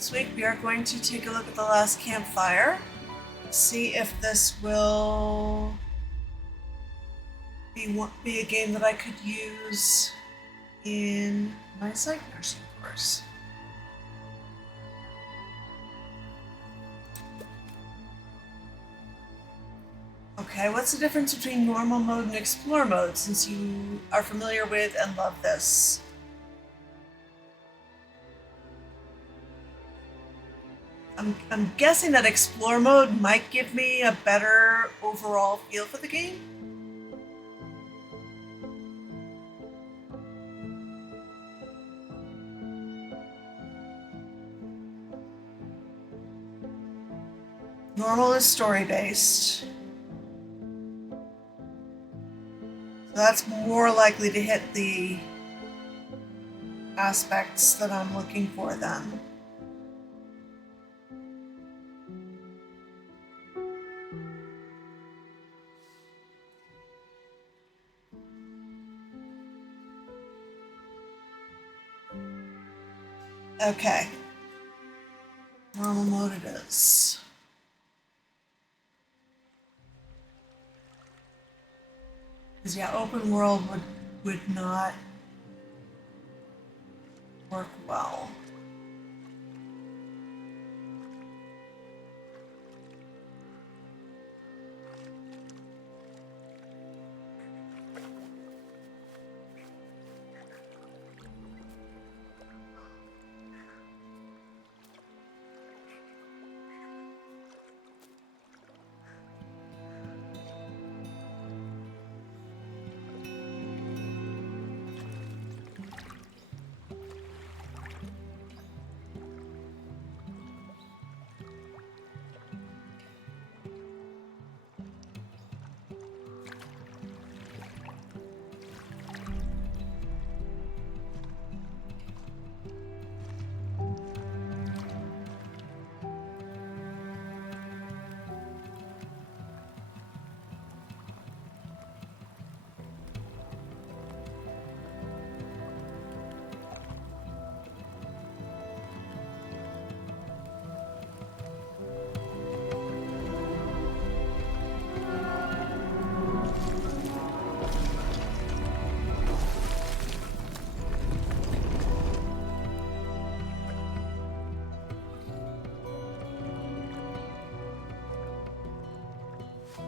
This week we are going to take a look at the Last Campfire, see if this will be a game that I could use in my psych nursing course. Okay, what's the difference between normal mode and explore mode, since you are familiar with and love this? I'm guessing that explore mode might give me a better overall feel for the game. Normal is story-based. So that's more likely to hit the aspects that I'm looking for then. Okay. Normal mode it is. Because yeah, open world would not work well.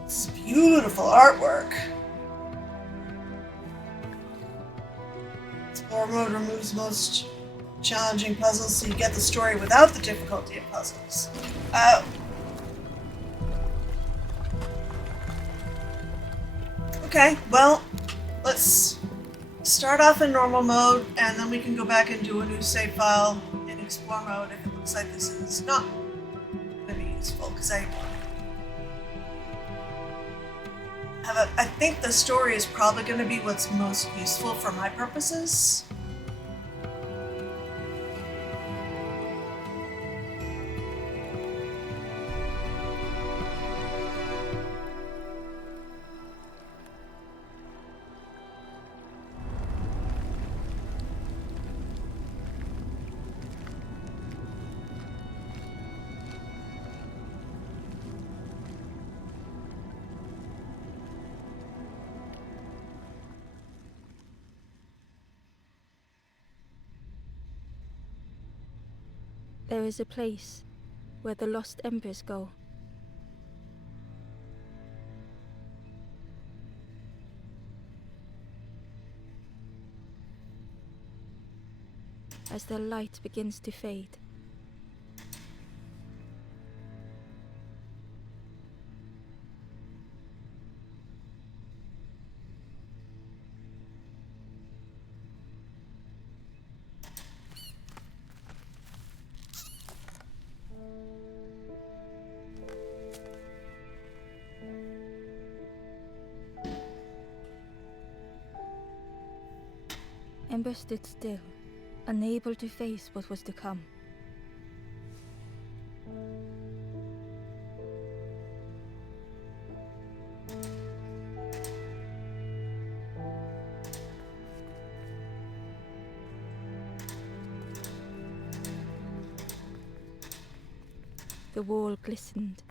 This is beautiful artwork. Explore mode removes most challenging puzzles, so you get the story without the difficulty of puzzles. Okay, well, let's start off in normal mode, and then we can go back and do a new save file in explore mode if it looks like this is not going to be useful, because I think the story is probably going to be what's most useful for my purposes. There is a place where the lost embers go. As their light begins to fade, Ember stood still, unable to face what was to come. The wall glistened.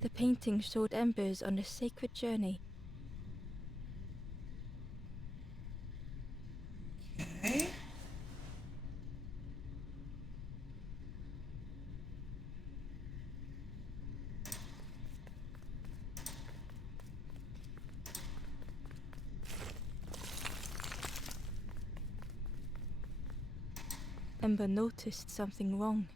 The painting showed embers on a sacred journey. Okay. Ember noticed something wrong.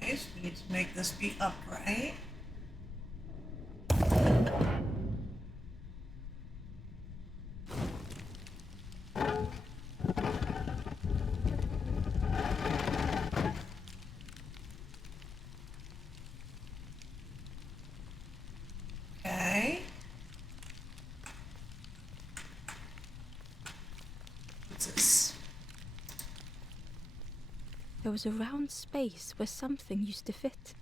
Okay, so we need to make this be upright. Okay. What's this? There was a round space where something used to fit.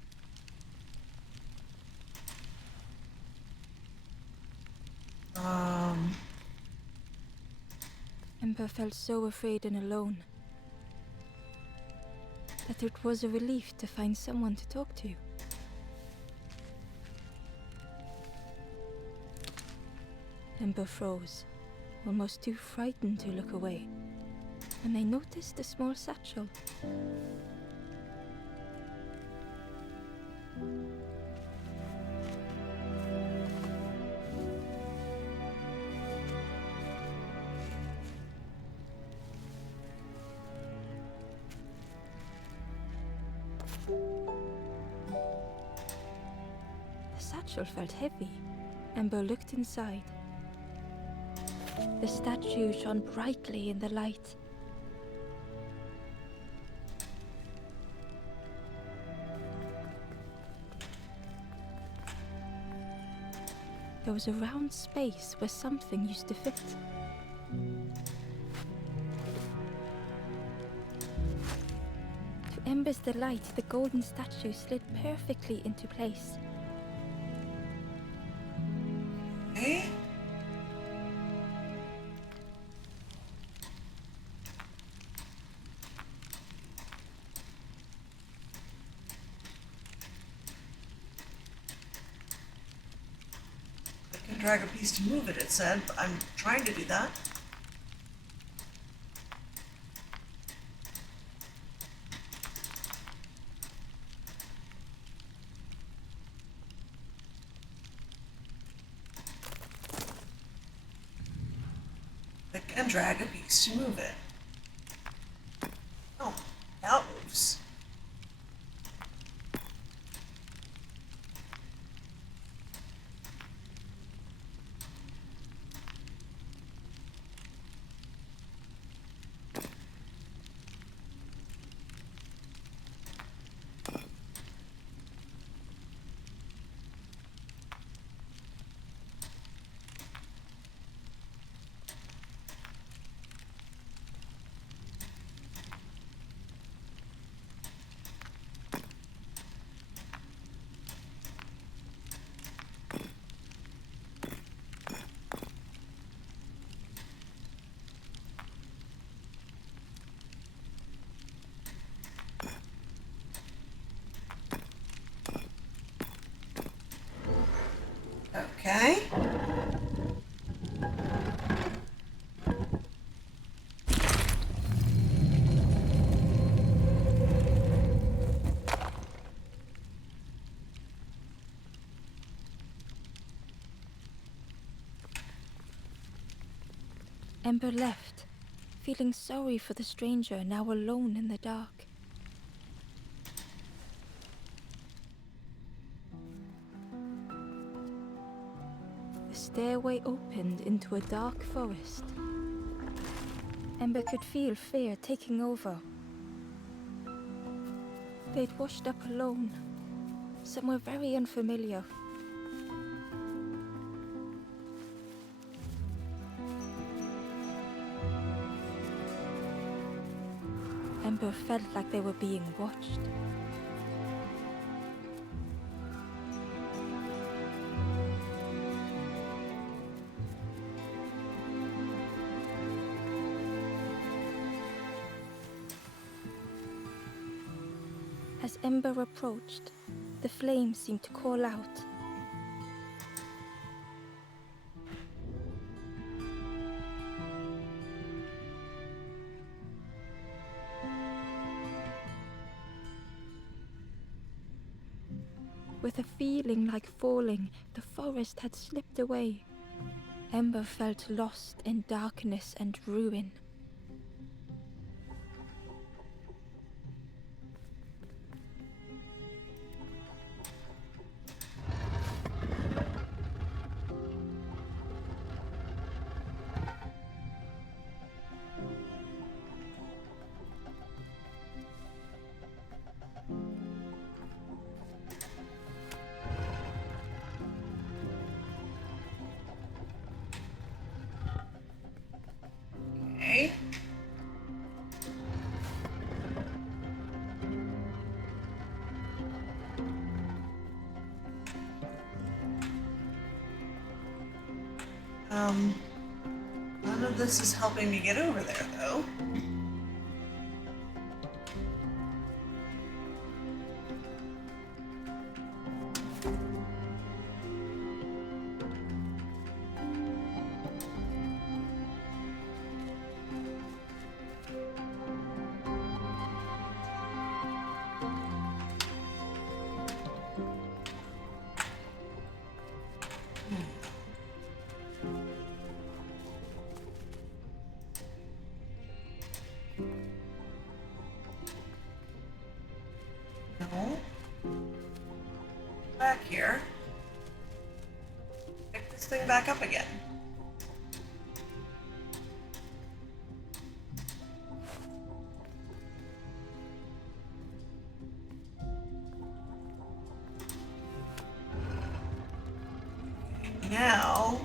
Ember felt so afraid and alone that it was a relief to find someone to talk to. Ember froze, almost too frightened to look away, when they noticed a small satchel. The satchel felt heavy. Ember looked inside. The statue shone brightly in the light. There was a round space where something used to fit. To Ember's delight, the golden statue slid perfectly into place. Okay. I can drag a piece to move it, it said, but I'm trying to do that. I can drag a piece to move it. Oh, now it moves. Okay. Ember left, feeling sorry for the stranger now alone in the dark. The stairway opened into a dark forest. Ember could feel fear taking over. They'd washed up alone, somewhere very unfamiliar. Ember felt like they were being watched. As Ember approached, the flames seemed to call out. With a feeling like falling, the forest had slipped away. Ember felt lost in darkness and ruin. Okay. None of this is helping me get over there, though. No. Back here. Pick this thing back up again. Now,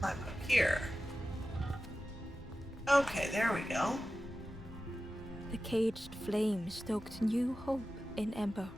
climb up here. Okay, there we go. The caged flame stoked new hope in Ember.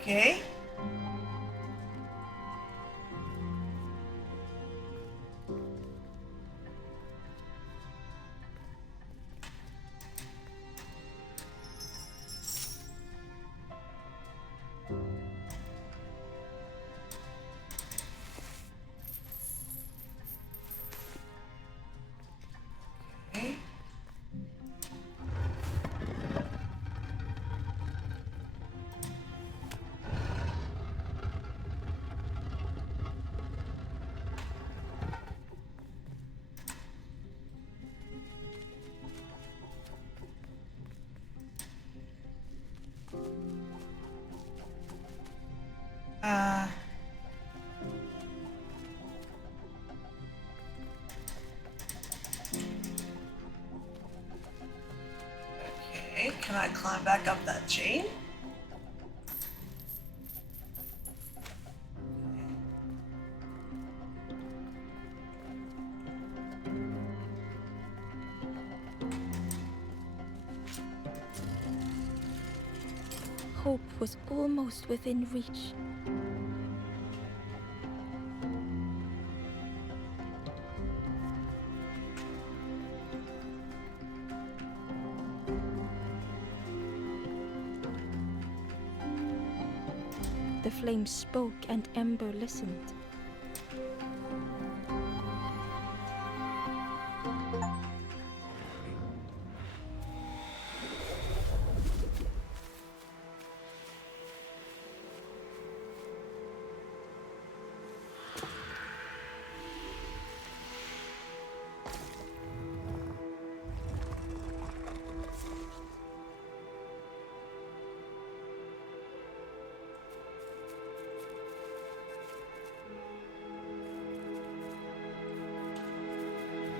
Okay. Okay. Okay, can I climb back up that chain? Hope was almost within reach. The flame spoke and Ember listened.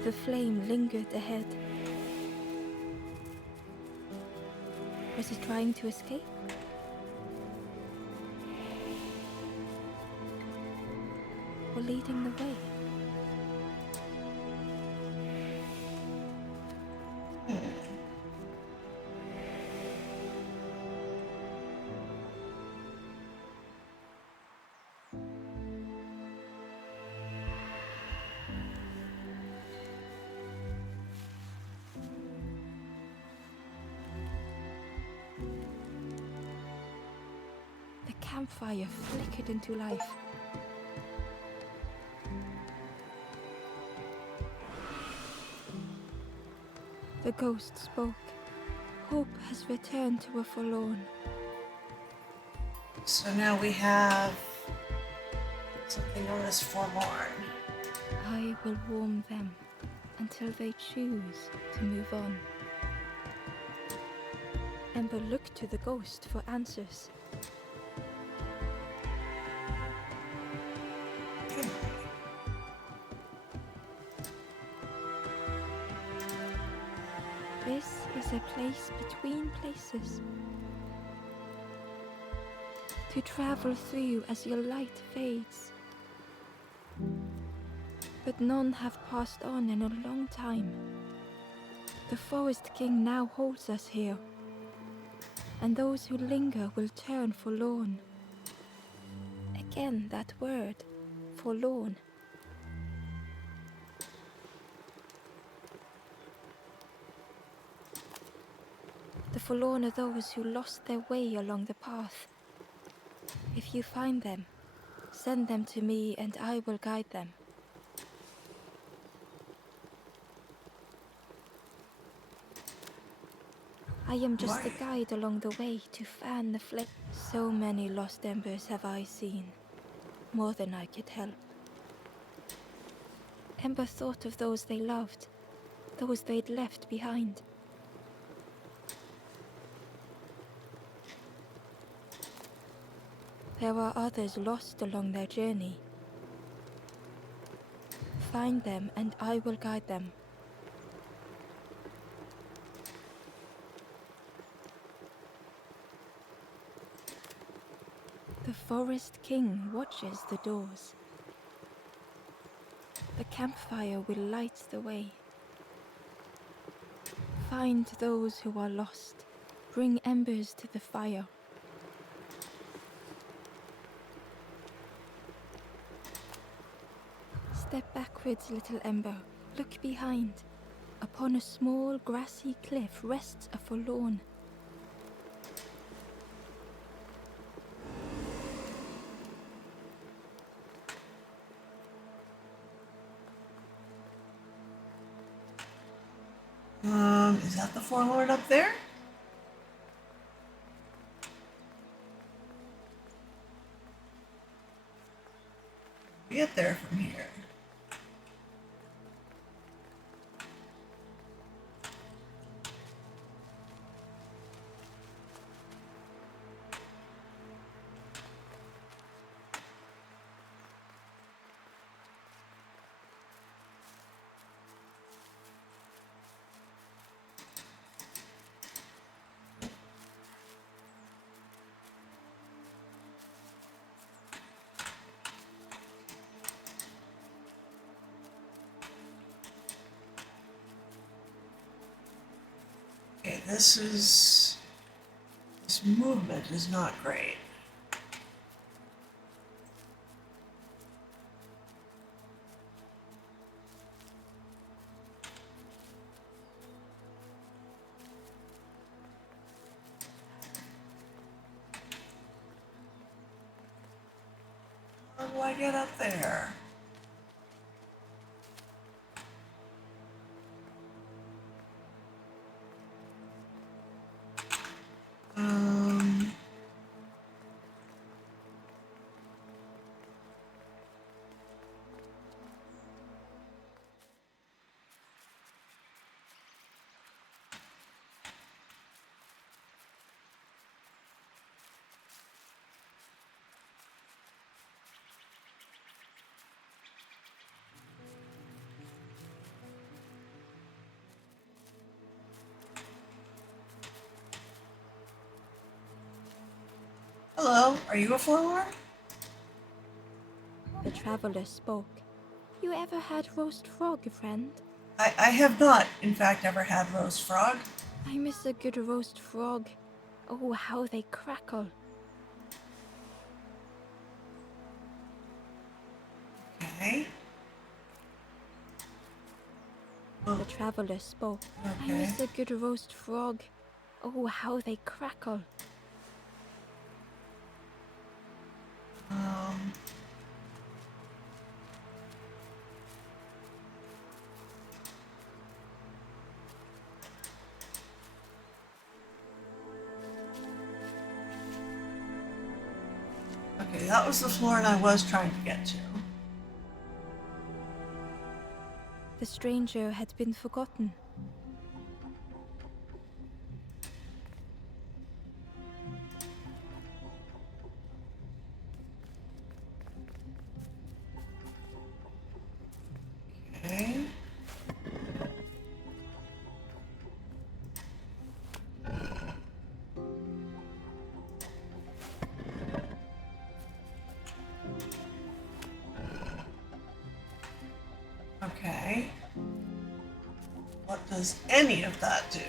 the flame lingered ahead. Was it trying to escape? Or leading the way? The campfire flickered into life. The ghost spoke. Hope has returned to a forlorn. So now we have something known as forlorn. I will warm them until they choose to move on. Ember looked to the ghost for answers. This is a place between places, to travel through as your light fades. But none have passed on in a long time. The Forest King now holds us here, and those who linger will turn forlorn. Again that word, forlorn. The forlorn are those who lost their way along the path. If you find them, send them to me and I will guide them. I am just a guide along the way to fan the flame. So many lost embers have I seen, more than I could help. Ember thought of those they loved, those they'd left behind. There are others lost along their journey. Find them and I will guide them. The Forest King watches the doors. The campfire will light the way. Find those who are lost. Bring embers to the fire. Step backwards, little Ember. Look behind. Upon a small grassy cliff rests a forlorn. Is that the forlorn up there? Get there from here. Okay, this movement is not great. How do I get up there? Hello, are you a forlorn? The traveler spoke. You ever had roast frog, friend? I have not, in fact, ever had roast frog. I miss a good roast frog. Oh, how they crackle. Okay. The traveler spoke. I Okay. miss a good roast frog. Oh, how they crackle. Um, okay, that was the floor I was trying to get to. The stranger had been forgotten. Okay. Okay. What does any of that do?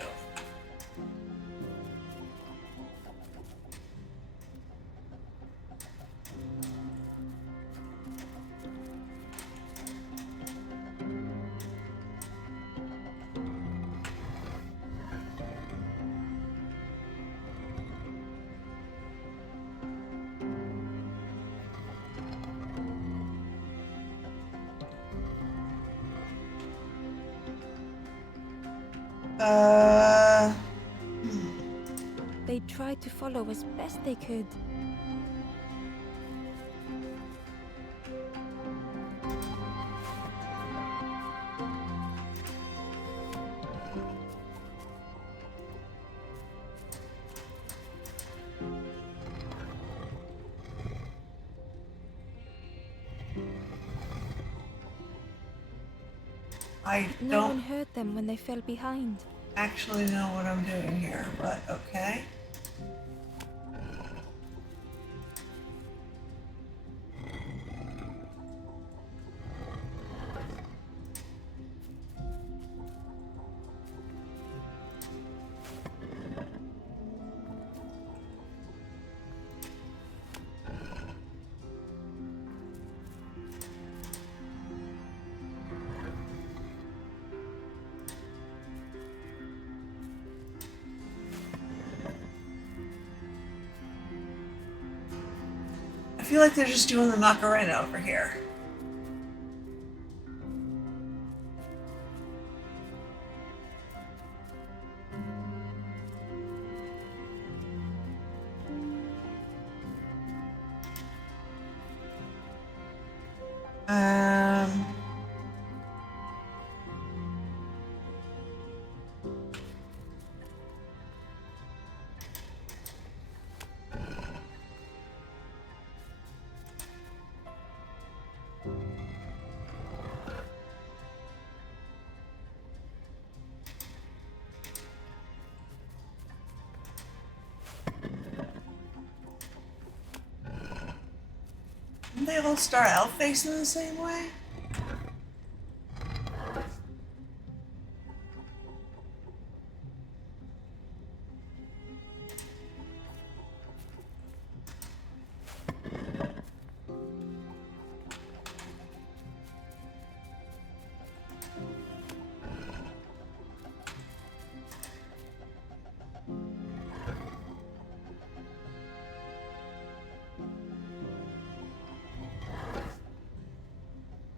Uh, They tried to follow as best they could. I No one don't heard them when they fell behind. actually know what I'm doing here, but okay. I feel like they're just doing the Macarena over here. Um, didn't they all start out facing the same way?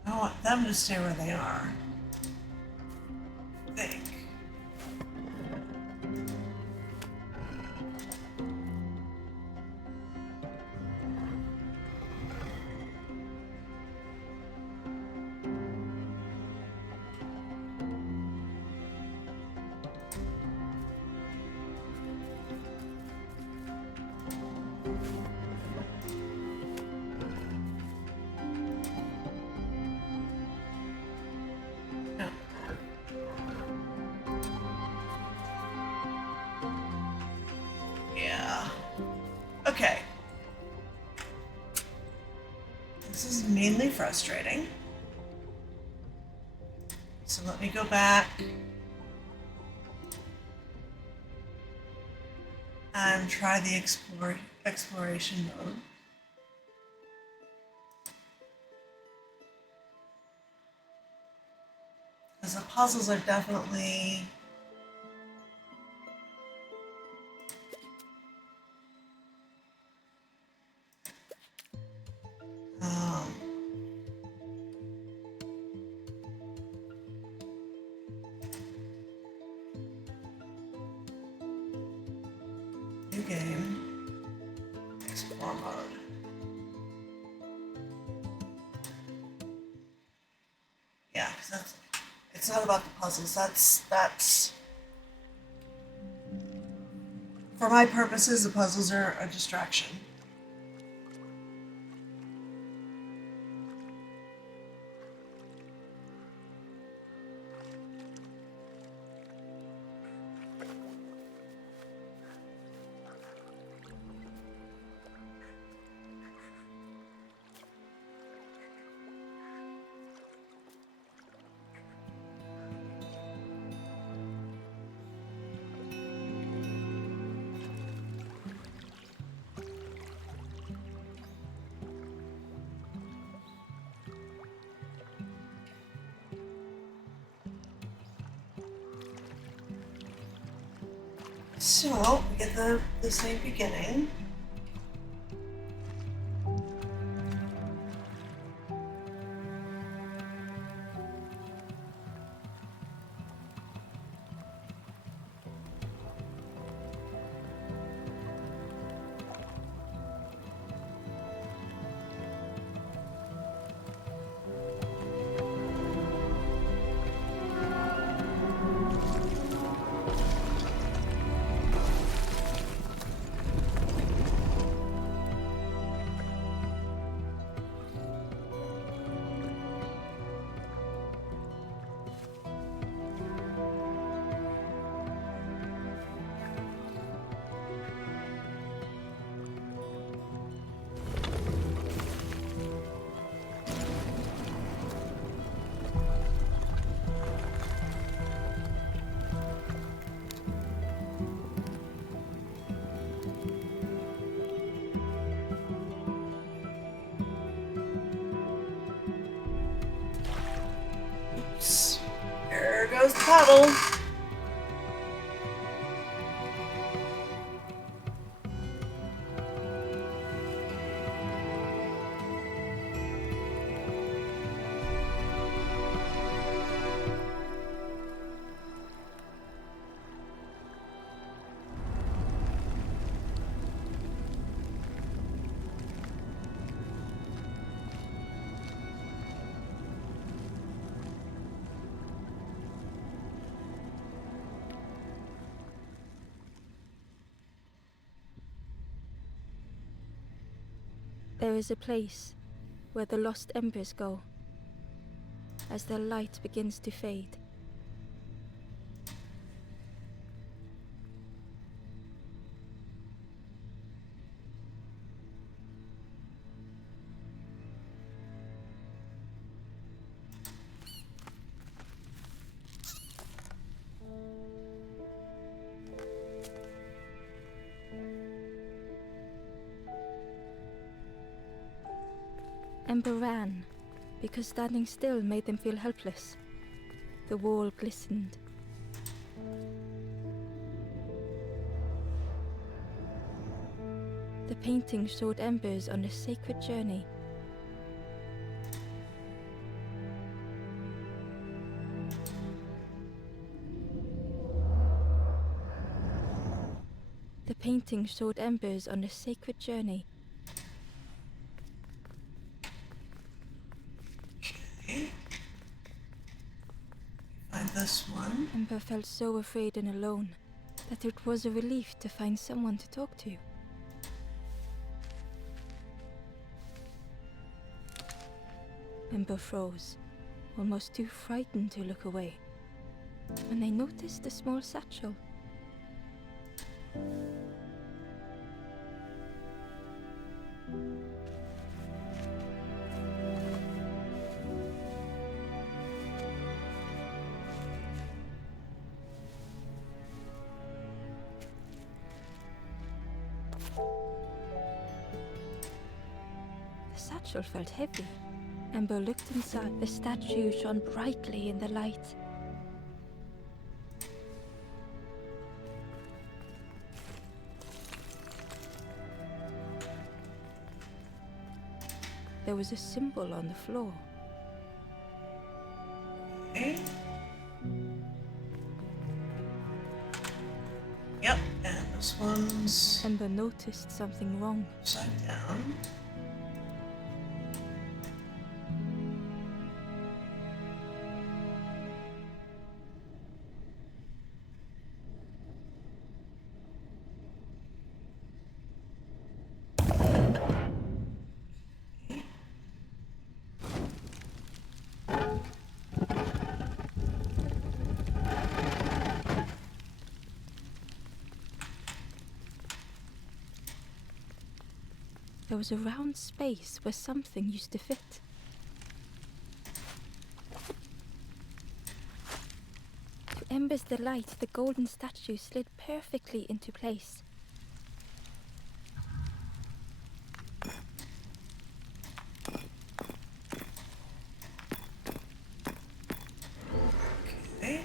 I want them to stay where they are. I think. No. Yeah. Okay. insanely frustrating. So let me go back and try the exploration mode. Because the puzzles are definitely new game, explore mode. Yeah, 'cause it's not about the puzzles. That's for my purposes, the puzzles are a distraction. So, we get the same beginning. Oops. There goes the paddle. There is a place where the lost embers go as their light begins to fade. Ember ran, because standing still made them feel helpless. The wall glistened. The painting showed embers on a sacred journey. The painting showed embers on a sacred journey. Find this one. Ember felt so afraid and alone that it was a relief to find someone to talk to. Ember froze, almost too frightened to look away, when they noticed a small satchel. satchel felt heavy. Ember looked inside. The statue shone brightly in the light. There was a symbol on the floor. Okay. Yep, and this one's Ember noticed something wrong. upside down. There was a round space where something used to fit. To Ember's delight, the golden statue slid perfectly into place. Okay.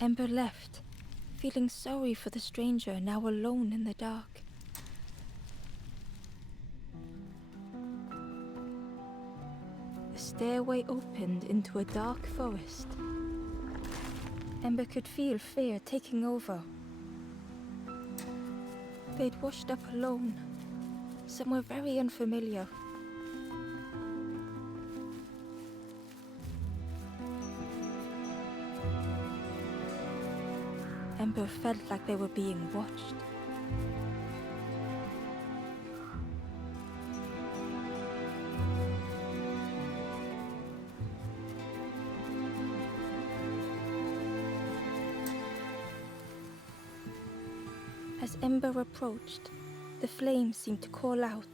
Ember left, feeling sorry for the stranger now alone in the dark. The stairway opened into a dark forest. Ember could feel fear taking over. They'd washed up alone, somewhere very unfamiliar. Ember felt like they were being watched. As Ember approached, the flame seemed to call out.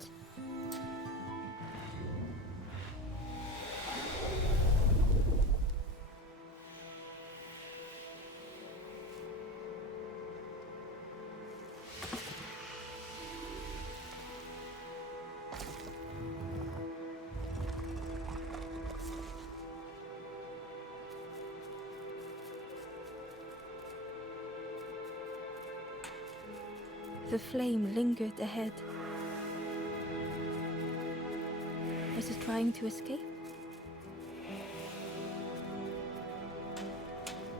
The flame lingered ahead. Was it trying to escape?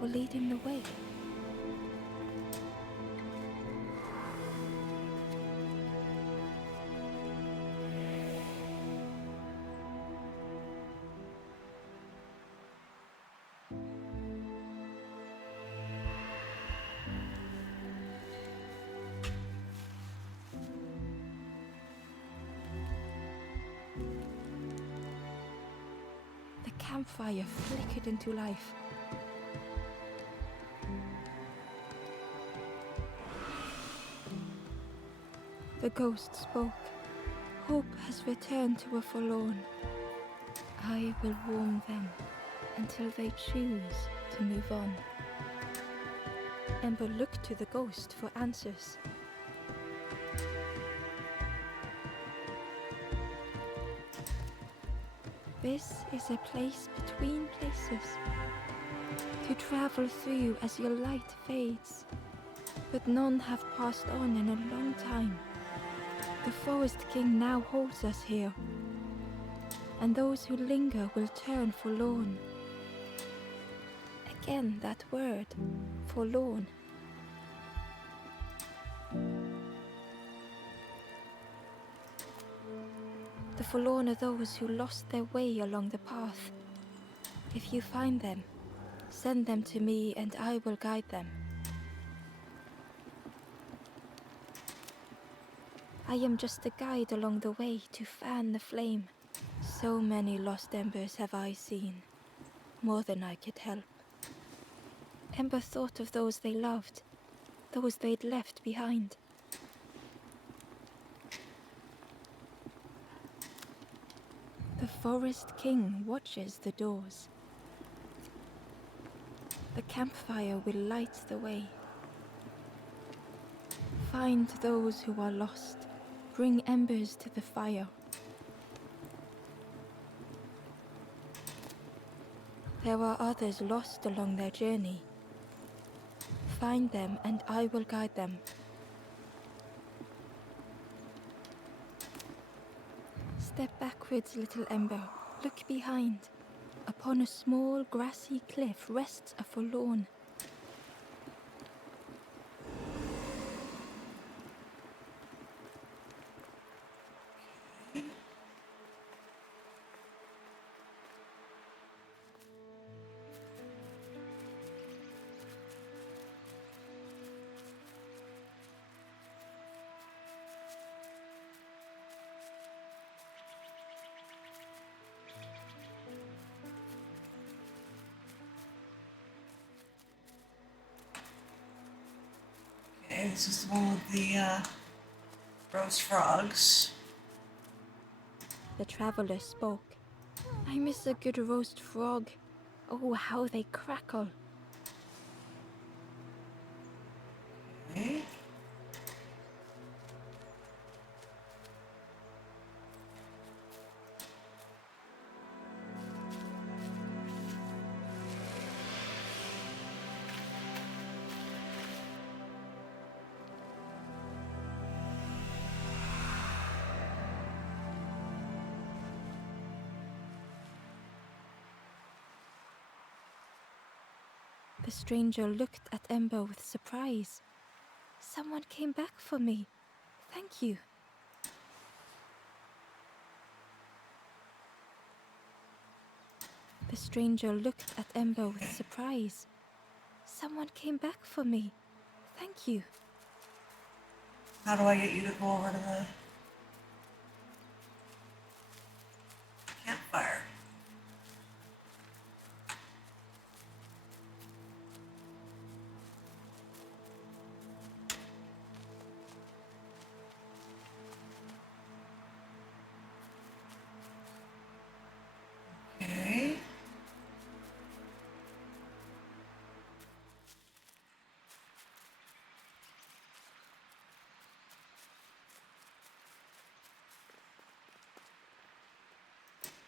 Or leading the way? The campfire flickered into life. The ghost spoke. Hope has returned to a forlorn. I will warm them until they choose to move on. Ember looked to the ghost for answers. This is a place between places, to travel through as your light fades. But none have passed on in a long time. The Forest King now holds us here, and those who linger will turn forlorn. Again that word, forlorn. The forlorn are those who lost their way along the path. If you find them, send them to me and I will guide them. I am just a guide along the way to fan the flame. So many lost embers have I seen, more than I could help. Ember thought of those they loved, those they'd left behind. Forest King watches the doors. The campfire will light the way. Find those who are lost. Bring embers to the fire. There are others lost along their journey. Find them and I will guide them. Step backwards, little ember. Look behind. Upon a small grassy cliff rests a forlorn. Okay, this is the one with the roast frogs. The traveler spoke. I miss a good roast frog. Oh, how they crackle. Okay. The stranger looked at Ember with surprise. Someone came back for me. Thank you. The stranger looked at Ember with surprise. Someone came back for me. Thank you. How do I get you to go over to the campfire? Okay.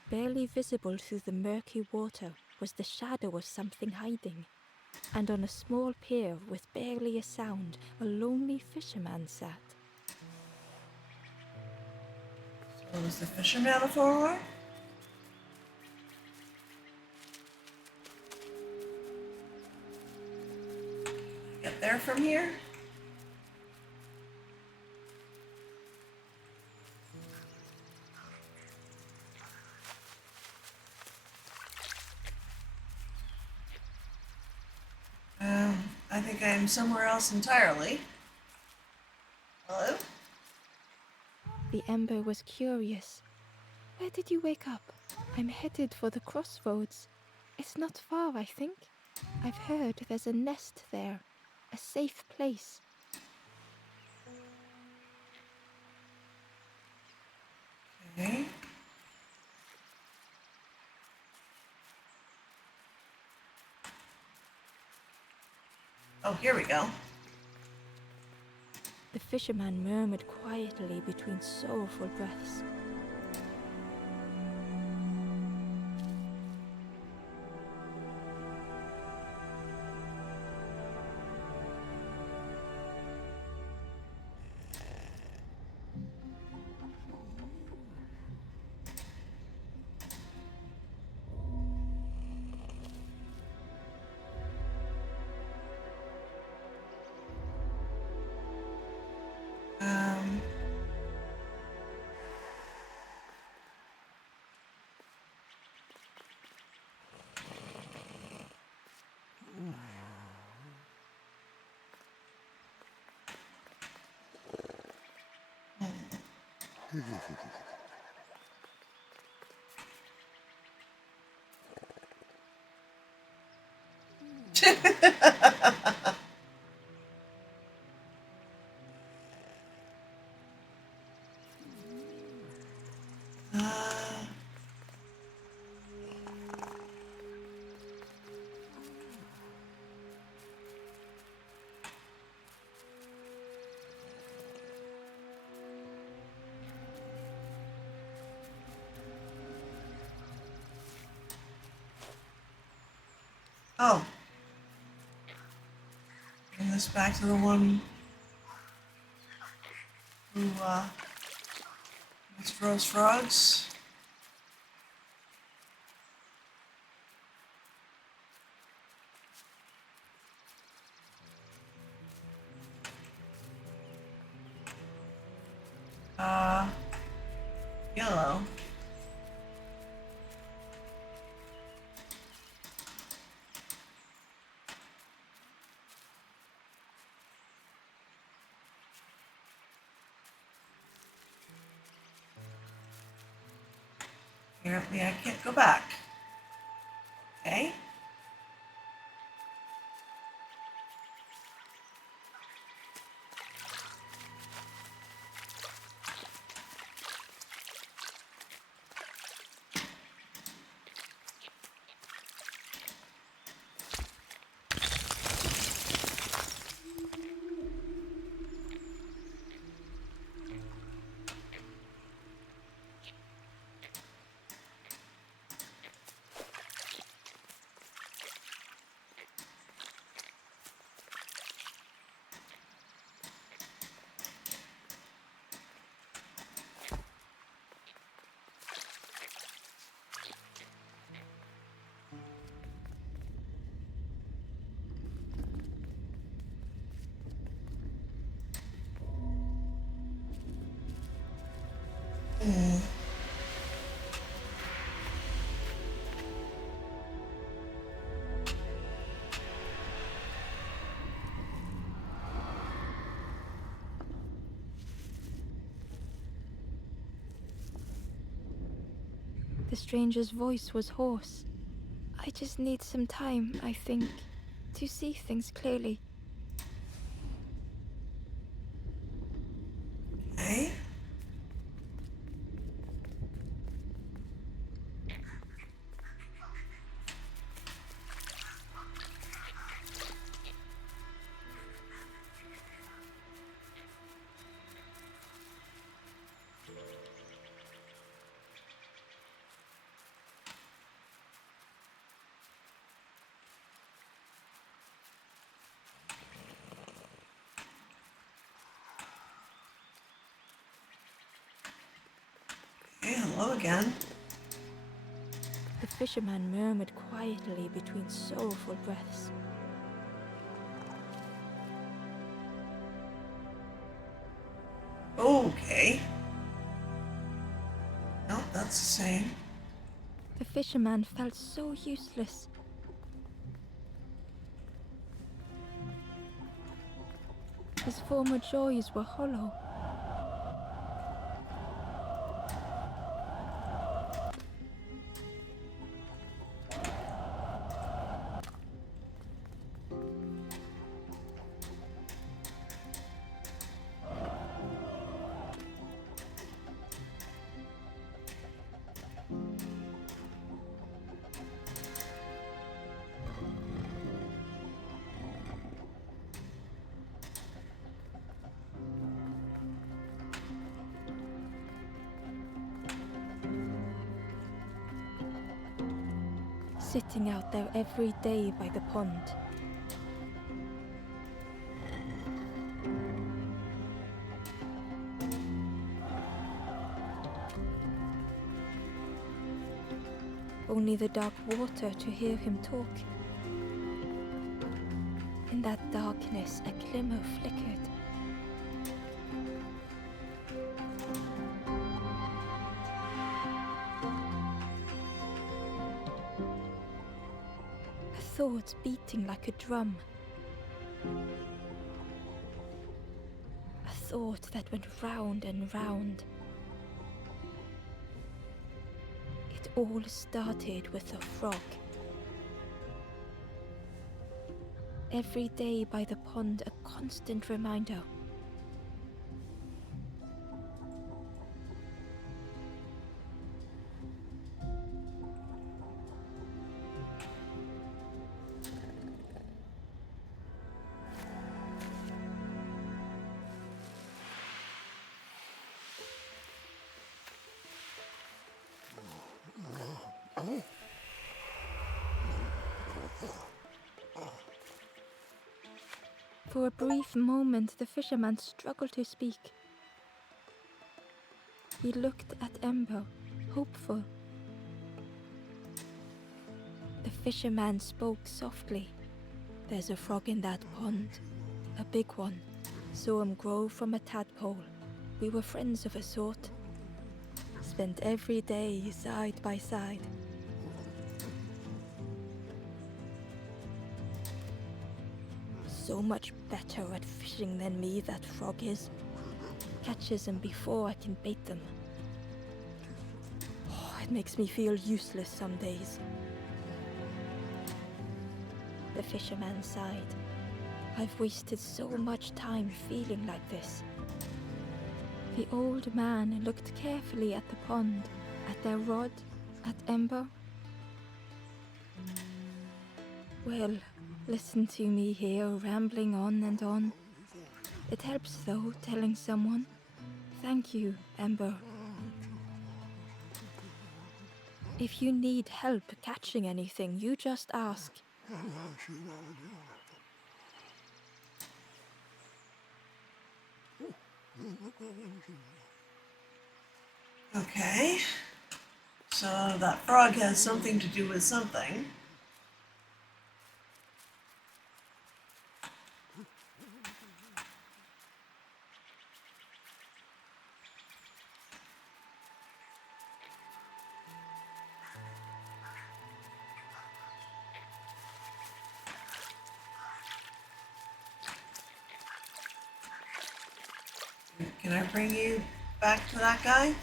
Barely visible through the murky water was the shadow of something hiding, and on a small pier with barely a sound, a lonely fisherman sat. So is the fisherman a follower? Get there from here? I think I'm somewhere else entirely. Hello? The Ember was curious. Where did you wake up? I'm headed for the crossroads. It's not far, I think. I've heard there's a nest there. A safe place. Okay. Oh, here we go. The fisherman murmured quietly between sorrowful breaths. Um, Oh. Bring this back to the one who, wants to roast frogs. Yellow. Apparently I can't go back. Okay. The stranger's voice was hoarse. I just need some time, I think, to see things clearly. Okay. Okay, hello again. The fisherman murmured quietly between sorrowful breaths. Okay. No, that's the same. The fisherman felt so useless. His former joys were hollow. Sitting out there every day by the pond. Only the dark water to hear him talk. In that darkness, a glimmer flickered. A thought beating like a drum. A thought that went round and round. It all started with a frog. Every day by the pond, a constant reminder. For a brief moment, the fisherman struggled to speak. He looked at Ember, hopeful. The fisherman spoke softly. There's a frog in that pond. A big one. Saw him grow from a tadpole. We were friends of a sort. Spent every day side by side. So much better at fishing than me, that frog is. Catches them before I can bait them. Oh, it makes me feel useless some days. The fisherman sighed. I've wasted so much time feeling like this. The old man looked carefully at the pond, at their rod, at Ember. Well, listen to me here, rambling on and on. It helps, though, telling someone. Thank you, Ember. If you need help catching anything, you just ask. Okay. So that frog has something to do with something. Can I bring you back to that guy?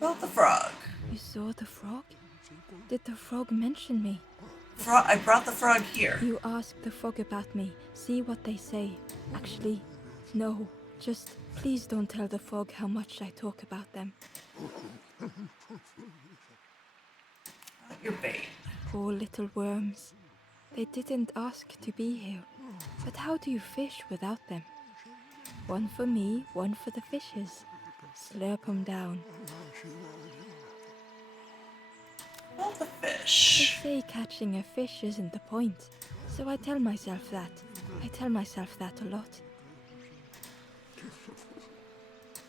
About the frog. You saw the frog? Did the frog mention me? I brought the frog here. You ask the frog about me, see what they say. Actually, no. Just please don't tell the frog how much I talk about them. Your bait. Poor little worms. They didn't ask to be here. But how do you fish without them? One for me, one for the fishes. Slurp 'em down. About the They fish. say catching a fish isn't the point. So I tell myself that. I tell myself that a lot.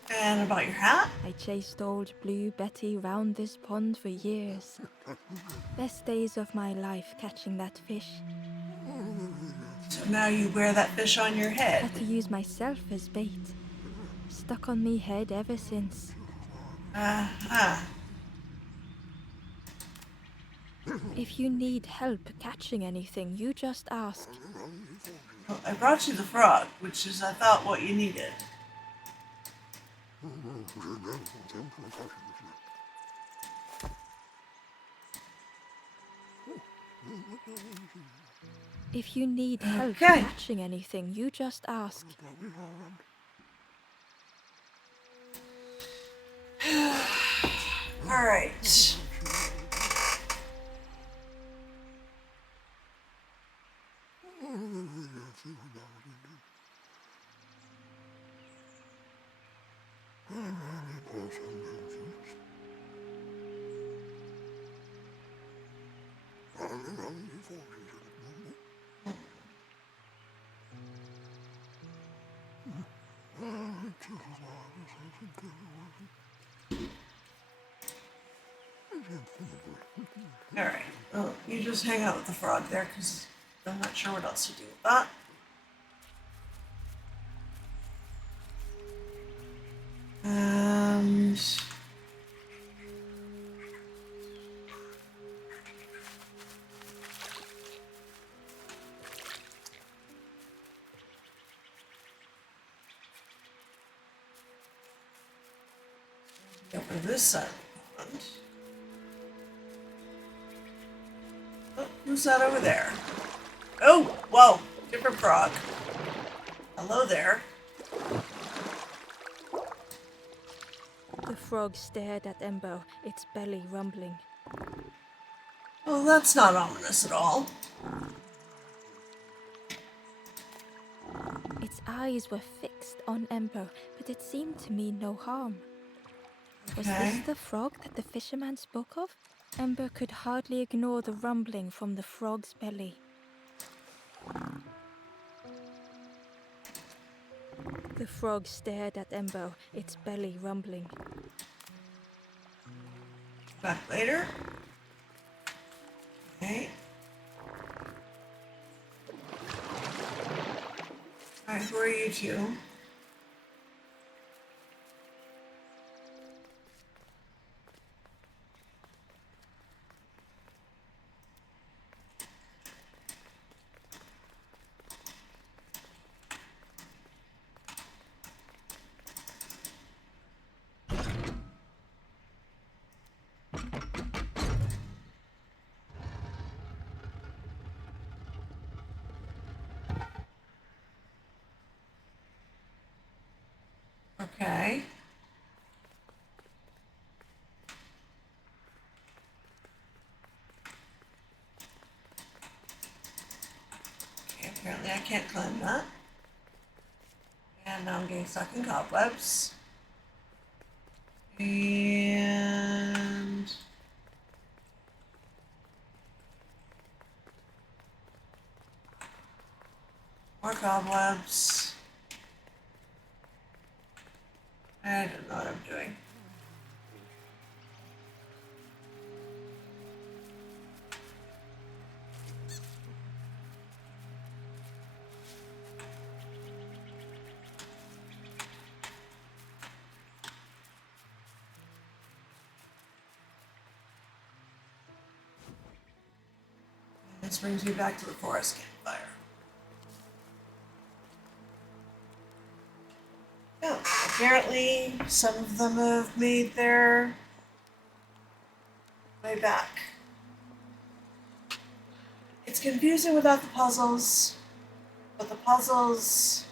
And about your hat? I chased old Blue Betty round this pond for years. Best days of my life catching that fish. So now you wear that fish on your head. Had to use myself as bait. Stuck on me head ever since. If you need help catching anything, you just ask. Well, I brought you the frog, which is, I thought, what you needed. If you need help Okay. catching anything, you just ask. All right. All right. Well, you just hang out with the frog there, because I'm not sure what else to do with that. And over this side of the pond. Oh, who's that over there? Oh, whoa, different frog. Hello there. The frog stared at Ember, its belly rumbling. Well, that's not ominous at all. Its eyes were fixed on Ember, but it seemed to mean no harm. Was this the frog that the fisherman spoke of? Ember could hardly ignore the rumbling from the frog's belly. The frog stared at Ember, its belly rumbling. Back later. Okay. Alright, who are you two? Okay. Okay, apparently I can't climb that. And now I'm getting stuck in cobwebs. And more cobwebs. I don't know what I'm doing. This brings me back to the forest campfire. Oh, apparently some of them have made their way back. It's confusing without the puzzles, but the puzzles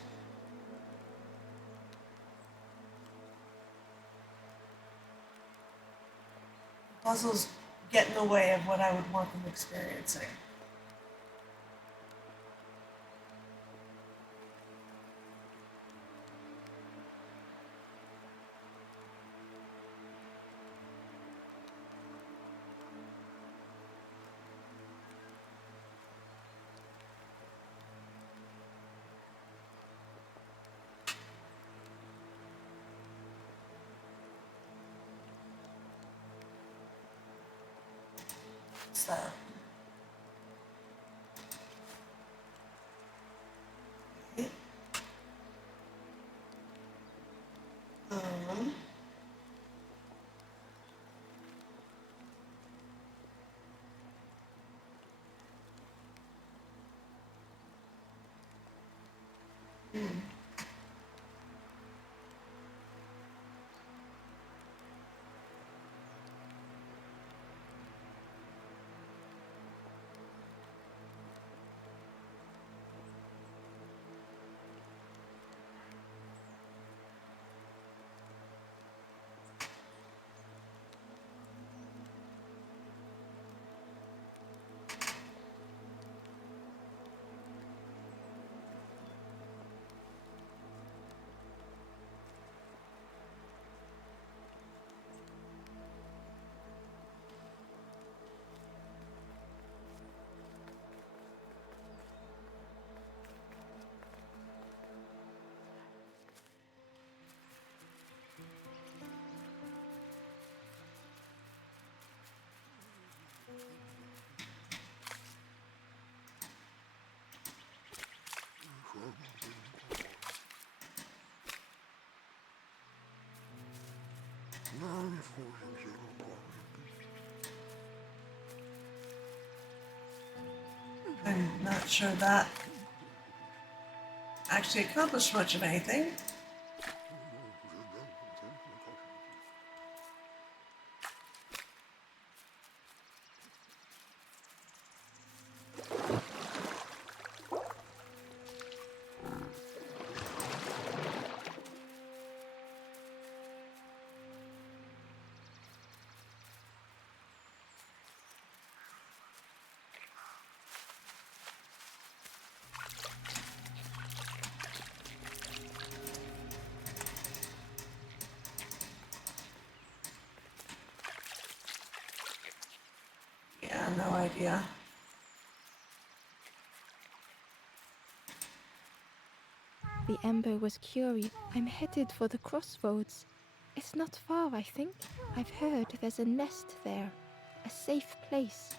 get in the way of what I would want them experiencing. So, okay. Um, I'm not sure that actually accomplished much of anything. idea. The Ember was curious. I'm headed for the crossroads. It's not far, I think. I've heard there's a nest there. A safe place.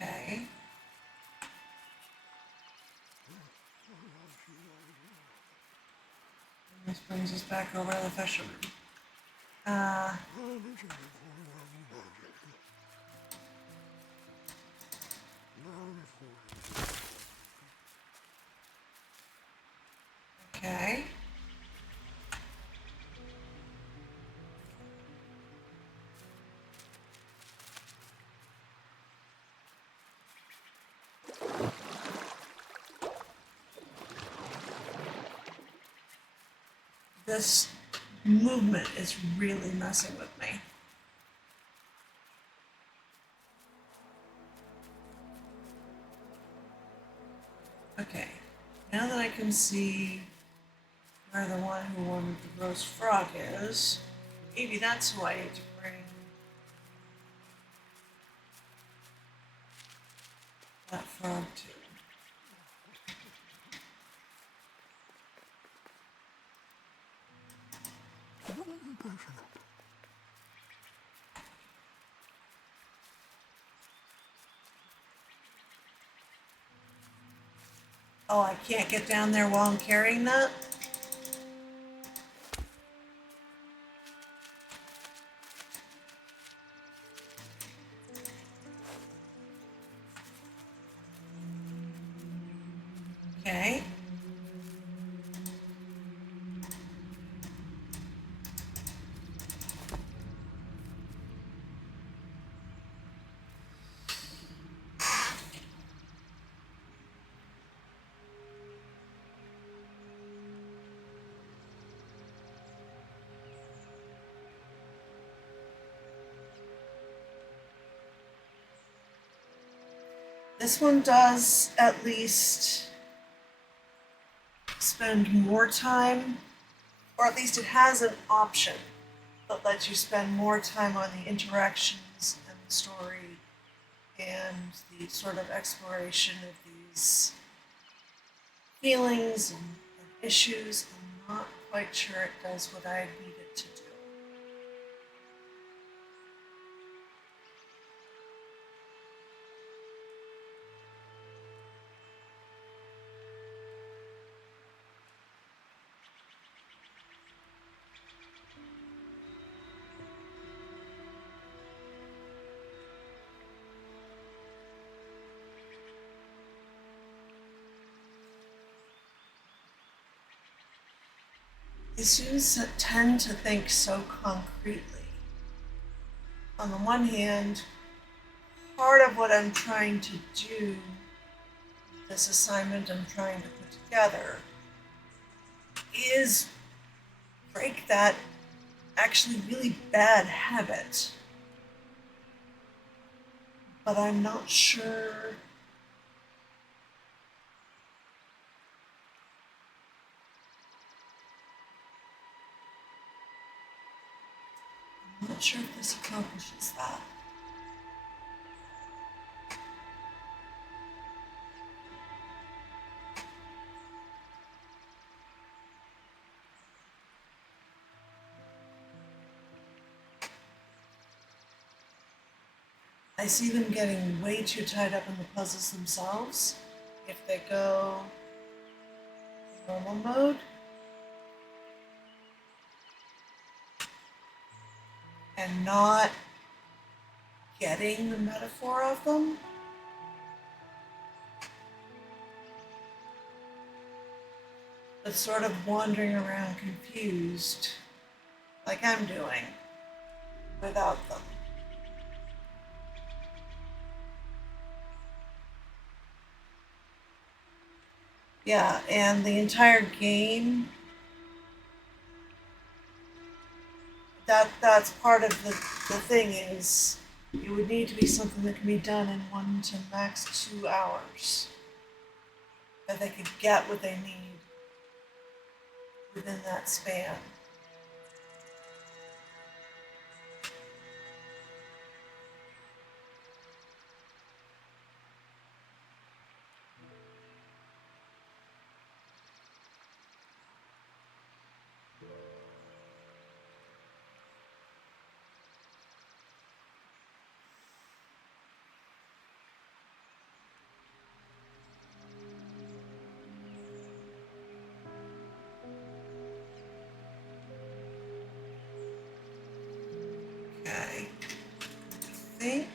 Okay. And this brings us back over to the fisherman. Okay. This movement is really messing with me. Okay, now that I can see where the one who wanted the roast frog is, maybe that's who I need to bring that frog to. Oh, I can't get down there while I'm carrying that? Okay. This one does at least spend more time, or at least it has an option that lets you spend more time on the interactions and the story and the sort of exploration of these feelings and issues. I'm not quite sure it does what I need it to do. The students tend to think so concretely. On the one hand, part of what I'm trying to do, this assignment I'm trying to put together, is break that actually really bad habit. But I'm not sure if this accomplishes that. I see them getting way too tied up in the puzzles themselves if they go in normal mode. And not getting the metaphor of them. But sort of wandering around confused, like I'm doing, without them. Yeah, and the entire game, that's part of the thing is it would need to be something that can be done in 1 to max 2 hours. That they could get what they need within that span. I think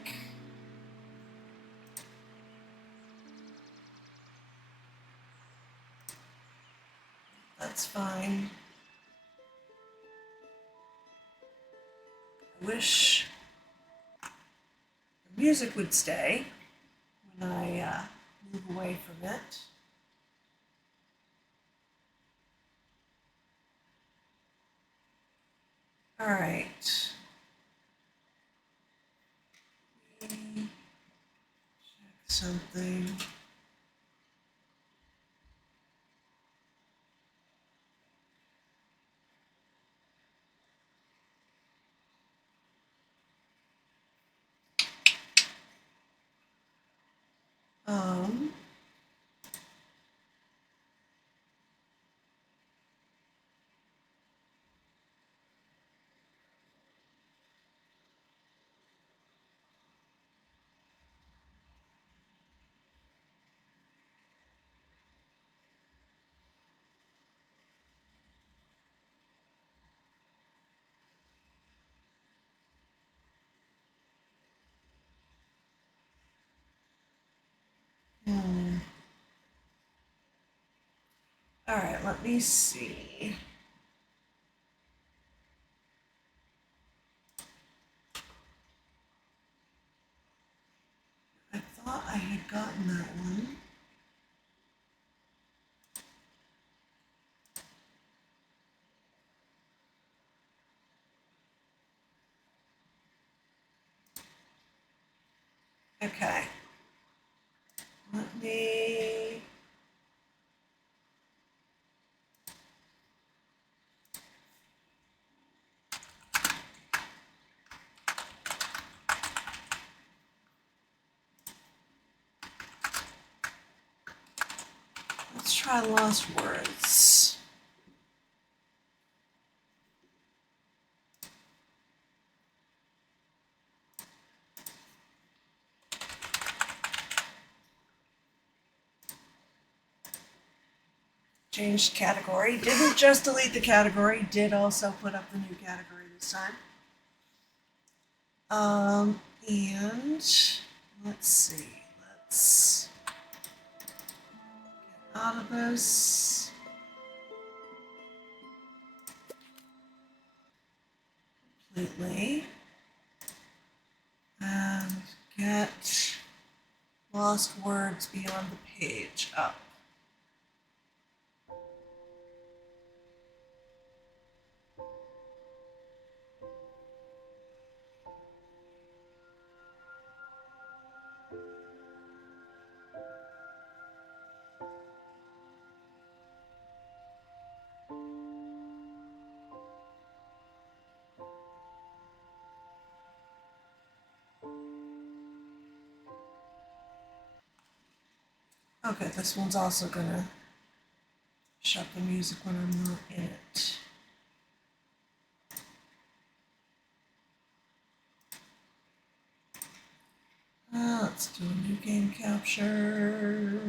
that's fine. I wish the music would stay when I move away from it. All right. Let me check something. Um, hmm. All right, let me see. I thought I had gotten that one. Okay. Let me. Let's try Lost Words. Changed category. Didn't just delete the category, did also put up the new category this time. And let's see. Let's get out of this. Completely. And get Lost Words Beyond the Page up. Okay, this one's also gonna shut the music when I'm not in it. Let's do a new game capture.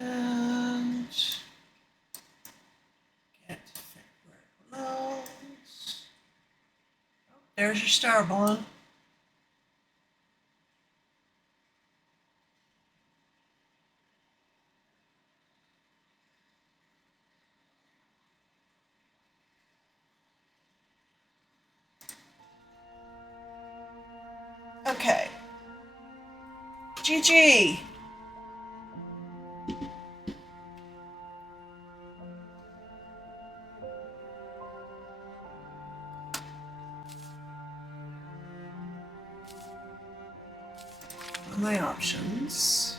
And get fit where it belongs. Oh, there's your star bond. Okay. GG. My options.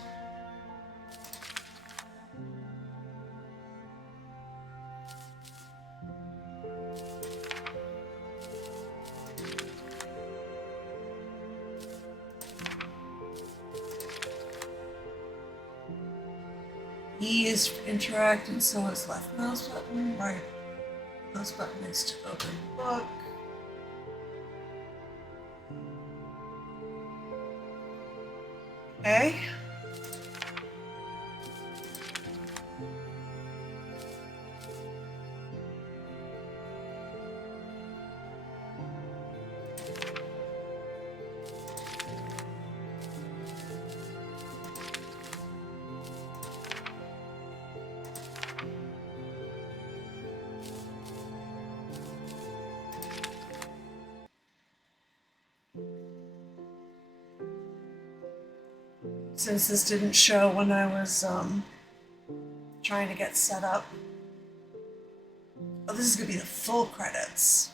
E is interacting, so is left mouse button. Right mouse button is to open book. Okay. Since this didn't show when I was trying to get set up. Oh, this is gonna be the full credits.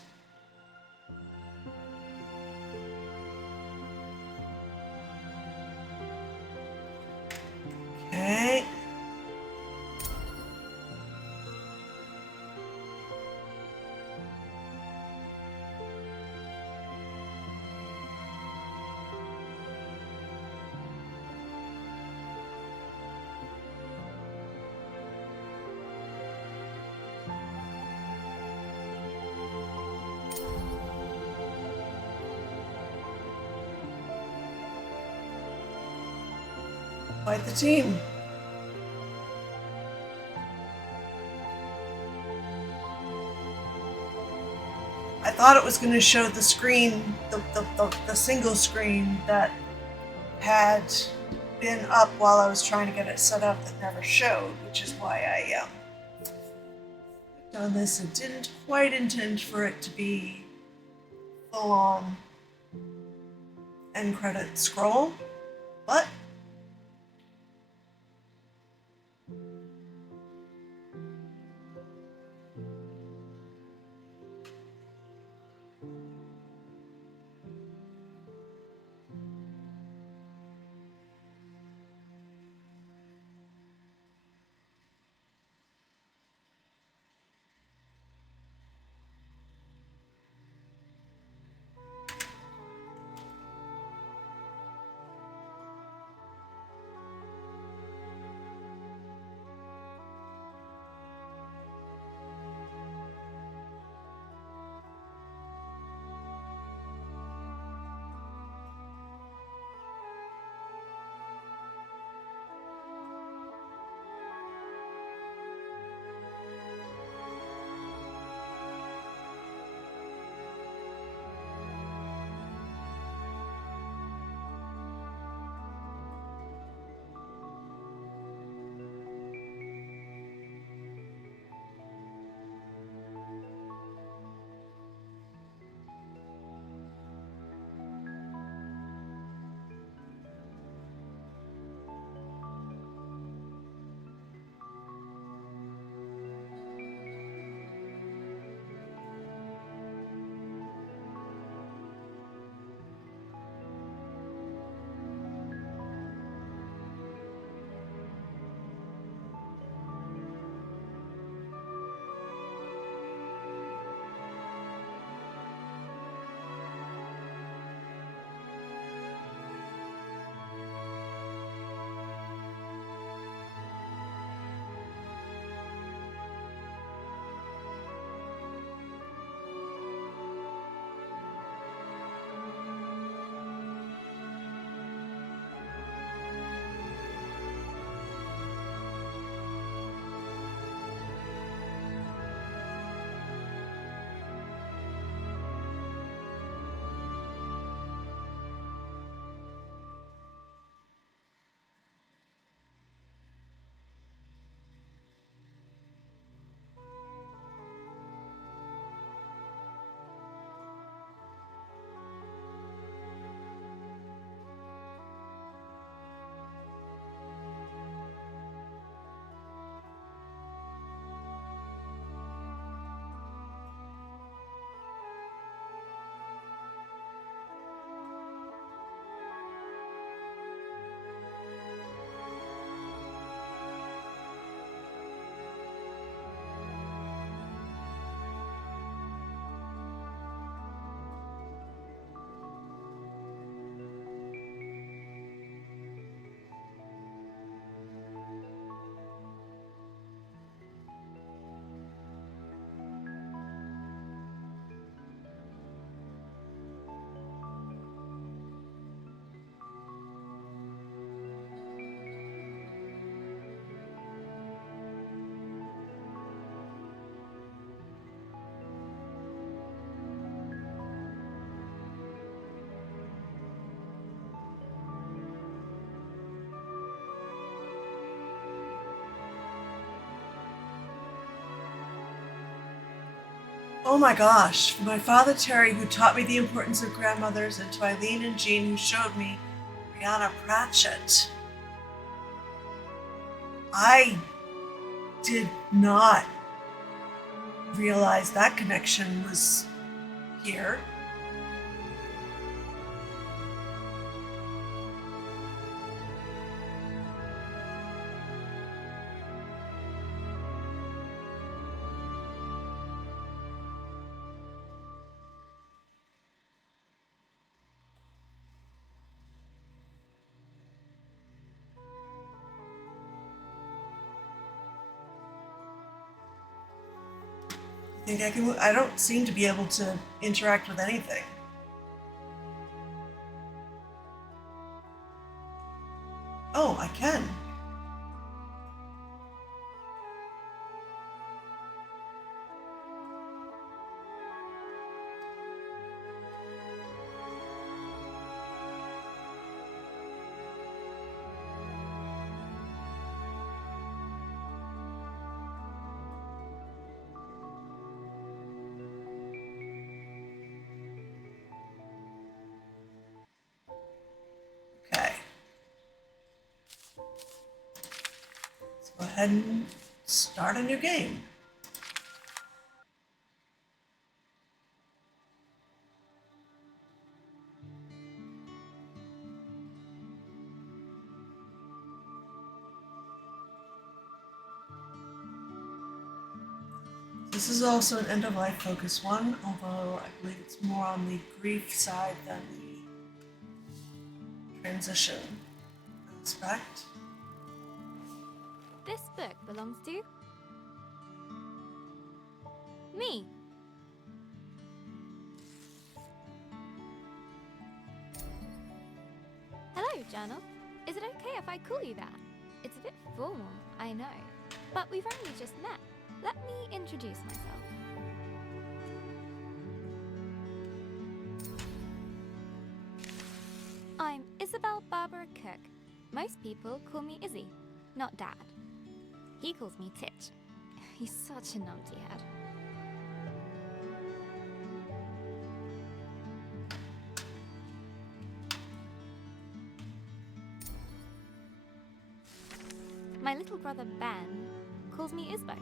Okay. Quite the team. I thought it was going to show the screen, the single screen that had been up while I was trying to get it set up that never showed, which is why I done this and didn't quite intend for it to be full on end credit scroll, but Oh my gosh, from my father Terry, who taught me the importance of grandmothers, and to Eileen and Jean, who showed me Brianna Pratchett. I did not realize that connection was here. Think I can? I don't seem to be able to interact with anything. Oh, I can. Okay. Let's go ahead and start a new game. This is also an end-of-life focus one, although I believe it's more on the grief side than the transition aspect. This book belongs to me. Hello, Journal. Is it okay if I call you that? It's a bit formal, I know, but we've only just met. Let me introduce myself. I'm Isabel Barbara Cook. Most people call me Izzy, not Dad. He calls me Titch. He's such a numpty head. My little brother Ben calls me Isbo.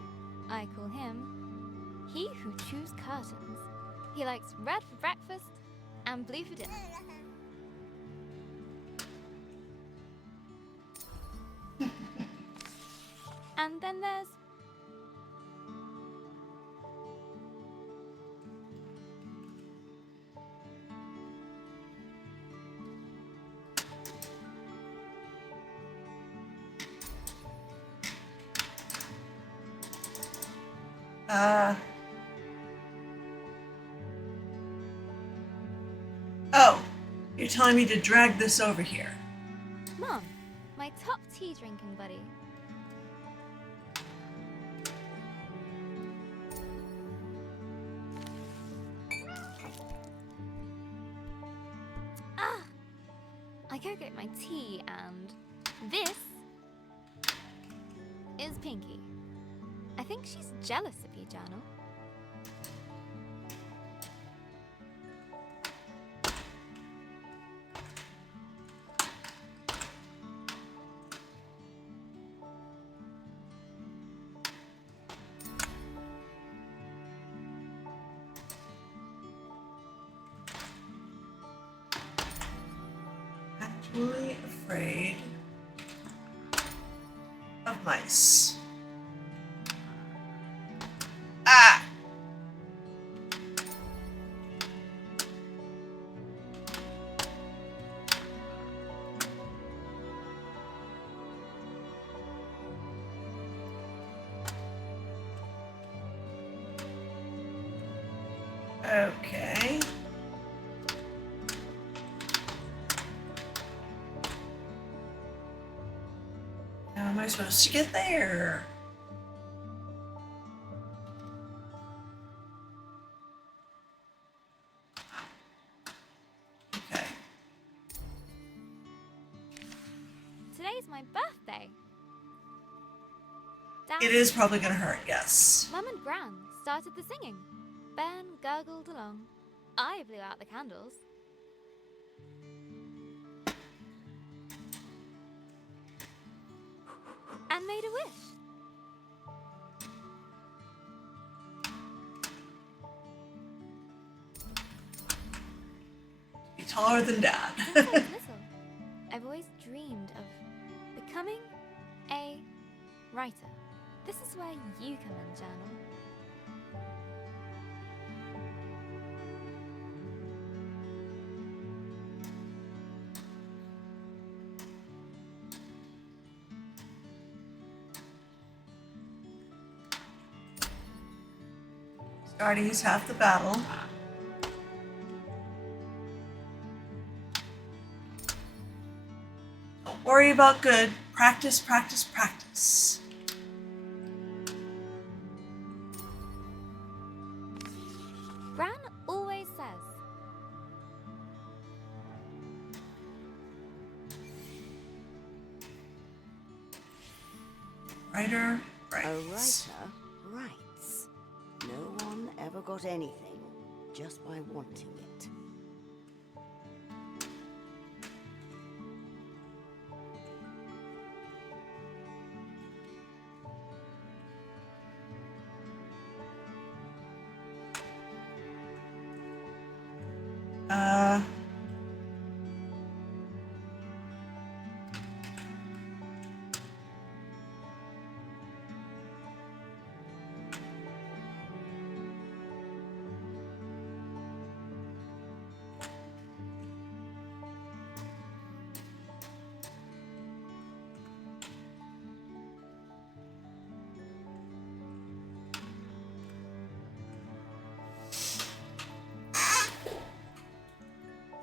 I call him He Who Chews Curtains. He likes red for breakfast and blue for dinner. And then there's Oh, you're telling me to drag this over here. Mom, my top tea drinking buddy. I go get my tea, and this is Pinky. I think she's jealous of you, Journal. Actually afraid of mice. Ah! Okay. How am I supposed to get there? Okay. Today's my birthday. Dad, It is probably gonna hurt, yes. Mum and Gran started the singing. Ben gurgled along. I blew out the candles. And made a wish. Be taller than Dad. That sounds little. I've always dreamed of becoming a writer. This is where you come in, journal. Starting is half the battle. Don't worry about good. Practice, practice, practice. Gran always says. Writer A writes. writer writes. No one ever got anything just by wanting it. Uh,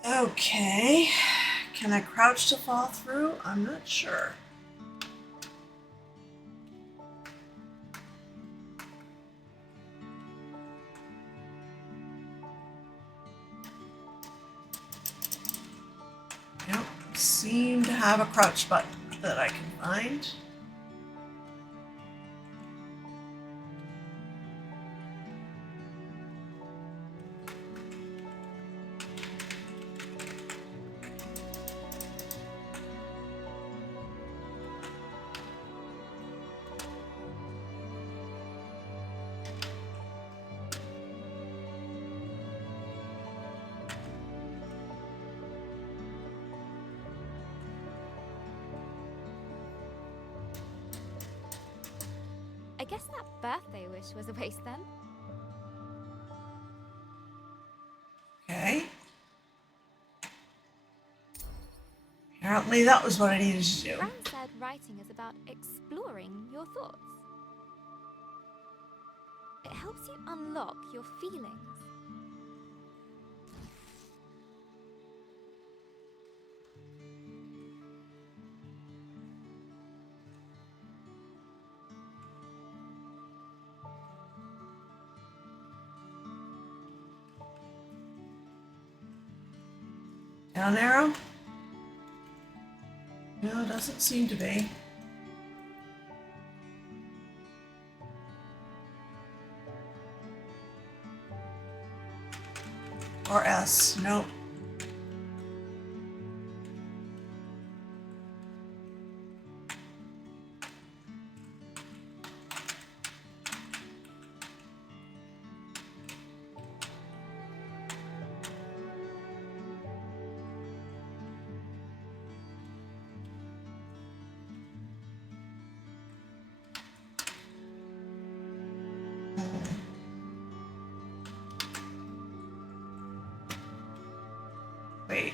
okay. Can I crouch to fall through? I'm not sure. I don't seem to have a crouch button that I can find. I guess that birthday wish was a waste then. Okay. Apparently that was what I needed to do. Gran said writing is about exploring your thoughts. It helps you unlock your feelings. Down arrow? No, it doesn't seem to be. Or S. Nope. Wait.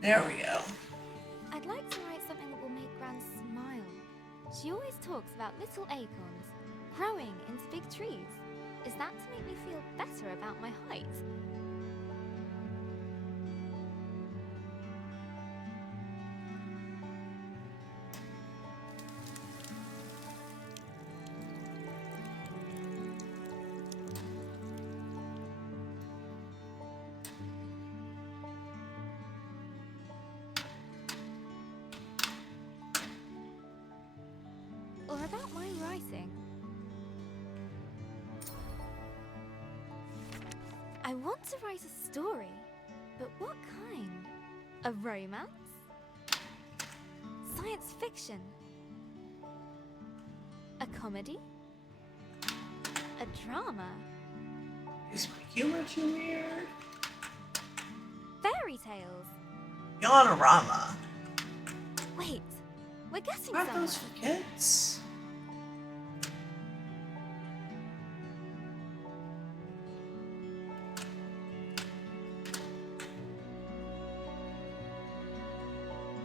There we go. I'd like to write something that will make Gran smile. She always talks about little acorns growing into big trees. Is that to make me feel better about my height? writing? I want to write a story, but what kind? A romance? Science fiction? A comedy? A drama? Is my humor too weird? Fairy tales? Yanorama. Wait, we're getting Aren't somewhere. those for kids?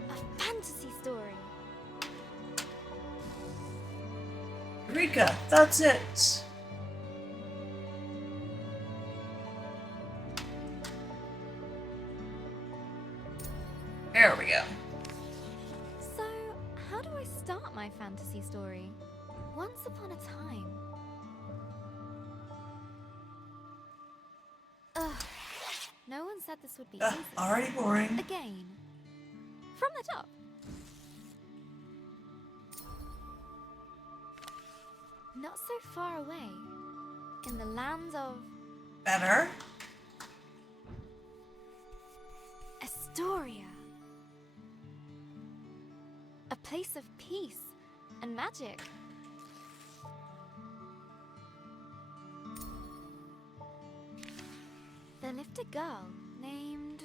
A fantasy story. Eureka, that's it. There we go. So, how do I start my fantasy story? Once upon a time. Ugh. No one said this would be easy. Already boring. Again. From the top. Not so far away. In the land of Better. Astoria. A place of peace and magic. There lived a girl named...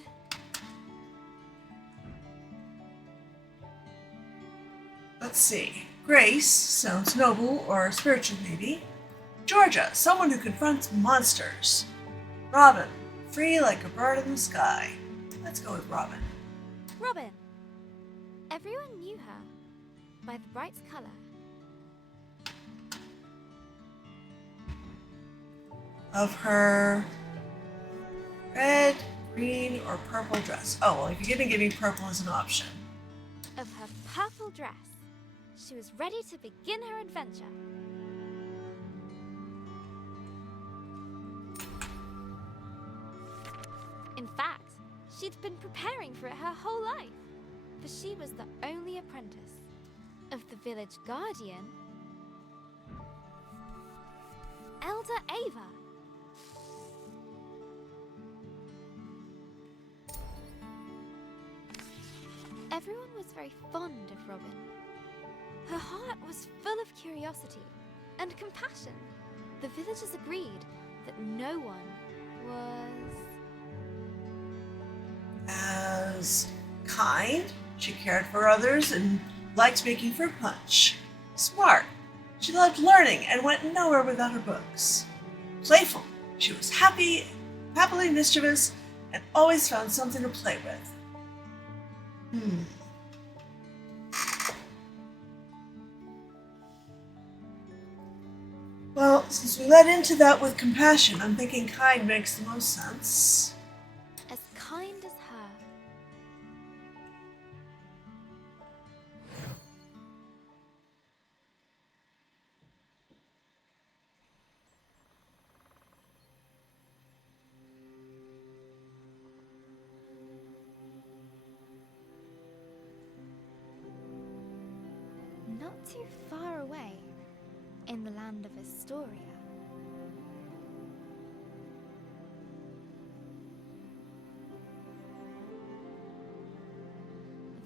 Let's see. Grace sounds noble or spiritual, maybe. Georgia, someone who confronts monsters. Robin, free like a bird in the sky. Let's go with Robin. Robin. Everyone knew her by the bright color. Of her red, green, or purple dress. Oh, well, if you're going to give me purple as an option. Of her purple dress. She was ready to begin her adventure. In fact, she'd been preparing for it her whole life, for she was the only apprentice of the village guardian, Elder Ava. Everyone was very fond of Robin. Her heart was full of curiosity and compassion. The villagers agreed that no one was... As kind, she cared for others and liked making fruit punch. Smart, she loved learning and went nowhere without her books. Playful, she was happily mischievous, and always found something to play with. Well, since we led into that with compassion, I'm thinking kind makes the most sense. as kind as her. Not too far away, in the land of Astoria,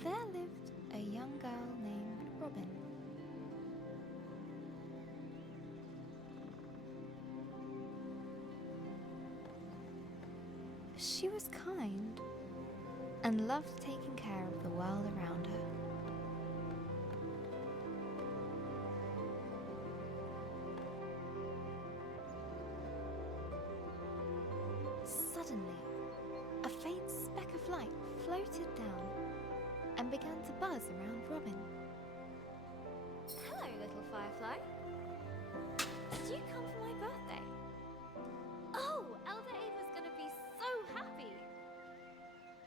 there lived a young girl named Robin. She was kind and loved taking care of the world around her. Suddenly, a faint speck of light floated down and began to buzz around Robin. Hello, little firefly. Did you come for my birthday? Oh, Elder Ava's gonna be so happy!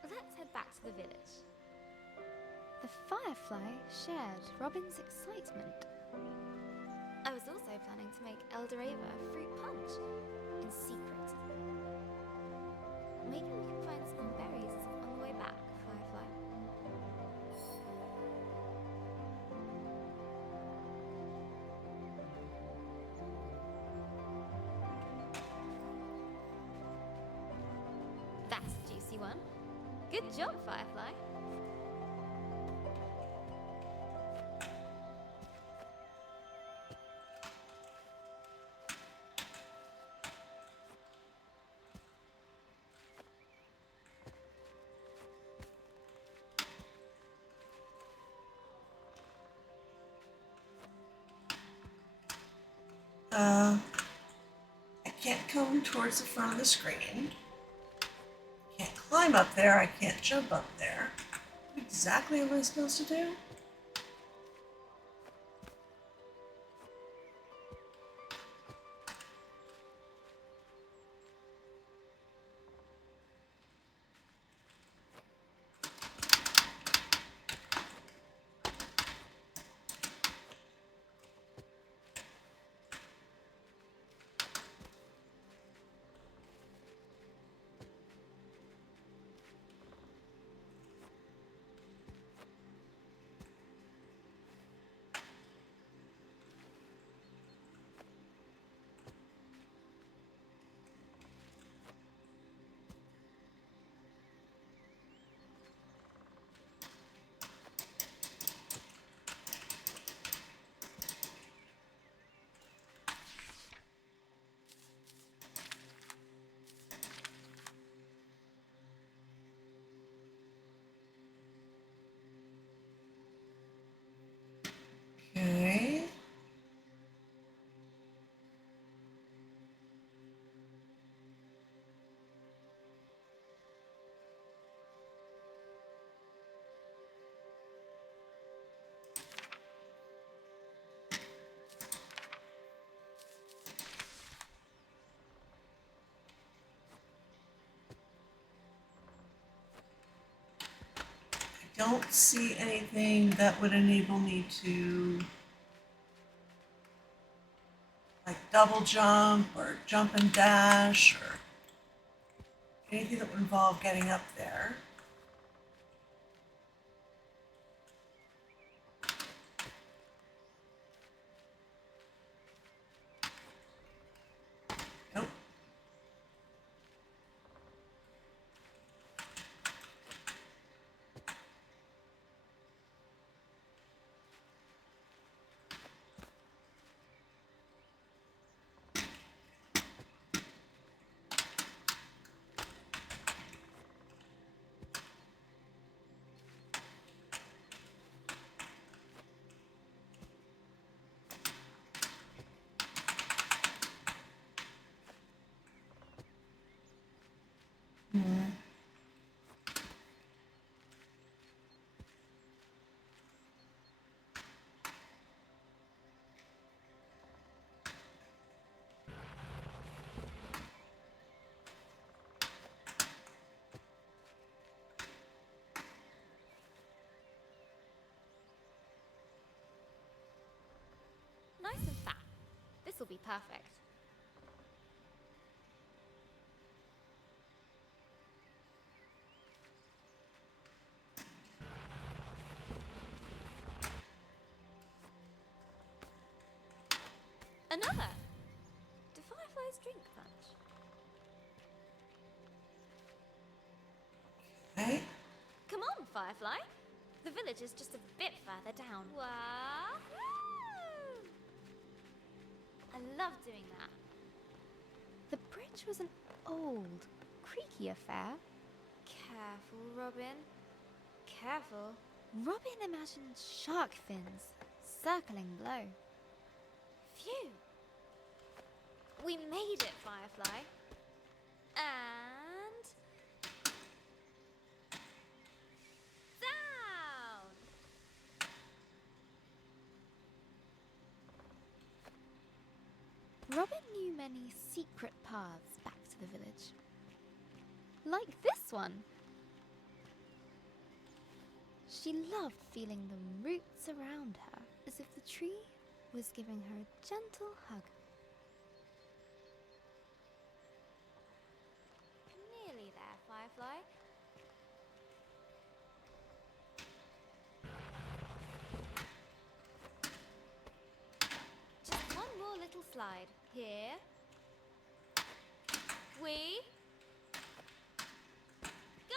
Let's head back to the village. The firefly shared Robin's excitement. I was also planning to make Elder Ava a fruit punch in secret. Maybe we can find some berries on the way back, Firefly. Good job, Firefly. I can't come towards the front of the screen. Can't climb up there. I can't jump up there. What exactly am I supposed to do? Okay. I don't see anything that would enable me to like double jump or jump and dash or anything that would involve getting up there. Nope. Nice and fat. This will be perfect. Another! Do fireflies drink much? Okay. Come on, Firefly. The village is just a bit further down. Wahoo! I love doing that. The bridge was an old, creaky affair. Careful, Robin. Careful. Robin imagined shark fins circling below. Phew. We made it, Firefly. And... down! Robin knew many secret paths back to the village. Like this one. She loved feeling the roots around her, as if the tree was giving her a gentle hug. Nearly there, Firefly. Just one more little slide. Here. We... go!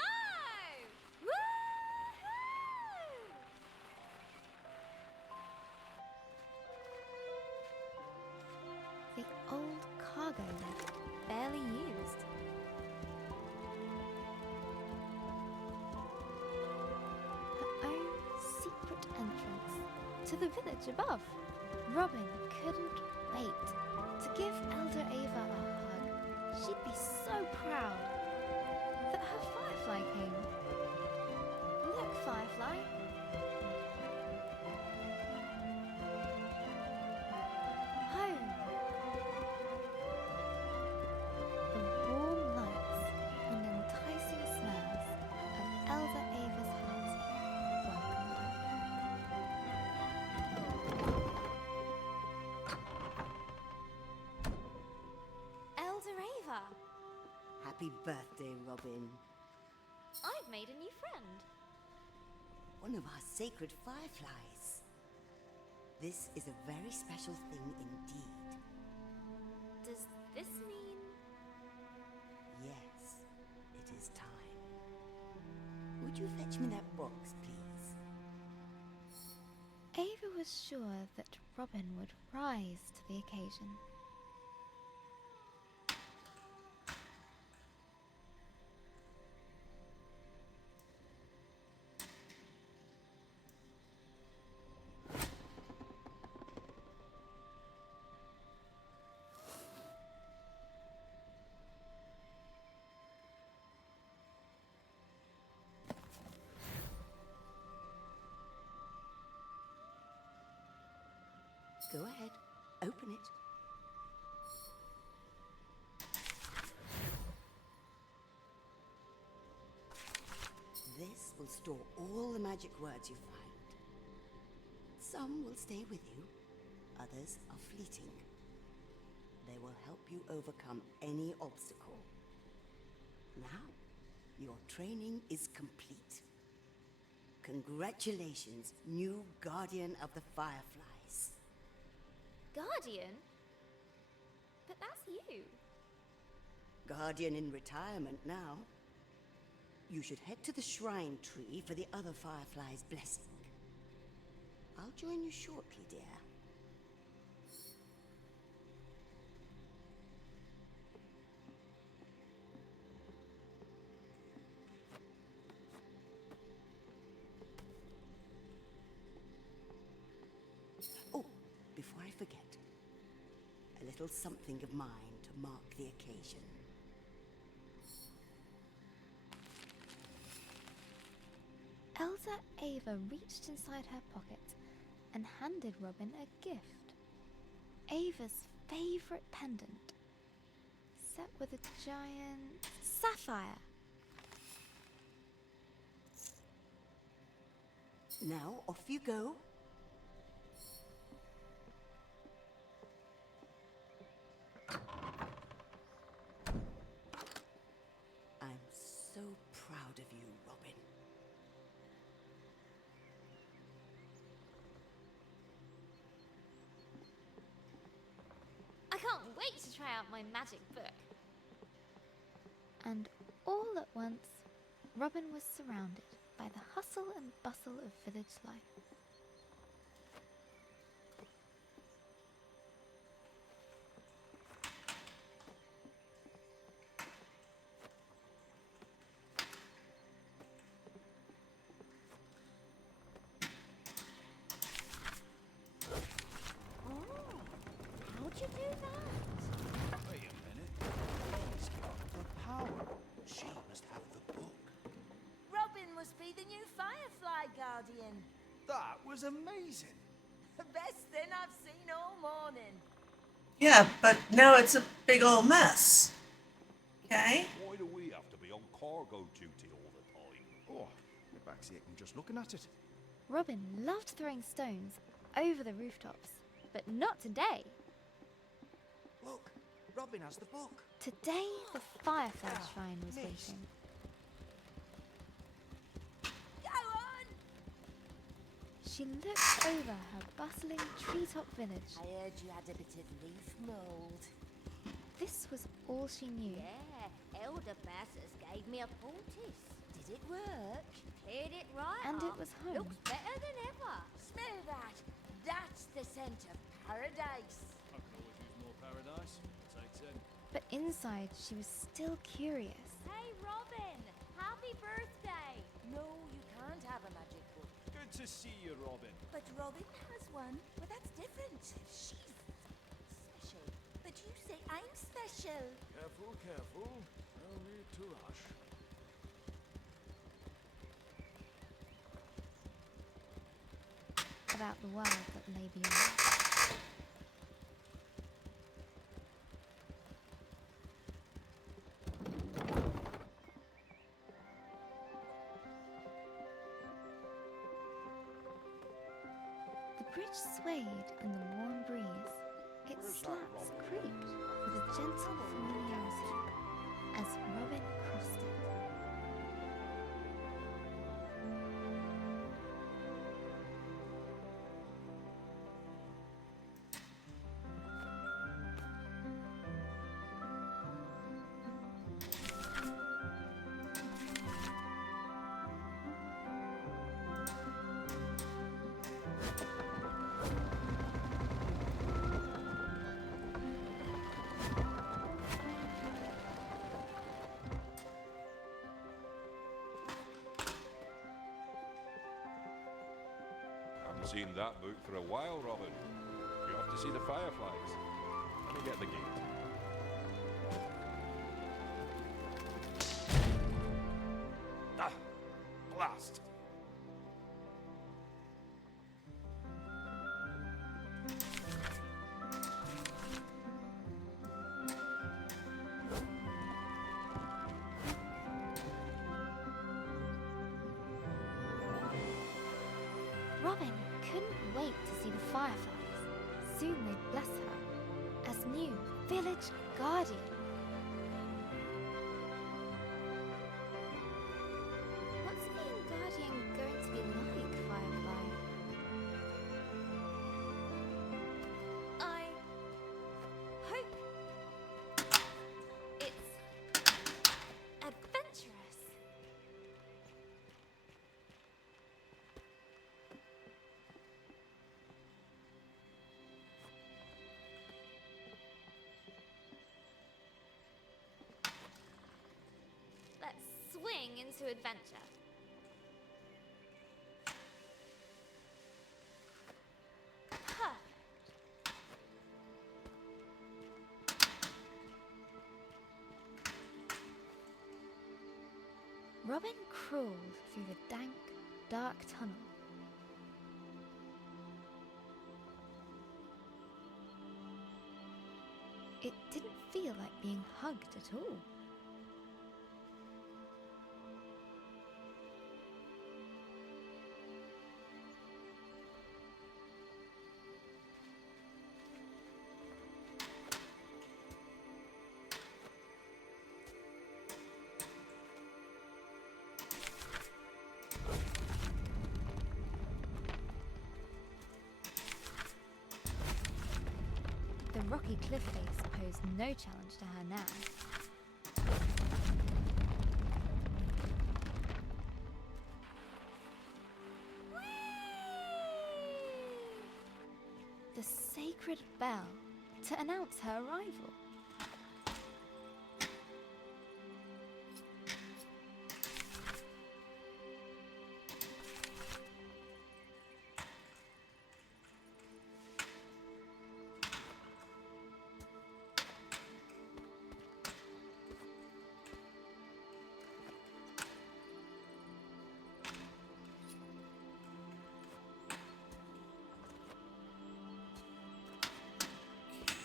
to the village above. Robin couldn't wait to give Elder Ava a hug. She'd be so proud that her Firefly came. Look, Firefly. Home. The warm lights and enticing smells of Elder Ava's hut welcomed her. Elder Ava! Happy birthday, Robin. I've made a new friend. One of our sacred fireflies. This is a very special thing indeed. Does this mean... Yes, it is time. Would you fetch me that box, please? Ava was sure that Robin would rise to the occasion. Go ahead, open it. This will store all the magic words you find. Some will stay with you, others are fleeting. They will help you overcome any obstacle. Now, your training is complete. Congratulations, new Guardian of the Fireflies. Guardian? But that's you. Guardian in retirement now. You should head to the shrine tree for the other Firefly's blessing. I'll join you shortly, dear. Oh, before I forget, a little something of mine to mark the occasion. Elder Ava reached inside her pocket and handed Robin a gift. Ava's favorite pendant, set with a giant sapphire. Now, off you go. I'm so proud of you, Robin. I can't wait to try out my magic book. And all at once, Robin was surrounded by the hustle and bustle of village life. How'd you do that? Wait a minute. She's got the power. She must have the book. Robin must be the new Firefly Guardian. That was amazing. The best thing I've seen all morning. Yeah, but now it's a big old mess. Okay? Why do we have to be on cargo duty all the time? Oh, my back's aching just looking at it. Robin loved throwing stones over the rooftops, but not today. Look, Robin has the book. Today, the Firefly Shrine was missed. waiting. Go on! She looked over her bustling treetop village. I heard you had a bit of leaf mold. This was all she knew. Yeah, Elder Bassus gave me a poultice. Did it work? Cleared it right And it up. was home. Looks better than ever. Smell that! That's the scent of paradise. I could always use more paradise. Take 10. But inside, she was still curious. Hey, Robin! Happy birthday! No, you can't have a magic book. Good to see you, Robin. But Robin has one. Well, that's different. She's special. But you say I'm special. Careful, careful. No need to rush. About the world that lay beyond. The bridge swayed in the warm breeze. Its slats creaked with a gentle familiarity as Robin crossed it. Haven't seen that book for a while, Robin. You off to see the fireflies? Let me get the gate. Ah! Blast! Robin couldn't wait to see the fireflies. Soon they'd bless her as new village guardian. What's being guardian going to be like, Firefly? I hope It's adventurous. let's swing into adventure. Huh. Robin crawled through the dank, dark tunnel. It didn't feel like being hugged at all. The rocky cliff face posed no challenge to her now. The sacred bell to announce her arrival.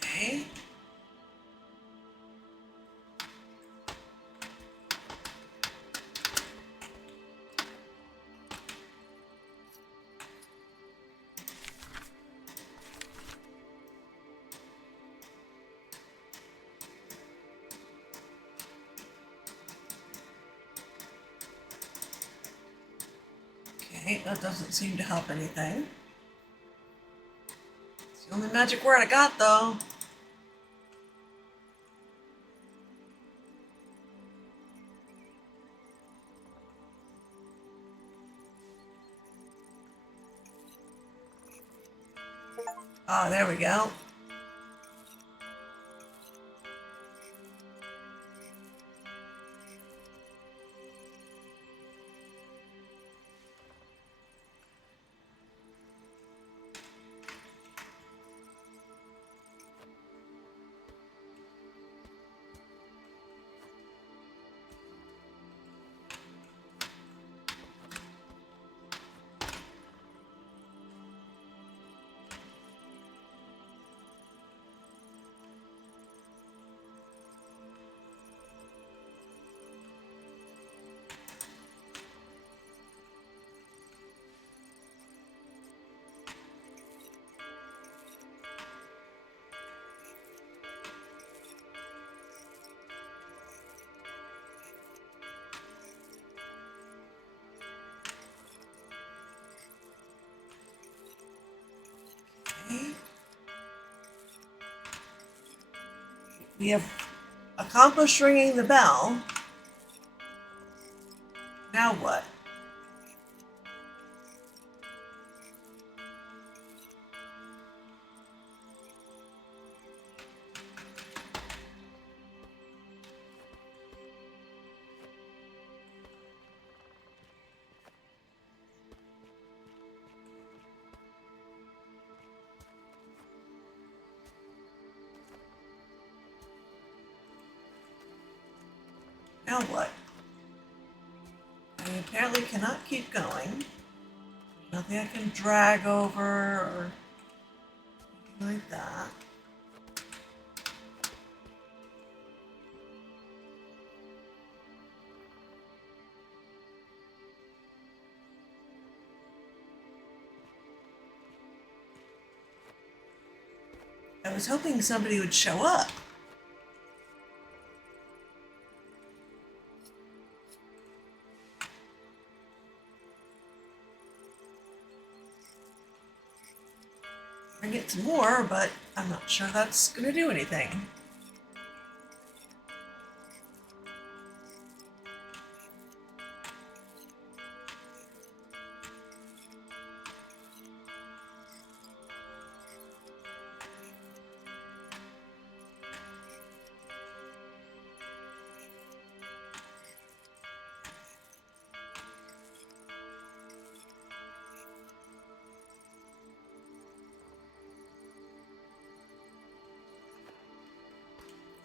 Okay. Okay, that doesn't seem to help anything. It's the only magic word I got, though. Ah, there we go. We have accomplished ringing the bell. Now what? Now what? I apparently cannot keep going. Nothing I can drag over or anything like that. I was hoping somebody would show up. I get some more, but I'm not sure that's going to do anything.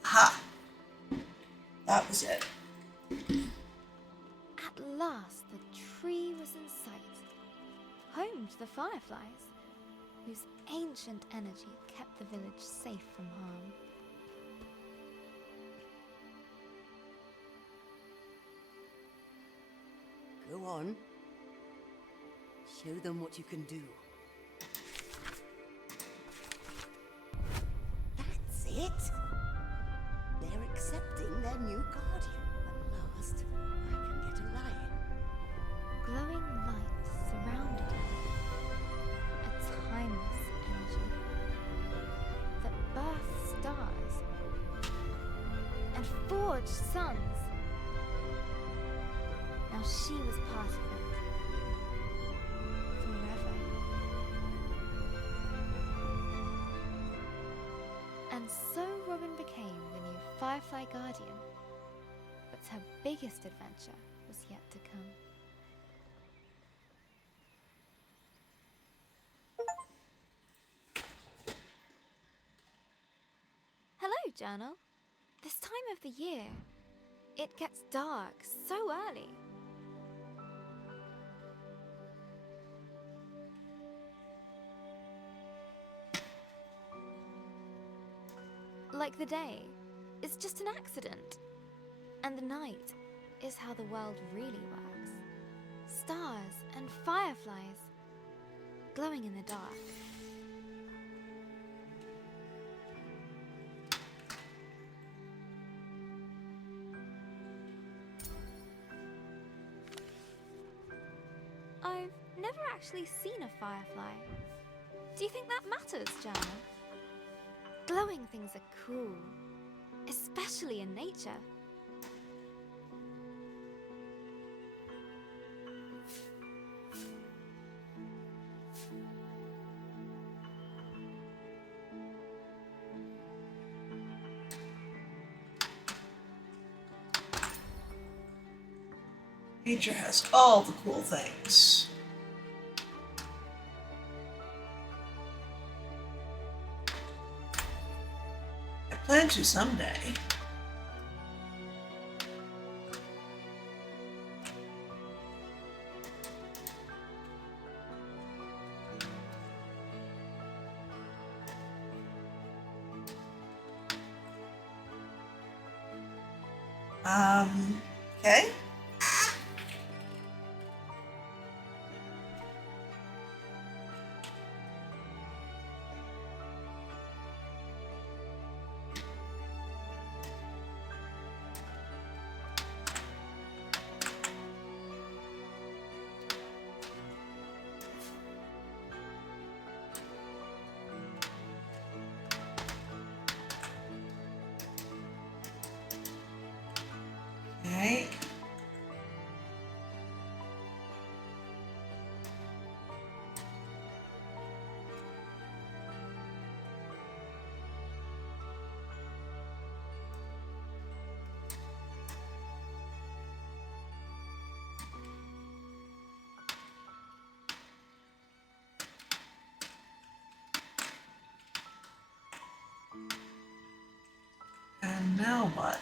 Ha! That was it. At last, the tree was in sight, home to the fireflies, whose ancient energy kept the village safe from harm. Go on. Show them what you can do. That's it. They're accepting their new guardian. At last, I can get a lion. Glowing light surrounded her, a timeless energy that birthed stars and forged suns. Now she was part of it, forever. And so Robin became the new Firefly Guardian, but her biggest adventure was yet to come. Hello, Journal. This time of the year, it gets dark so early. Like the day is just an accident, and the night is how the world really works. Stars and fireflies glowing in the dark. I've never actually seen a firefly. Do you think that matters, Jana? Glowing things are cool, especially in nature. Nature has all the cool things. I plan to someday. Okay. now what?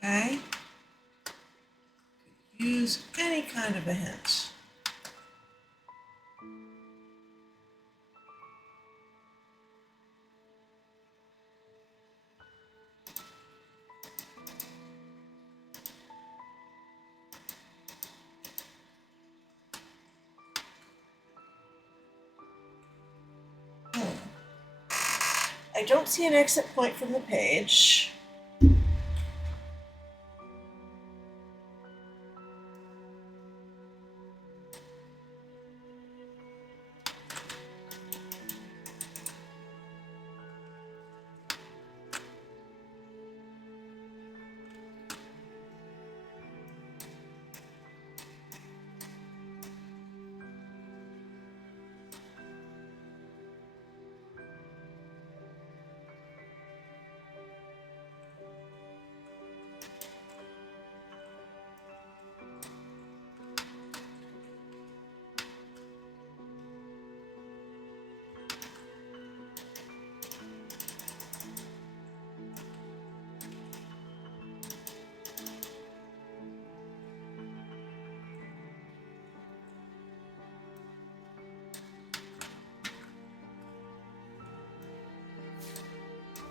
Okay. Use any kind of a hint. I don't see an exit point from the page.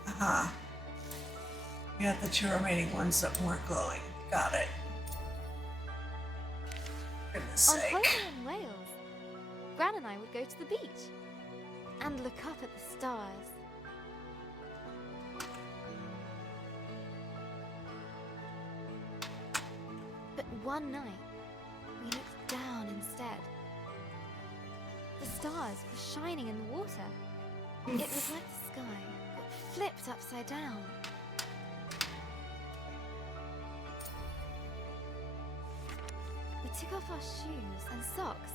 Aha. You got the two remaining ones that weren't glowing. Got it. Goodness On sake. holiday in Wales, Gran and I would go to the beach and look up at the stars. But one night, we looked down instead. The stars were shining in the water. It was like the sky, but flipped upside down. We took off our shoes and socks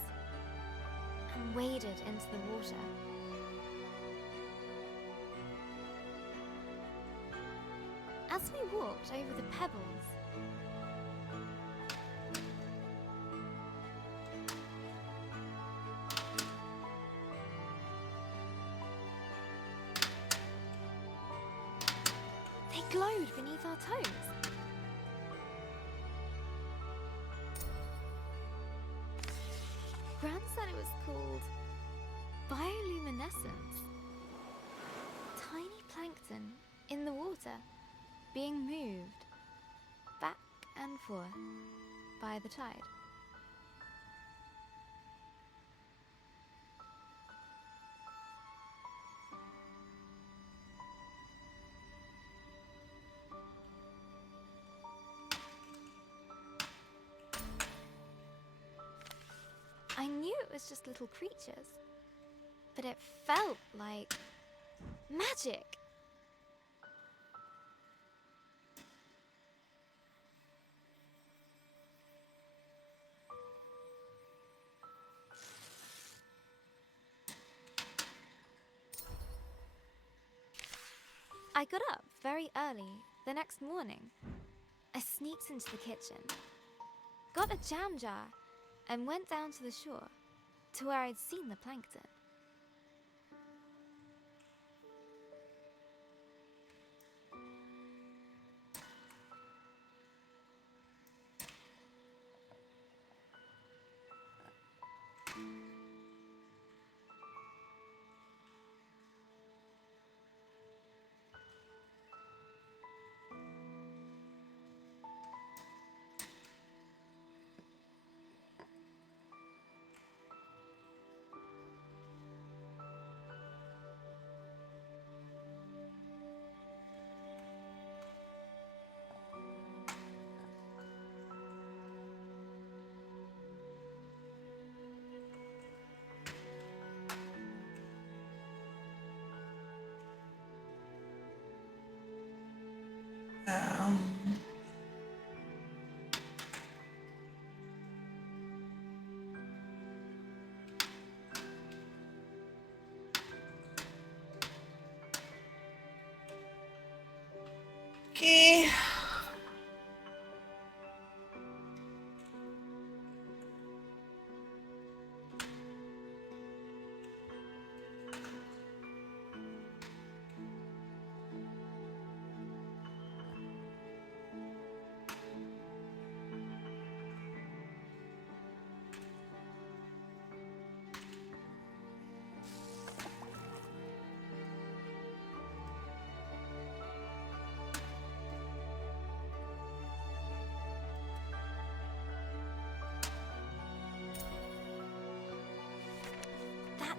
and waded into the water. As we walked over the pebbles, they glowed beneath our toes. Gran said it was called bioluminescence. Tiny plankton in the water being moved back and forth by the tide. I knew it was just little creatures, but it felt like magic. I got up very early the next morning. I sneaked into the kitchen, got a jam jar, and went down to the shore to where I'd seen the plankton.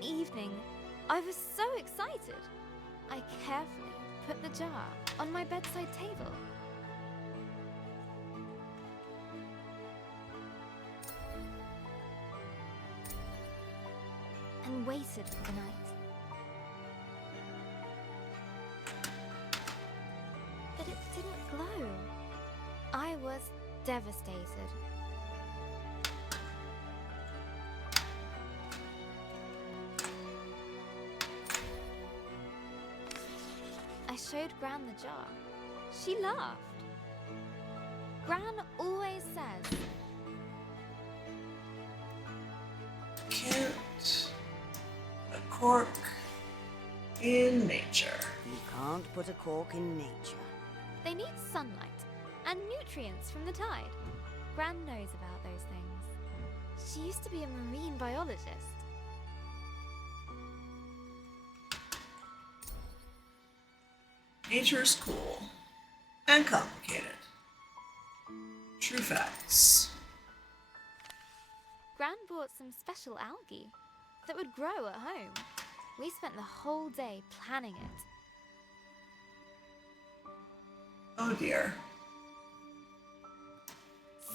evening, I was so excited. I carefully put the jar on my bedside table. And waited for the night. But it didn't glow. I was devastated. I showed Gran the jar. She laughed. Gran always says, Can't a cork in nature. You can't put a cork in nature. they need sunlight and nutrients from the tide. Gran knows about those things. She used to be a marine biologist. Nature is cool and complicated. True facts. Gran bought some special algae that would grow at home. We spent the whole day planning it. Oh dear.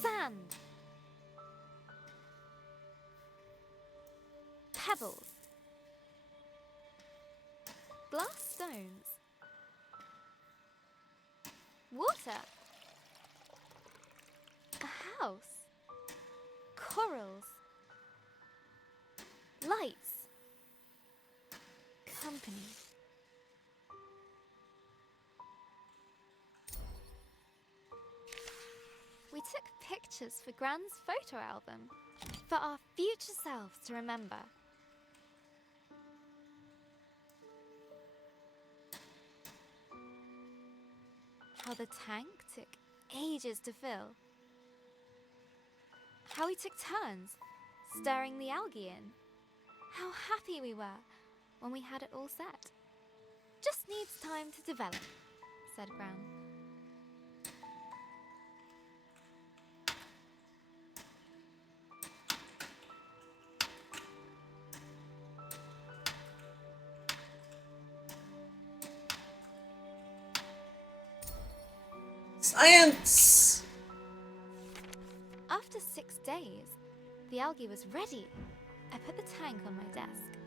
Sand. Pebbles. Glass stones. Water. A house. Corals. Lights. Company. We took pictures for Gran's photo album, for our future selves to remember. How the tank took ages to fill. How we took turns stirring the algae in. How happy we were when we had it all set. Just needs time to develop, said Gran. Science! After 6 days, the algae was ready. I put the tank on my desk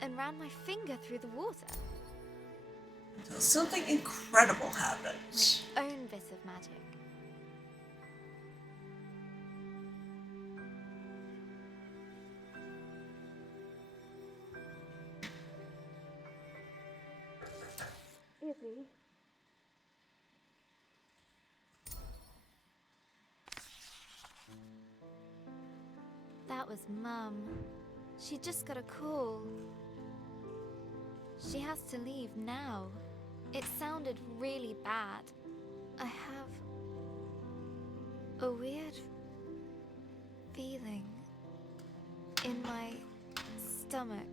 and ran my finger through the water. Until something incredible happened. My own bit of magic. Izzy. That was Mum. She just got a call. She has to leave now. It sounded really bad. I have a weird feeling in my stomach.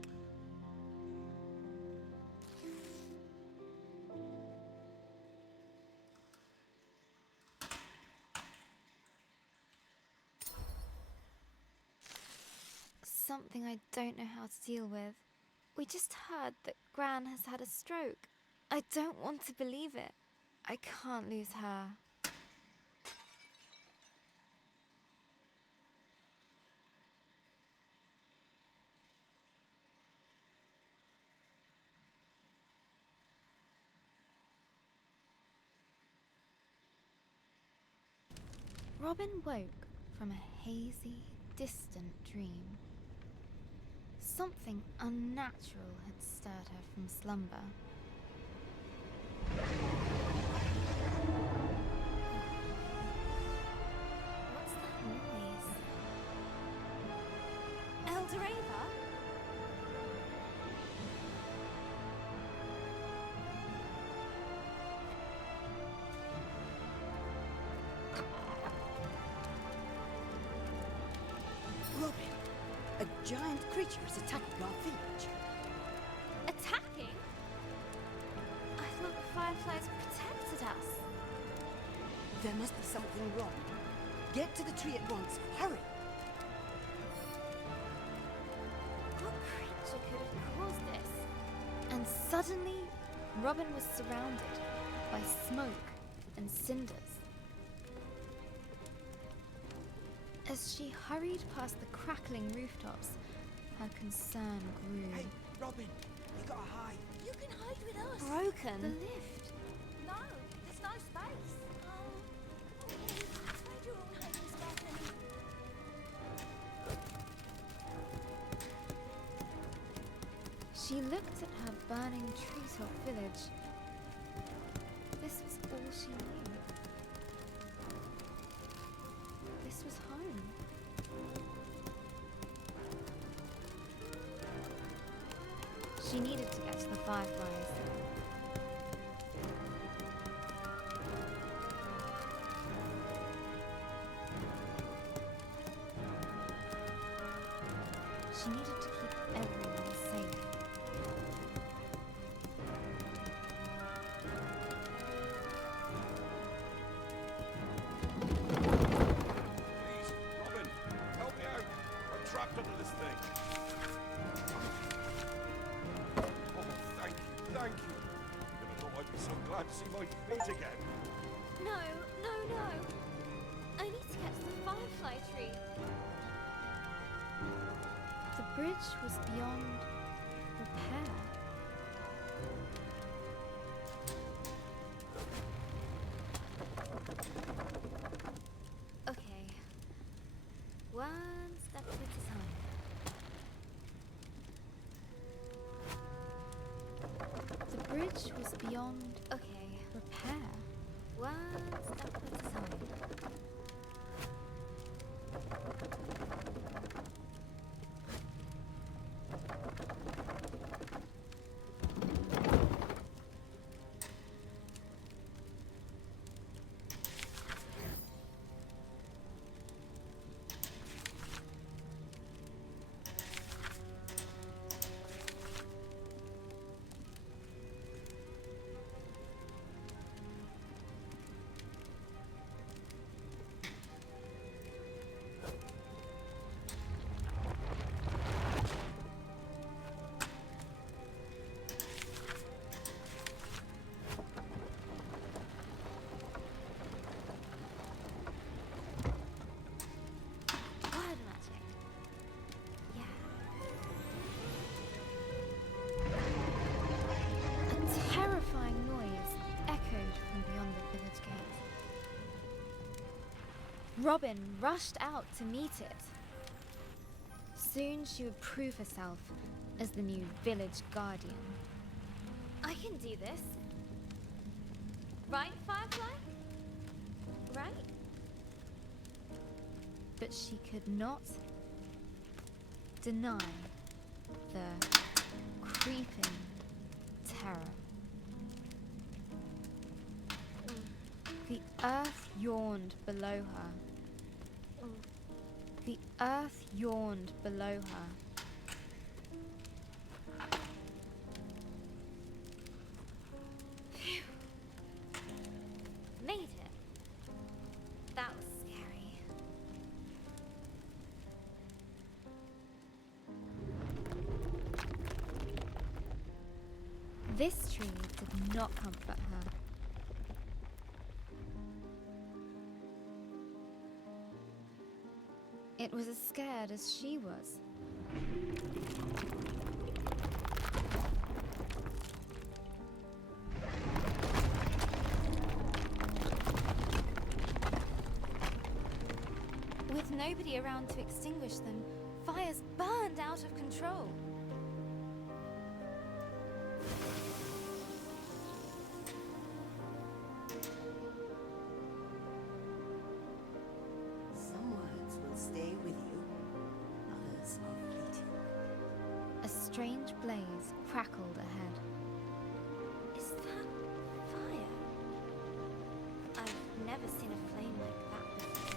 Something I don't know how to deal with. We just heard that Gran has had a stroke. I don't want to believe it. I can't lose her. Robin woke from a hazy, distant dream. Something unnatural had stirred her from slumber. What's that noise? Eldoreva? Robin, a giant creature is attacking our village. Attacking? I thought the fireflies protected us. There must be something wrong. Get to the tree at once. Hurry! What creature Suddenly, Robin was surrounded by smoke and cinders. As she hurried past the crackling rooftops, her concern grew. Hey, Robin, you gotta hide. You can hide with us. Broken. The lift. No, there's no space. Oh, find your own hiding spot and... She looked at her burning treetop village. This was all she knew. This was home. She needed to get to the fireflies. She needed to keep everyone safe. Please, Robin, help me out. I'm trapped under this thing. Oh, thank you, thank you. Never thought I'd be so glad to see my feet again. No, no, no. I need to get to the firefly tree. The bridge was beyond repair. Okay. One step at a time. The bridge was beyond, repair. One step at a time. Word magic. Yeah. A terrifying noise echoed from beyond the village gate. Robin rushed out to meet it. Soon she would prove herself as the new village guardian. I can do this. Right, Firefly? Right? But she could not deny the creeping terror. The earth yawned below her. The earth yawned below her. Phew. Made it. That was scary. This tree did not comfort her. It was as scared as she was. With nobody around to extinguish them, fires burned out of control. Some words will stay with you, others are fleeting. A strange blaze crackled ahead. Is that fire? I've never seen a flame like that before.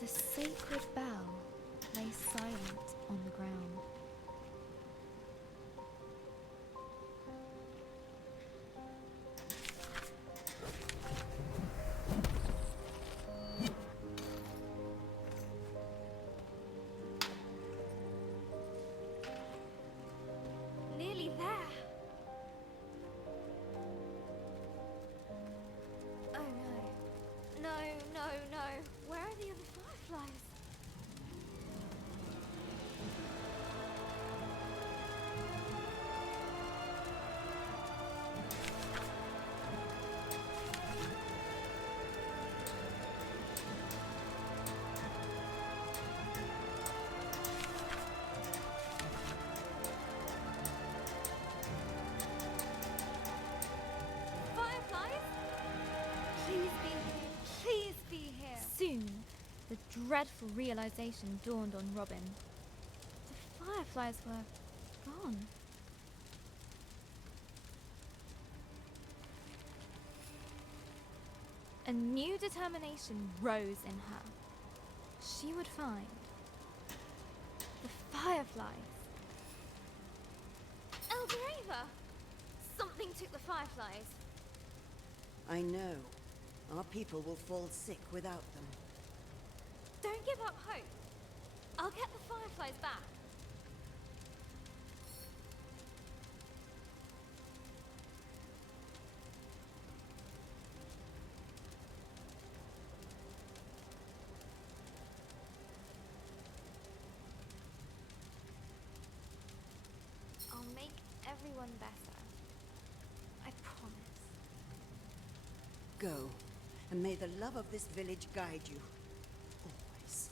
The sacred bell lay silent on the ground. Nearly there. Oh no. No, no, no. Where are the other fireflies? Fireflies? Please be here. Please be here. Soon, the dreadful realization dawned on Robin. The fireflies were gone. A new determination rose in her. She would find the fireflies. Elderava! Something took the fireflies. I know. Our people will fall sick without them. Don't give up hope. I'll get the fireflies back. I'll make everyone better. I promise. Go, and may the love of this village guide you. Always.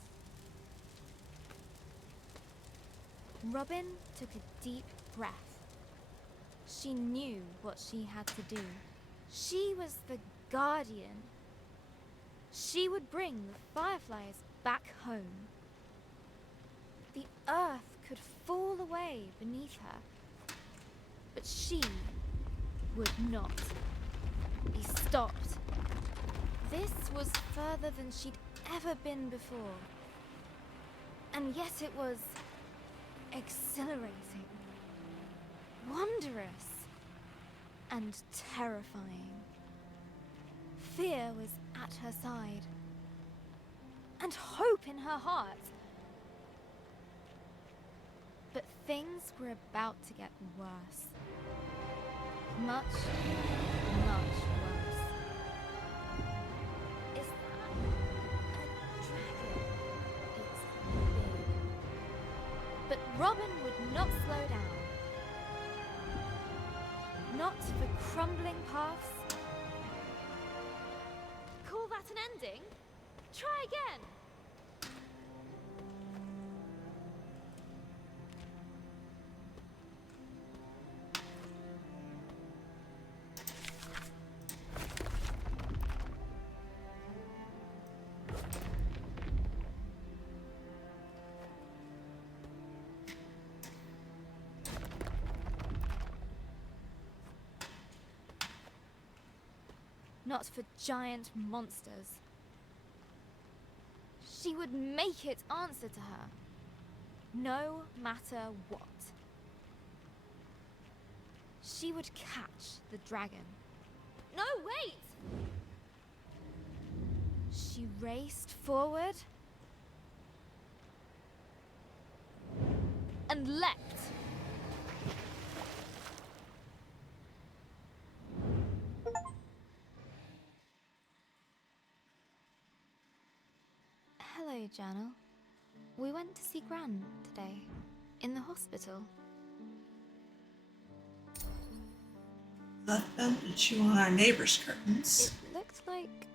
Robin took a deep breath. She knew what she had to do. She was the guardian. She would bring the fireflies back home. The earth could fall away beneath her, but she would not be stopped. This was further than she'd ever been before. And yet it was exhilarating, wondrous, and terrifying. Fear was at her side, and hope in her heart. But things were about to get worse. Much, much worse. Is that a dragon? It's big. But Robin would not slow down. Not for crumbling paths. Call that an ending? Try again. Not for giant monsters. She would make it answer to her, no matter what. She would catch the dragon. No, wait! She raced forward and leapt. Hello, Journal. We went to see Gran today, in the hospital. Left them to chew on our neighbor's curtains. It looked like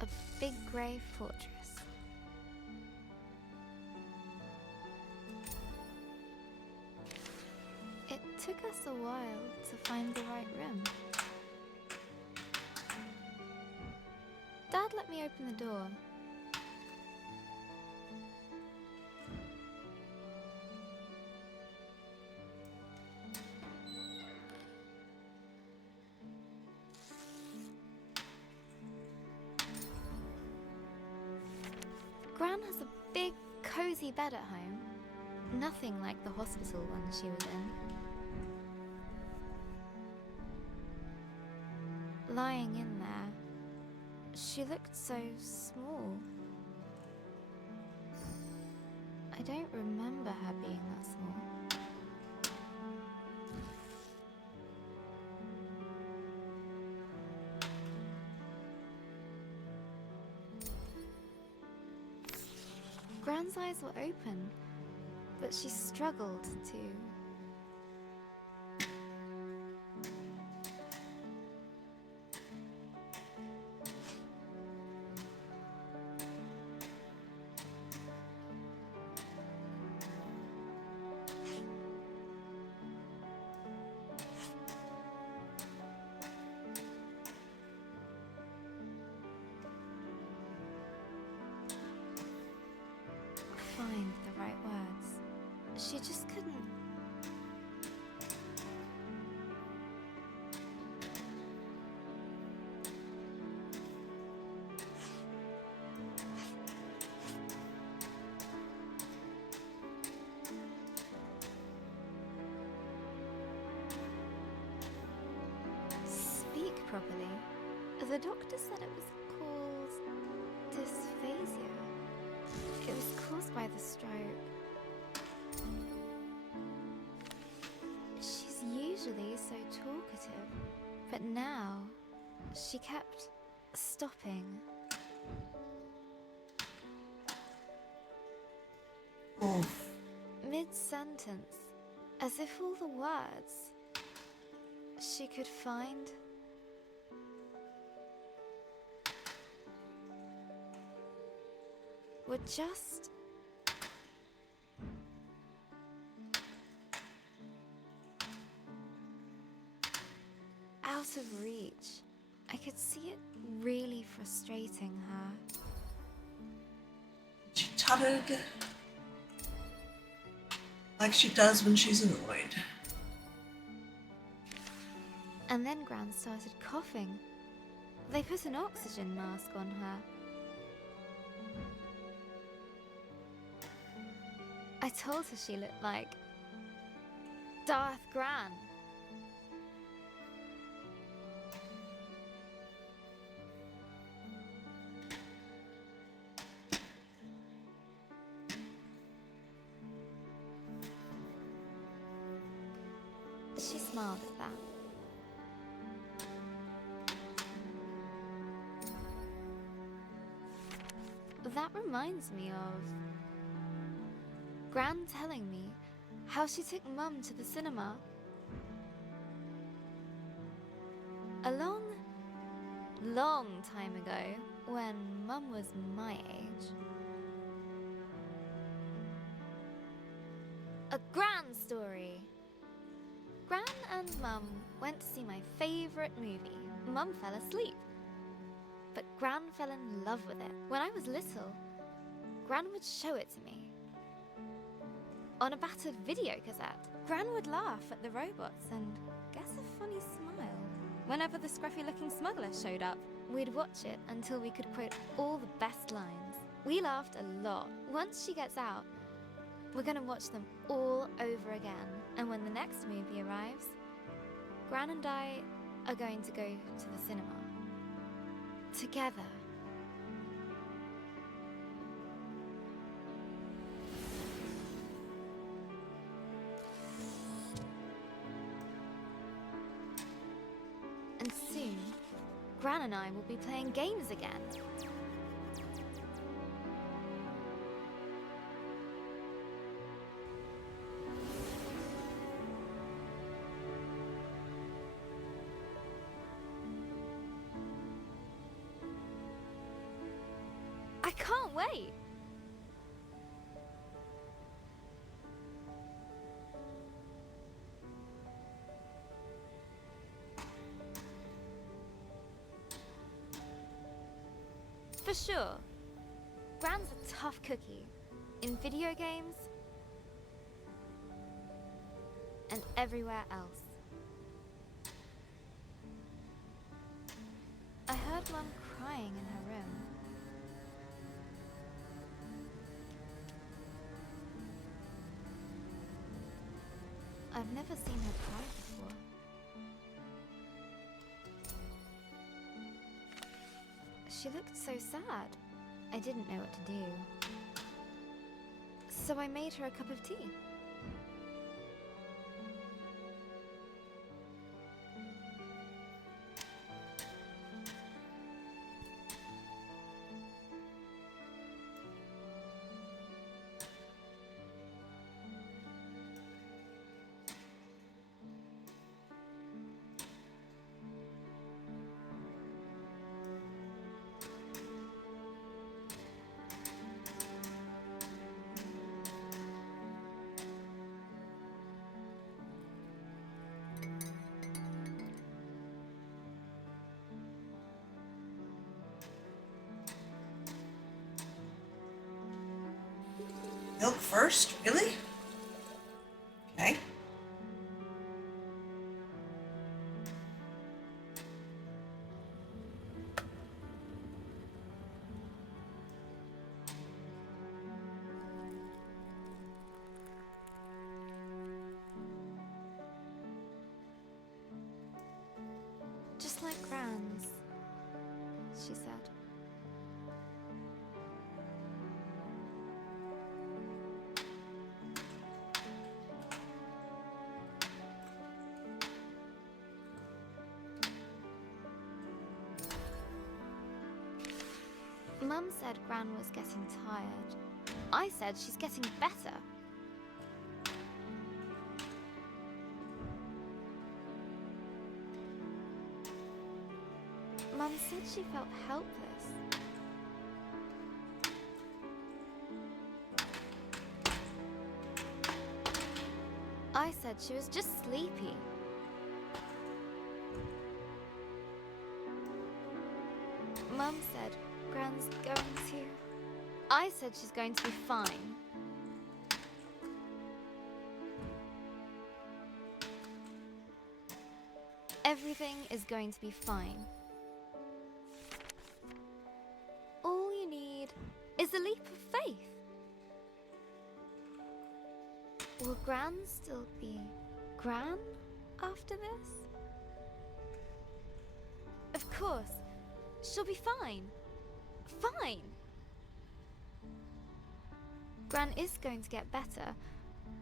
a big grey fortress. It took us a while to find the right room. Dad let me open the door. Gran has a big, cozy bed at home. Nothing like the hospital one she was in. Lying in there, she looked so small. I don't remember her being that small. Gran's eyes were open, but she struggled to. Find the right words. She just couldn't. Speak properly. The doctor said it was called dysphasia. It was caused by the stroke. She's usually so talkative, but now she kept stopping. Oof. Mid-sentence, as if all the words she could find were just out of reach. I could see it really frustrating her. She tutted like she does when she's annoyed. And then Gran started coughing. They put an oxygen mask on her. I told her she looked like Darth Gran. She smiled at that. That reminds me of Gran telling me how she took Mum to the cinema. A long, long time ago, when Mum was my age. A Gran story. Gran and Mum went to see my favourite movie. Mum fell asleep, but Gran fell in love with it. When I was little, Gran would show it to me on a battered video cassette. Gran would laugh at the robots and guess a funny smile whenever the scruffy-looking smuggler showed up. We'd watch it until we could quote all the best lines. We laughed a lot. Once she gets out, we're gonna watch them all over again. And when the next movie arrives, Gran and I are going to go to the cinema. Together. And soon, Gran and I will be playing games again. I can't wait! For sure, Gran's a tough cookie in video games and everywhere else. I heard Mum crying in her room. never seen her cry before. She looked so sad. I didn't know what to do. So I made her a cup of tea. Milk first? Really? Okay. Just like Gran's, she said. Mum said Gran was getting tired. I said she's getting better. Mum said she felt helpless. I said she was just sleepy. Mum said Gran's going to... I said she's going to be fine. Everything is going to be fine. All you need is a leap of faith. Will Gran still be Gran after this? Of course. She'll be fine. Fine! Gran is going to get better,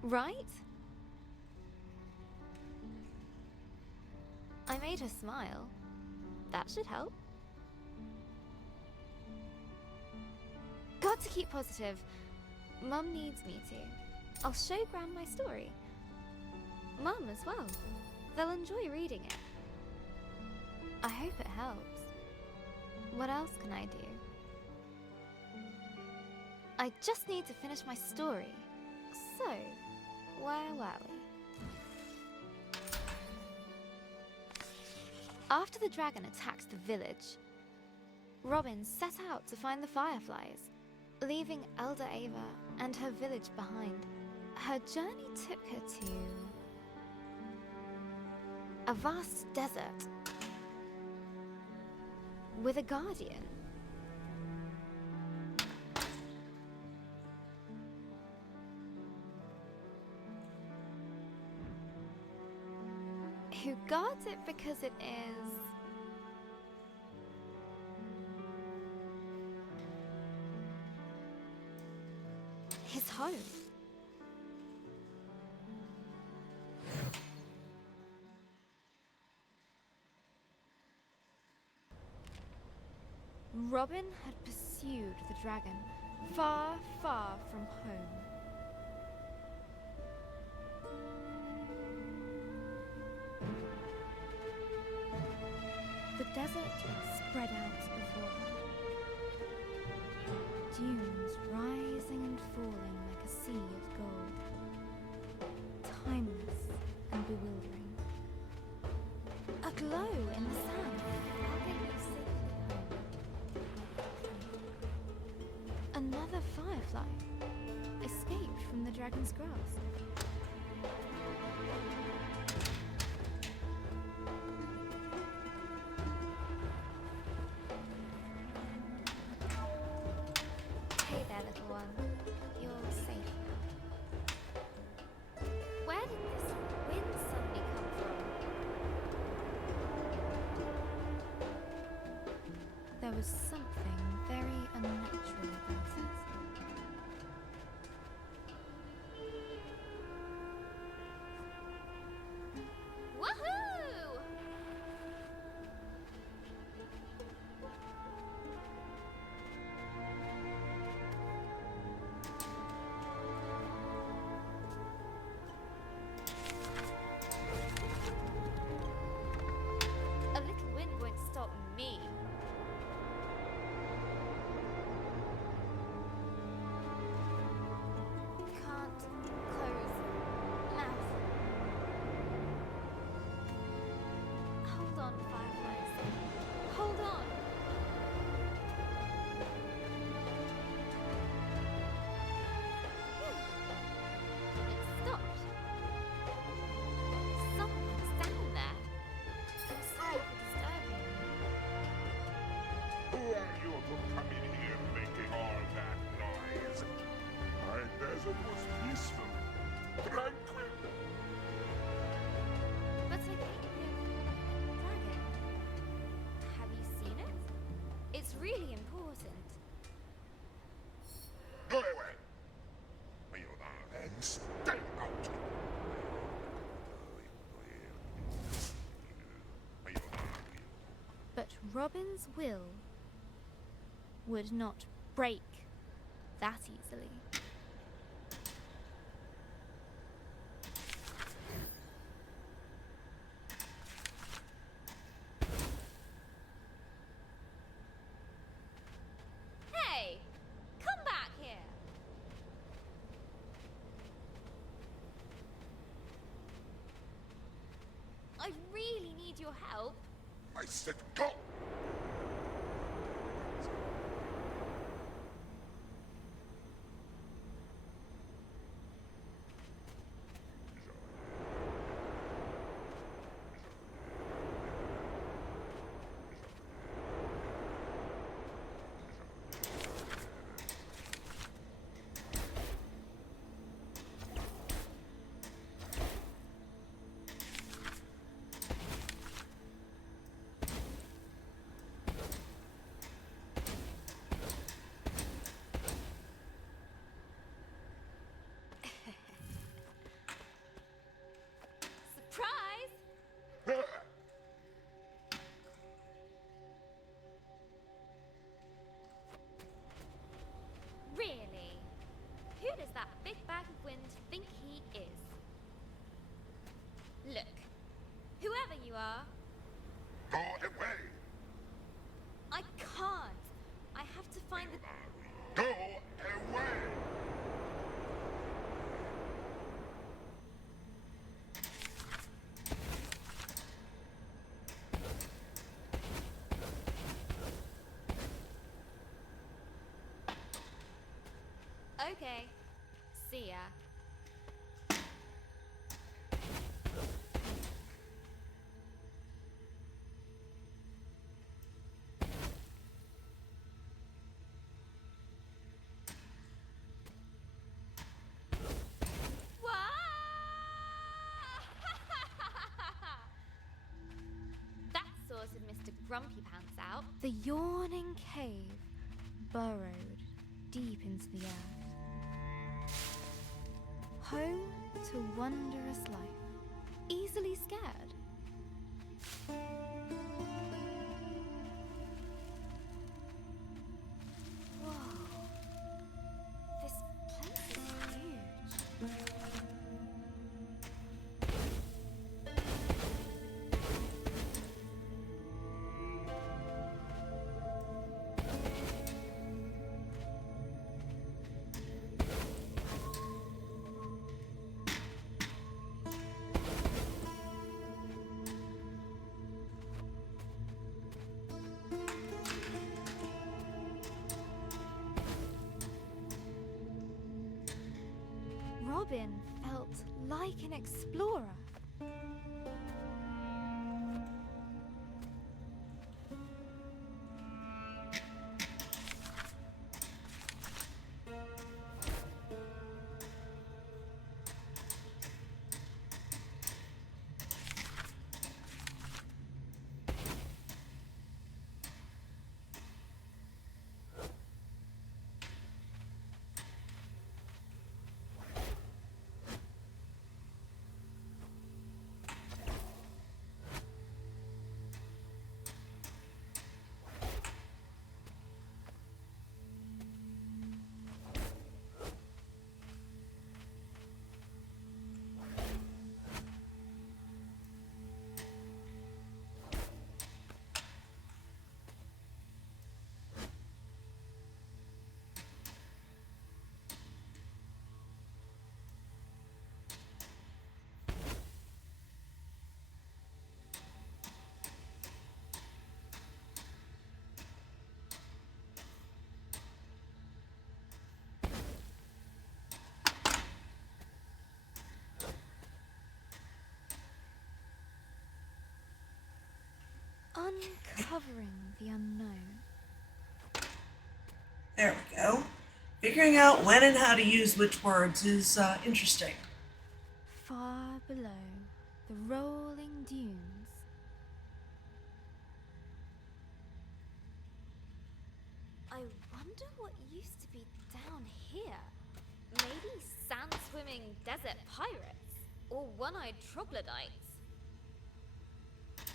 right? I made her smile. That should help. Got to keep positive. Mum needs me to. I'll show Gran my story. Mum as well. They'll enjoy reading it. I hope it helps. What else can I do? I just need to finish my story. So, where were we? After the dragon attacked the village, Robin set out to find the fireflies, leaving Elder Ava and her village behind. Her journey took her to a vast desert with a guardian. Who guards it because it is his home. Robin had pursued the dragon far, far from home. The desert spread out before her. Dunes rising and falling like a sea of gold. Timeless and bewildering. A glow in the sand. How can you safely home? Another firefly escaped from the dragon's grasp. Hey there, little one. You're safe now. Where did this wind There was something very unnatural about it. Woohoo! A little wind won't stop me. Can't close mouth. Hold on, Fireflies. Hold on. It stopped. Someone's down there. I'm sorry for disturbing you. Who are you to come in here making all that noise? My desert was peaceful, tranquil. But I came here for a dragon. Have you seen it? It's really important. Go away! And stay out! But Robin's will would not break that easily. Hey! Come back here! I really need your help. I said go! Surprise! Really? Who does that big bag of wind think he is? Look, whoever you are, Go away! I can't. I have to find the... Go away! Okay. See ya. That sorted Mr. Grumpy Pants out. The yawning cave burrowed deep into the earth. Home to wondrous life. Easily scared. Whoa. This place is huge. Robin felt like an explorer. Uncovering the unknown. There we go. Figuring out when and how to use which words is interesting. Far below the rolling dunes. I wonder what used to be down here. Maybe sand-swimming desert pirates? Or one-eyed troglodytes?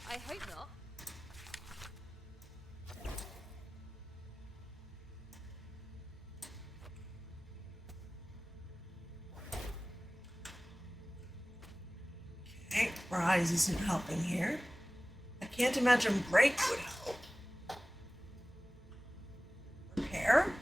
I hope not. Okay, Rise isn't helping here. I can't imagine Break would help. Repair?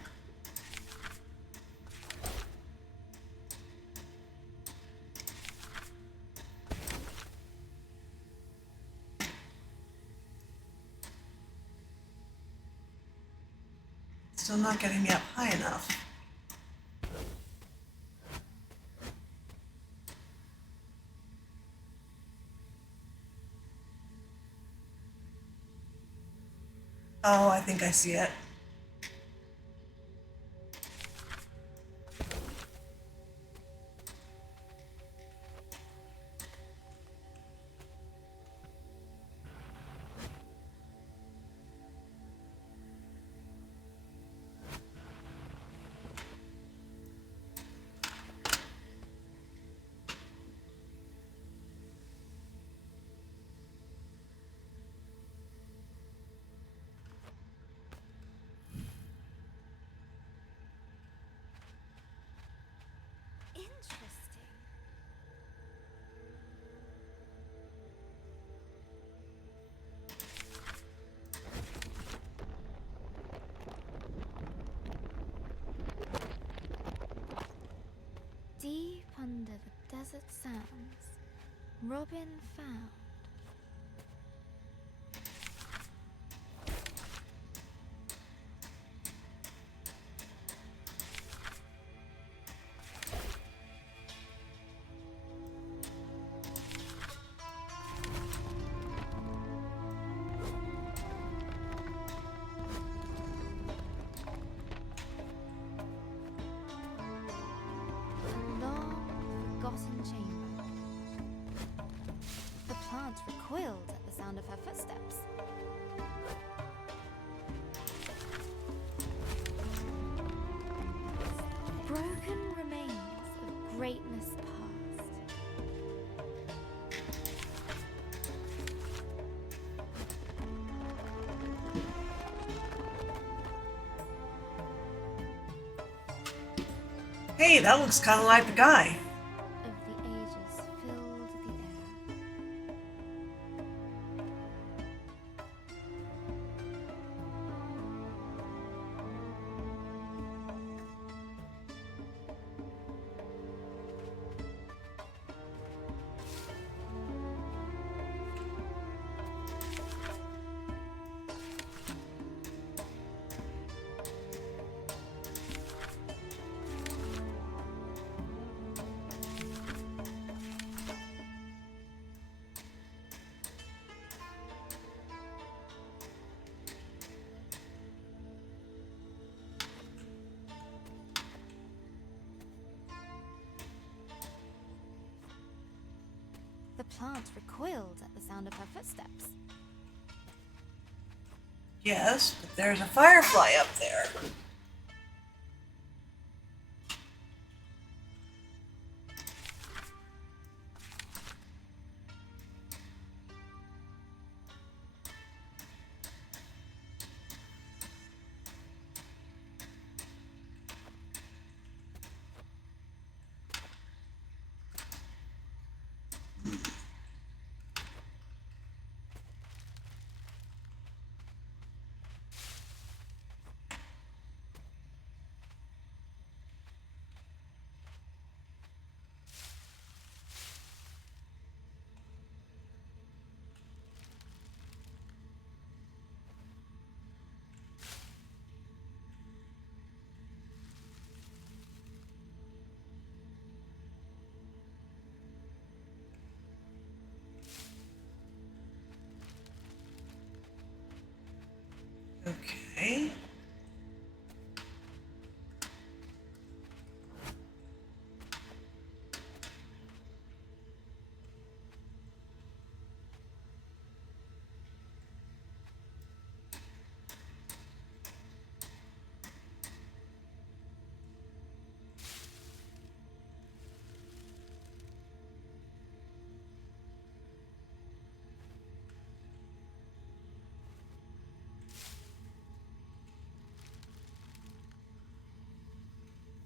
Still not getting me up high enough. Oh, I think I see it. Interesting. Deep under the desert sands, Robin found a long, forgotten chamber. The plant recoiled at the sound of her footsteps. Broken remains of greatness past. Hey, that looks kind of like the guy. Of the ages filled the air. The plant recoiled at the sound of her footsteps. Yes, but there's a firefly up there.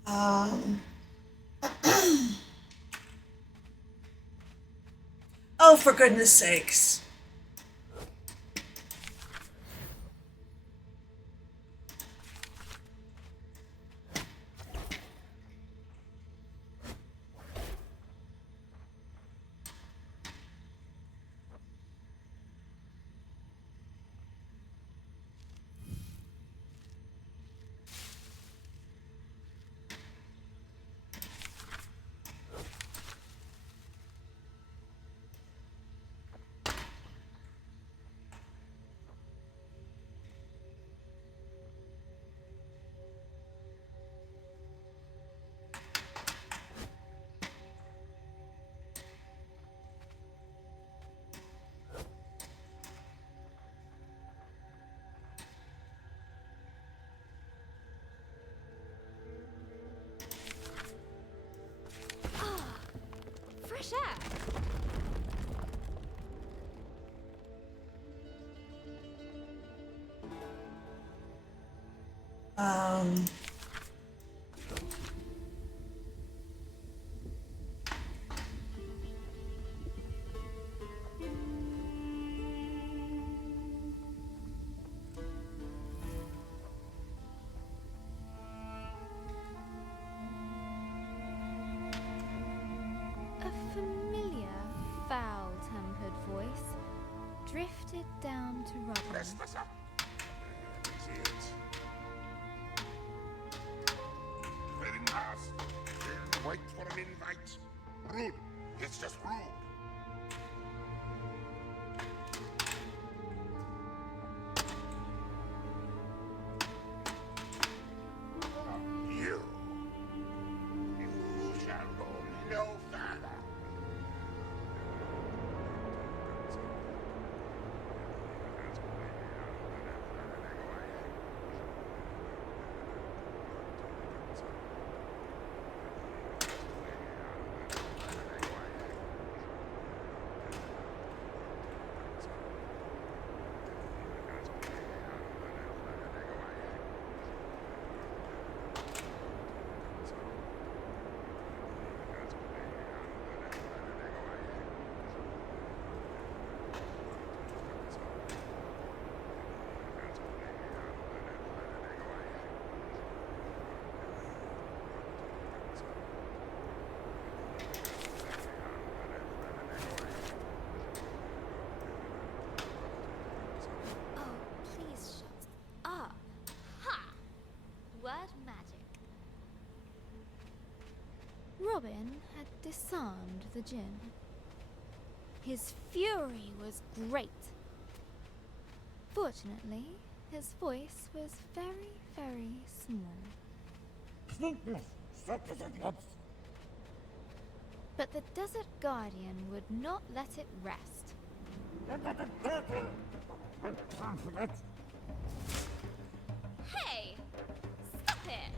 Um, oh, for goodness sakes. Fresh air. Um, A familiar, foul-tempered voice drifted down to Robin. Restless up. Is it? Very nice. Then wait for an invite. Rude. It's just rude. You. You shall go no further. Oh, please shut up. Ha! Word magic. Robin had disarmed the djinn. His fury was great. Fortunately, his voice was very, very small. But the Desert Guardian would not let it rest. Hey! Stop it!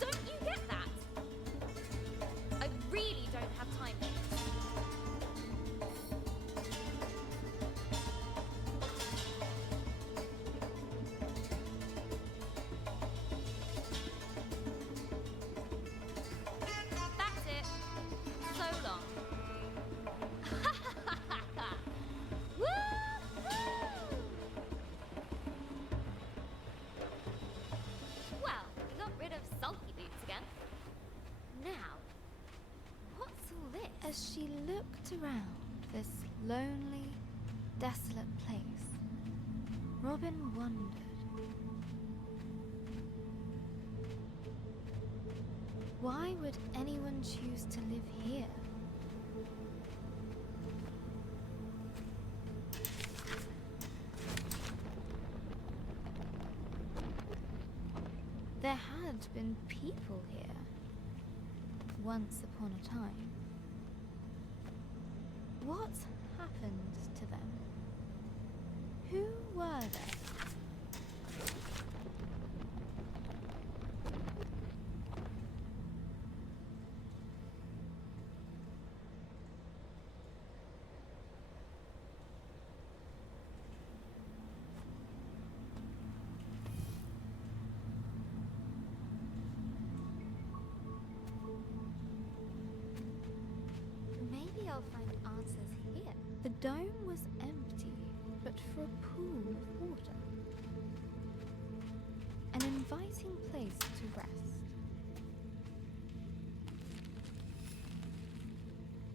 Don't you get that? I really don't have time for this. That's it. So long. Woo-hoo! Well, we got rid of sulky boots again. Now, what's all this? As she looked around this lonely, desolate place, Robin wondered. Why would anyone choose to live here? been people here. Once upon a time. What happened to them? Who were they? Maybe I'll find answers here. The dome was empty, but for a pool of water. An inviting place to rest.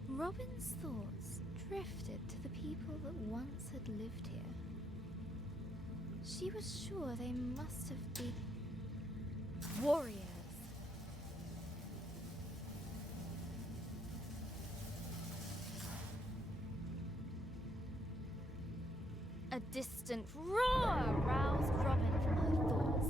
Robin's thoughts drifted to the people that once had lived here. She was sure they must have been warriors. A distant roar roused Robin from her thoughts.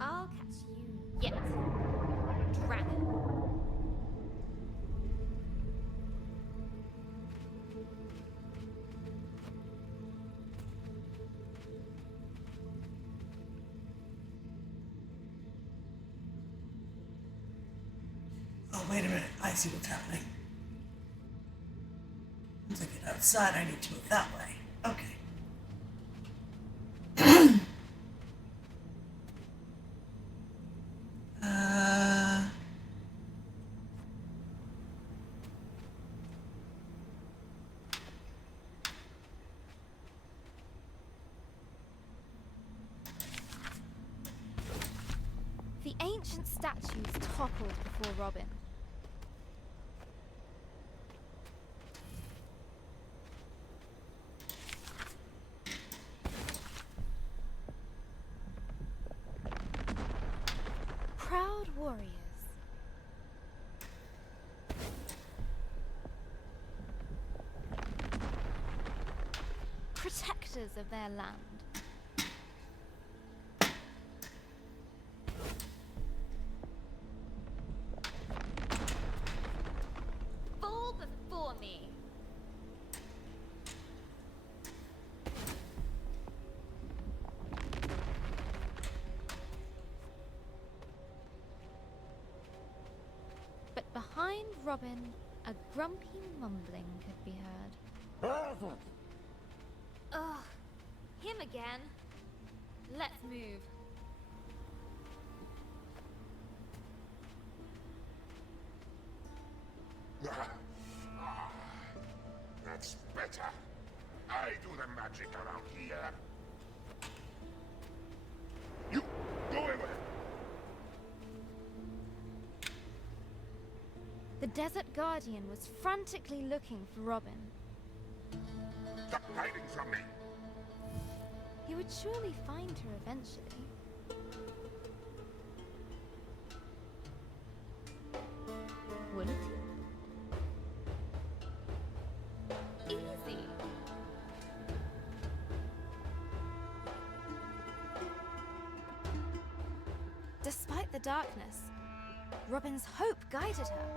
I'll catch you yet, dragon. Oh, wait a minute. I see what's happening. Once I get outside, I need to move that way. Okay. The ancient statues toppled before Robin. Proud warriors. Protectors of their land. Fall before me. But behind Robin, a grumpy mumbling could be heard. Ugh, him again. Let's move. That's better. I do the magic around here. You, go away. The Desert Guardian was frantically looking for Robin. Stop hiding from me. He would surely find her eventually. Wouldn't he? Easy. Despite the darkness, Robin's hope guided her.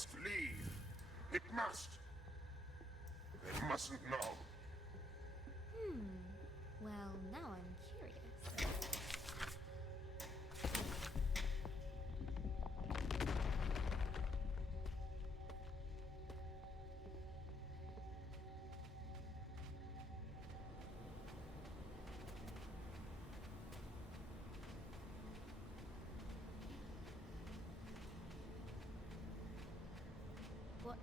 must leave. It must. They mustn't know. Well, now I'm curious. What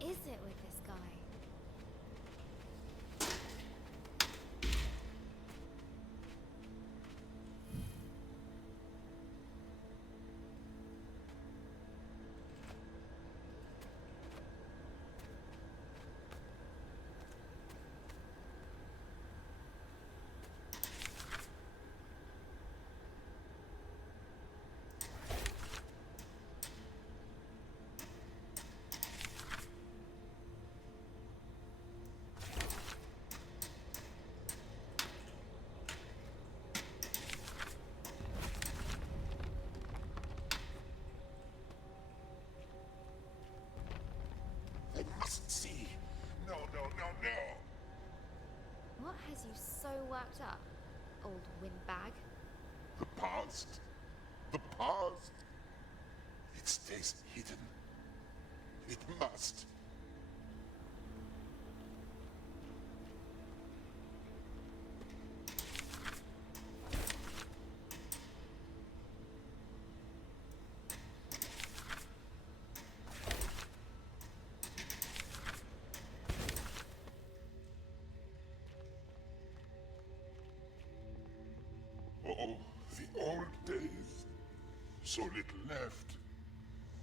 is it with this guy? They mustn't see. No, no, no, no. What has you so worked up, old windbag? The past. The past. It stays hidden. It must. Oh, the old days. So little left.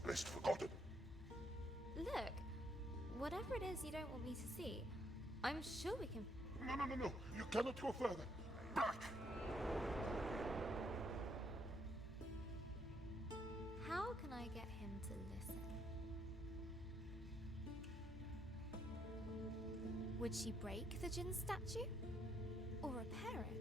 Best forgotten. Look, whatever it is you don't want me to see, I'm sure we can. No, no, no, no. You cannot go further. Back. How can I get him to listen? Would she break the Jinn statue? Or repair it?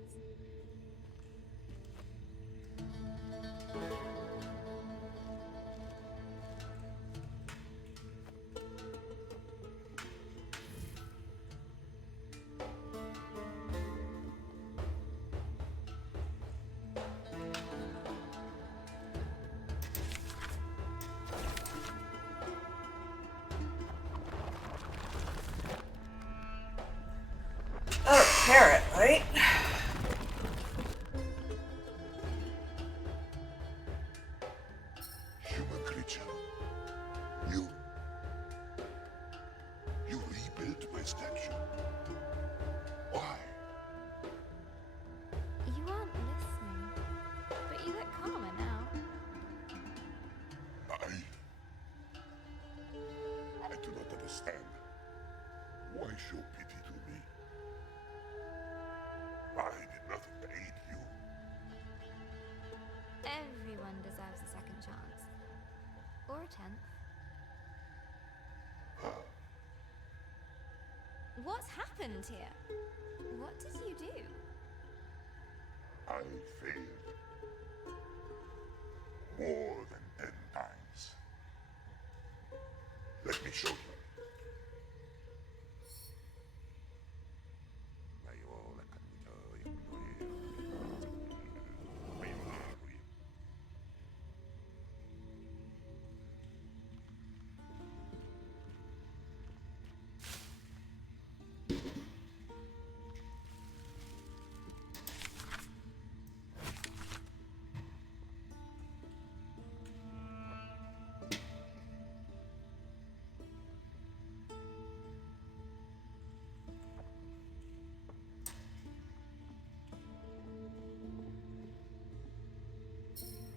Oh, carrot, right? Human creature. You. You rebuilt my statue. Why? You aren't listening, but you look calmer now. I do not understand. Why show pity to me? I did nothing to aid you. Everyone deserves a second chance. Or a 10th. What's happened here? What did you do? I failed. More than 10 times. Let me show you.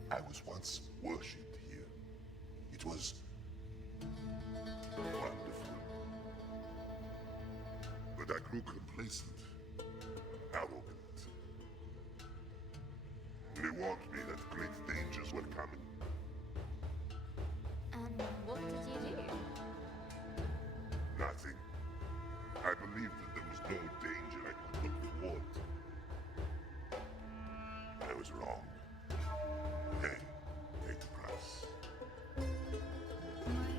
I was once worshipped here. It was wonderful. But I grew complacent, arrogant. They warned me that great dangers were coming. And what did you do? Nothing. I believed that there was no danger I could not thwart. I was wrong. Hey, take the price. My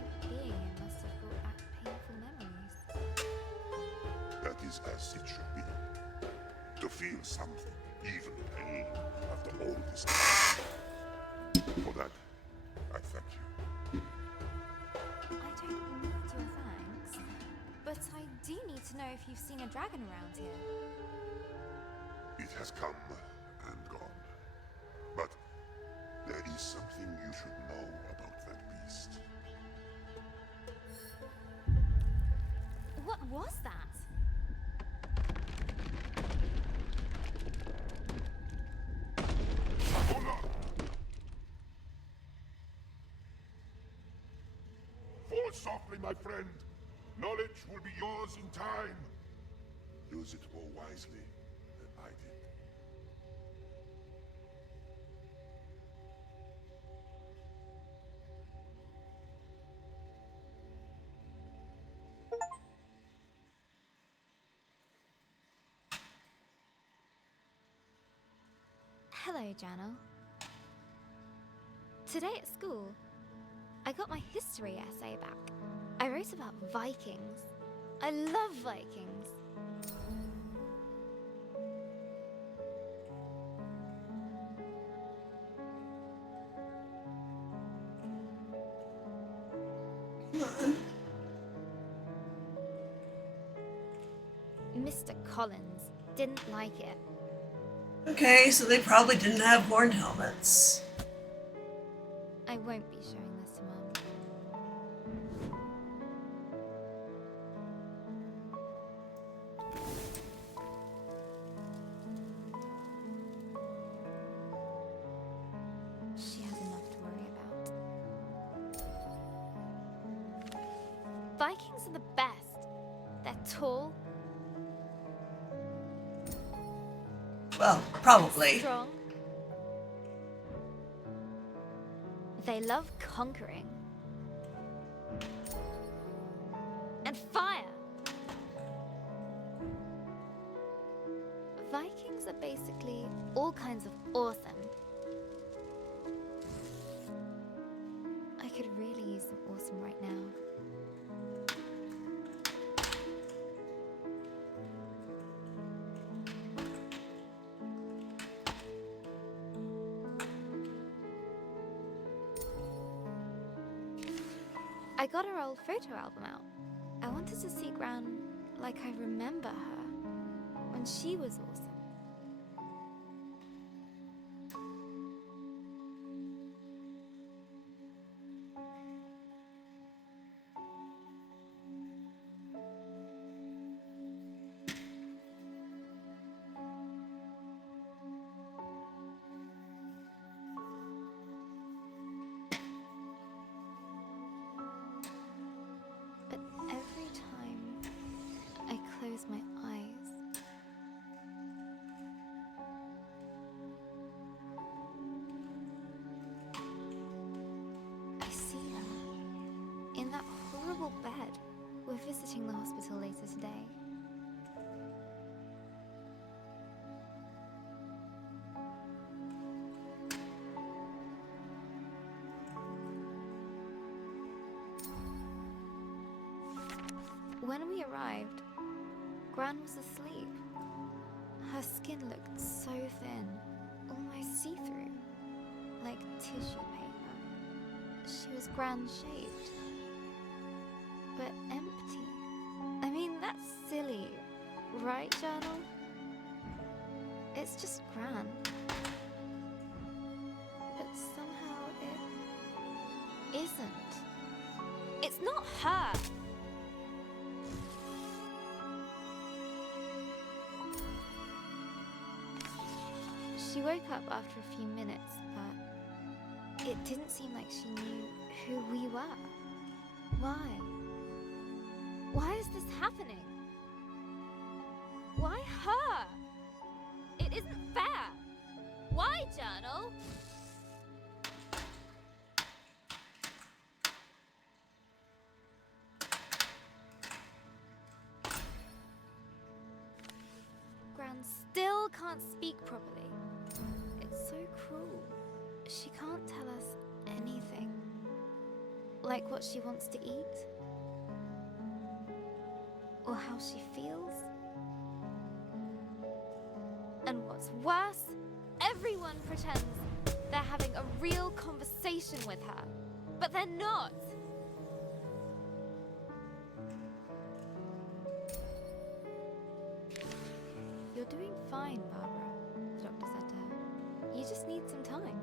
is as it should be. To feel something, even pain, after all this time. For that, I thank you. I don't need your thanks, but I do need to know if you've seen a dragon around here. It has come and gone. But there is something you should know about that beast. What was that? Hold on! Fall softly, my friend. Knowledge will be yours in time. Use it more wisely than I did. Hello, Journal. Today at school, I got my history essay back. I wrote about Vikings. I love Vikings. Mr. Collins didn't like it. Okay, so they probably didn't have horned helmets. I won't be showing this to Mum. She has enough to worry about. Vikings are the best. They're tall, Well, probably. strong. They love conquering. And fire. Vikings are basically all kinds of awesome. I could really use some awesome right now. I got her old photo album out. I wanted to see Gran like I remember her when she was awesome. But every time I close my eyes, I see her in that horrible bed. We're visiting the hospital later today. When we arrived, Gran was asleep. Her skin looked so thin, almost see-through, like tissue paper. She was Gran-shaped, but empty. I mean, that's silly, right, Journal? It's just Gran. But somehow it isn't. It's not her! She woke up after a few minutes, but it didn't seem like she knew who we were. Why? Why is this happening? Why her? It isn't fair. Why, Journal? Gran still can't speak properly. It's so cruel. She can't tell us anything. Like what she wants to eat? Or how she feels? Worse, everyone pretends they're having a real conversation with her, but they're not. You're doing fine, Barbara, the doctor said to her. You just need some time.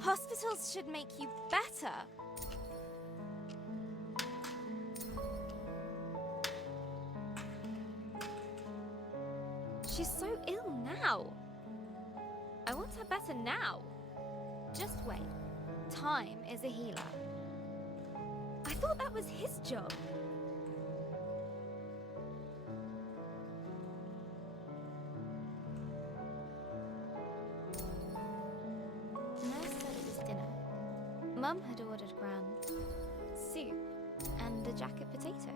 Hospitals should make you better. She's so ill now. I want her better now. Just wait. Time is a healer. I thought that was his job. The nurse said it was dinner. Mum had ordered Gran soup and a jacket potato.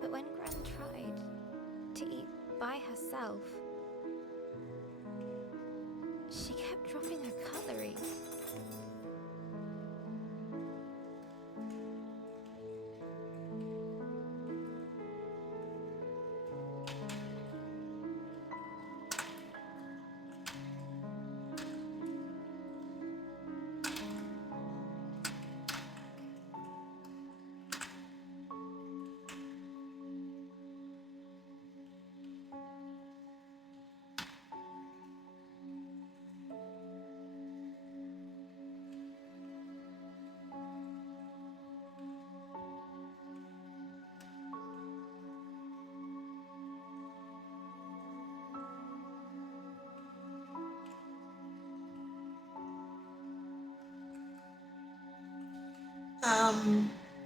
But when Gran tried to eat by herself, she kept dropping her cutlery.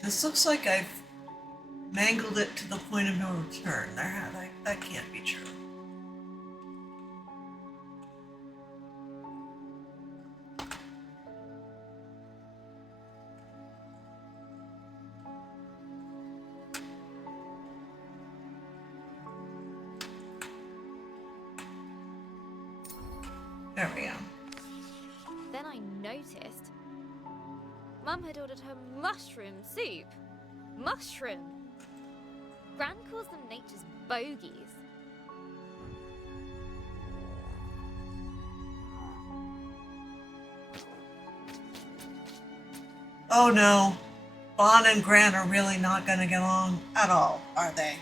This looks like I've mangled it to the point of no return. That can't be true. There we go. Then I noticed Mum had ordered her mushroom soup. Mushroom! Gran calls them nature's bogies. Oh no. Bon and Gran are really not going to get along at all, are they?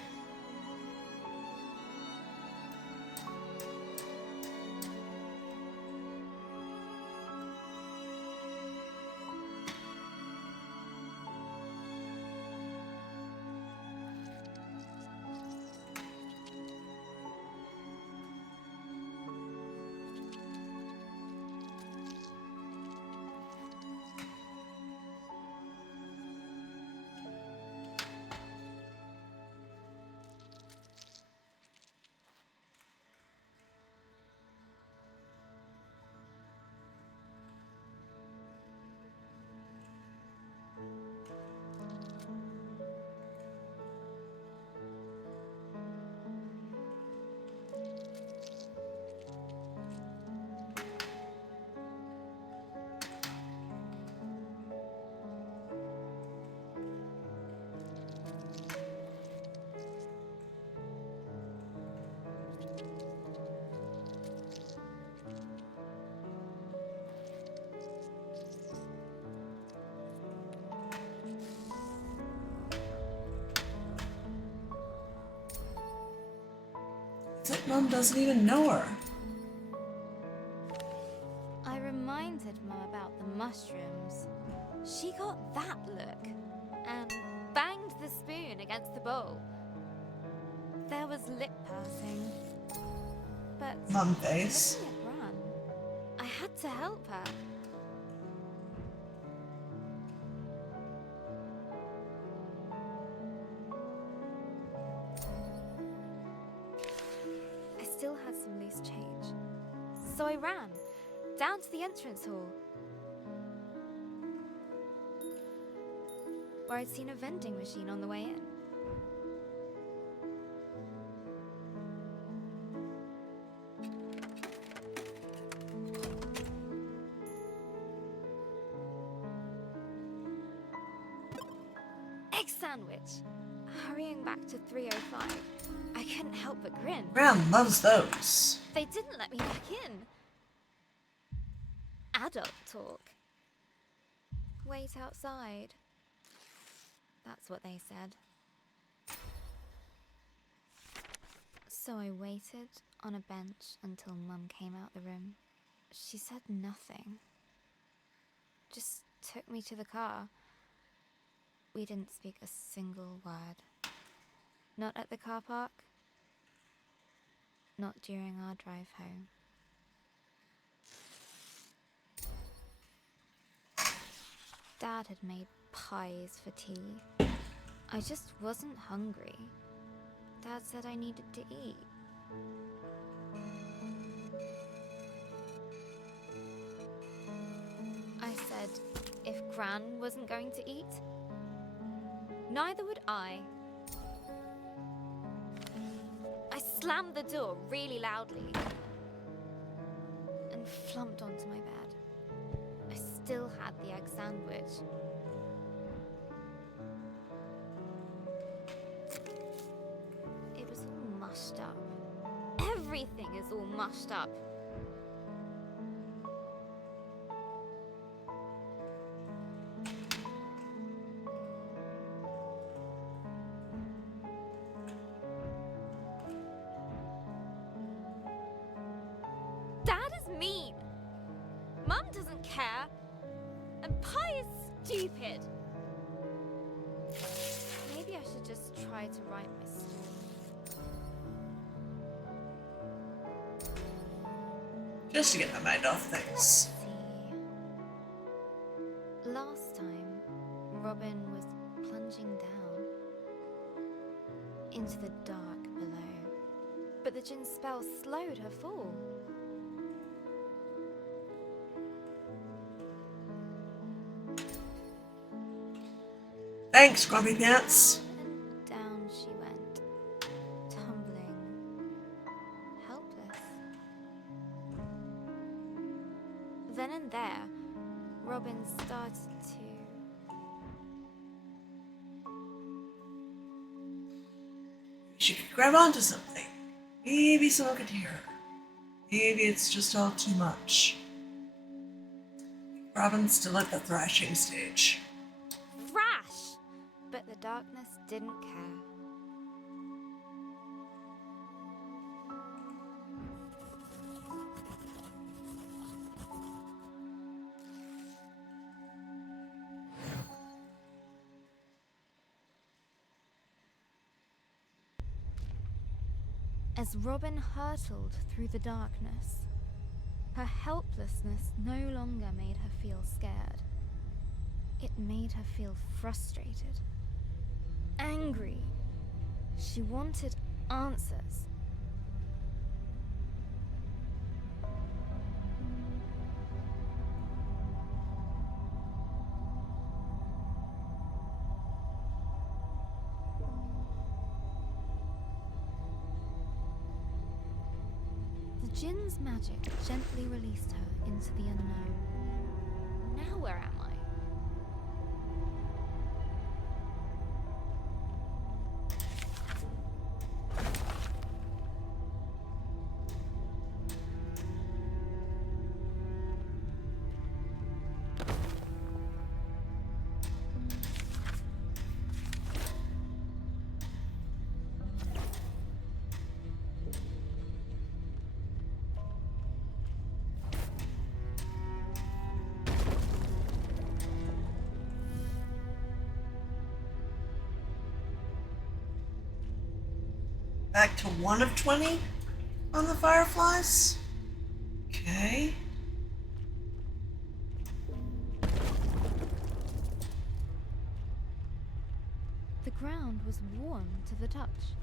It's like Mum doesn't even know her. I reminded Mum about the mushrooms. She got that look and banged the spoon against the bowl. There was lip pursing. But Mum face. looking at Gran, I had to help her. I still had some loose change, so I ran down to the entrance hall, where I'd seen a vending machine on the way in. Egg sandwich! Hurrying back to 305, I couldn't help but grin. Brown loves those. They didn't let me back in. Adult talk. Wait outside. That's what they said. So I waited on a bench until Mum came out the room. She said nothing. Just took me to the car. We didn't speak a single word. Not at the car park. Not during our drive home. Dad had made pies for tea. I just wasn't hungry. Dad said I needed to eat. I said if Gran wasn't going to eat, neither would I. I slammed the door really loudly and flumped onto my bed. I still had the egg sandwich. It was all mushed up. Everything is all mushed up. Dad is mean. Mum doesn't care. And Pie is stupid. Maybe I should just try to write my story. Just to get my mind off things. Let's see. Last time, Robin was plunging down into the dark below. But the djinn spell slowed her fall. Thanks, Grumpy Pants. And down she went, tumbling, helpless. Then and there, Robin started to... She could grab onto something. Maybe someone could hear her. Maybe it's just all too much. Robin's still at the thrashing stage. thrash! But the darkness didn't care. As Robin hurtled through the darkness, her helplessness no longer made her feel scared. It made her feel frustrated, angry. She wanted answers. The djinn's magic gently released her into the unknown. Now where am I? Back to 1 of 20 on the fireflies. Okay. The ground was warm to the touch.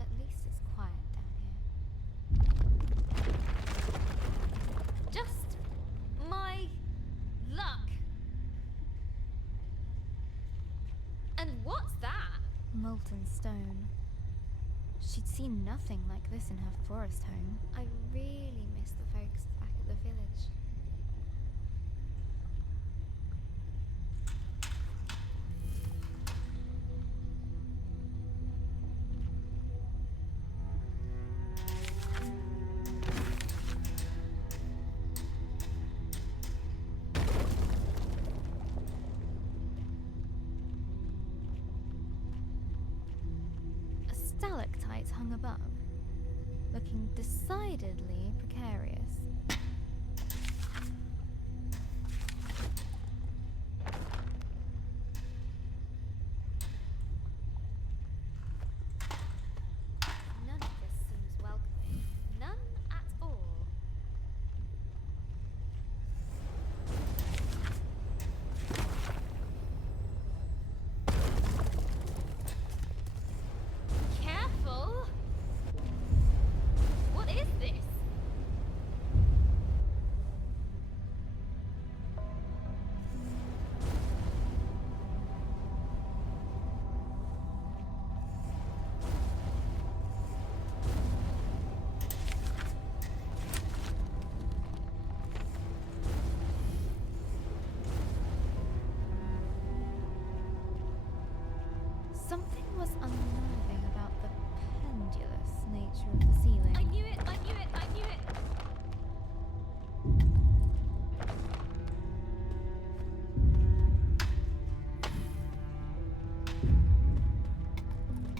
At least it's quiet down here. Just my luck. And what's that? Molten stone. She'd seen nothing like this in her forest home. I really miss the folks back at the village. floating above, looking decidedly precarious. None of this seems welcoming. None at all. Careful! What is this? Something was unnerving about the pendulous nature of the ceiling. I knew it! I knew it! I knew it!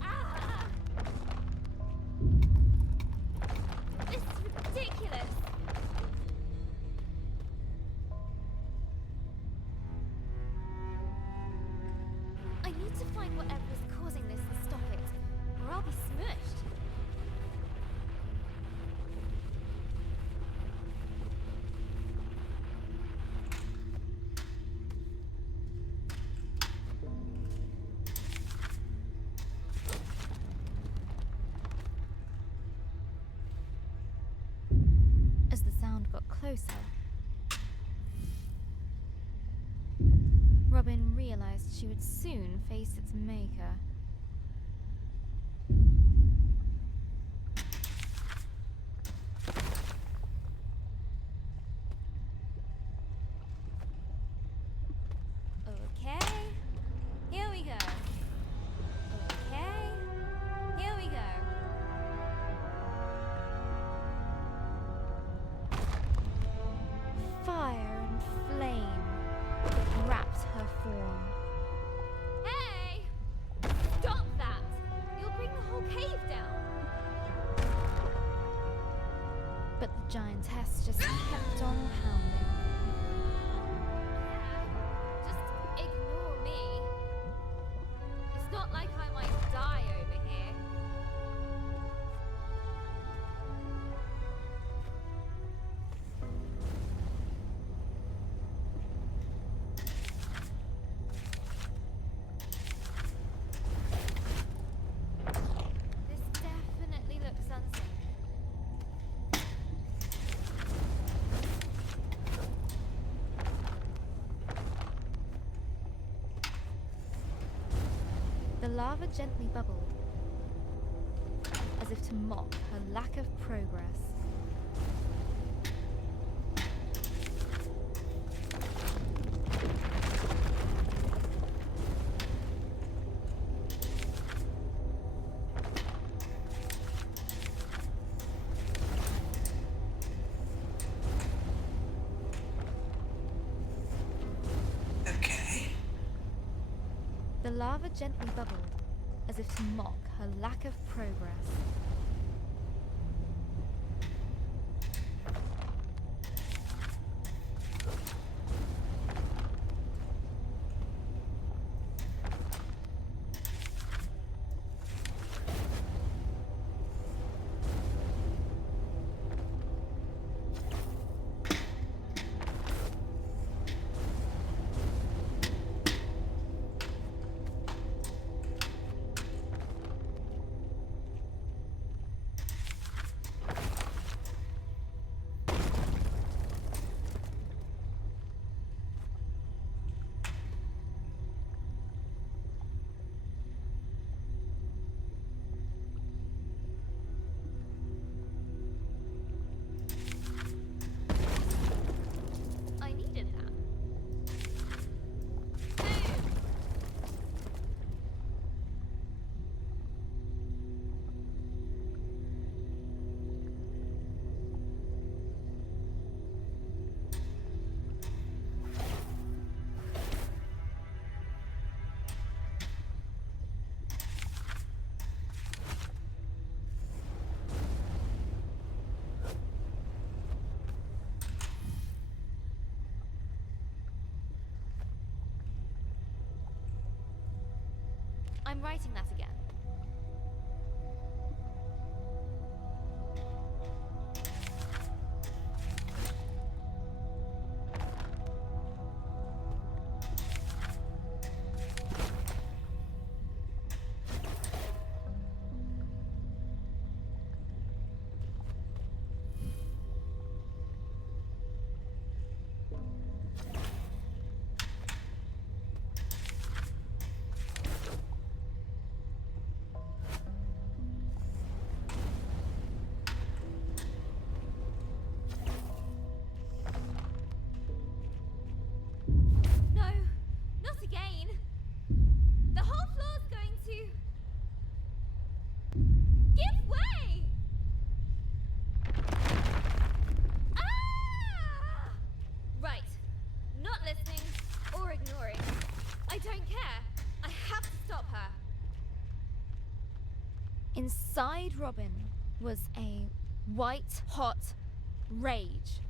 Ah! This is ridiculous! I need to find whatever is causing this and stop it, or I'll be smushed. As the sound got closer, Robin realized she would soon face its maker. Okay, here we go. Okay, here we go. Fire and flame wrapped her form. Hey! Stop that! You'll bring the whole cave down. But the giantess just kept on pounding. Yeah, just ignore me. It's not like I might die over here. This definitely looks unsafe. The lava gently bubbled, as if to mock her lack of progress. Okay. The lava gently bubbled, as if to mock her lack of progress. I'm writing that again. No, not again. The whole floor's going to give way. Ah! Right. Not listening or ignoring. I don't care. I have to stop her. Inside Robin was a white hot rage.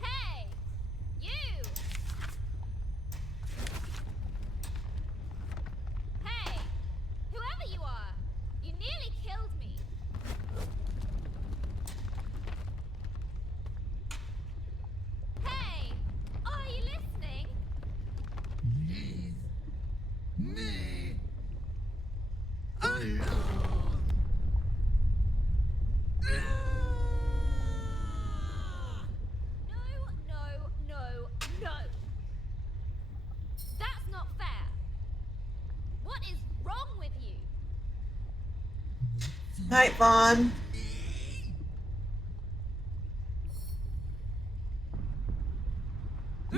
Hey! You! Hey! Whoever you are! You nearly killed me! Hey! Are you listening? Me alone. No! That's not fair! What is wrong with you? Night, Vaughn. I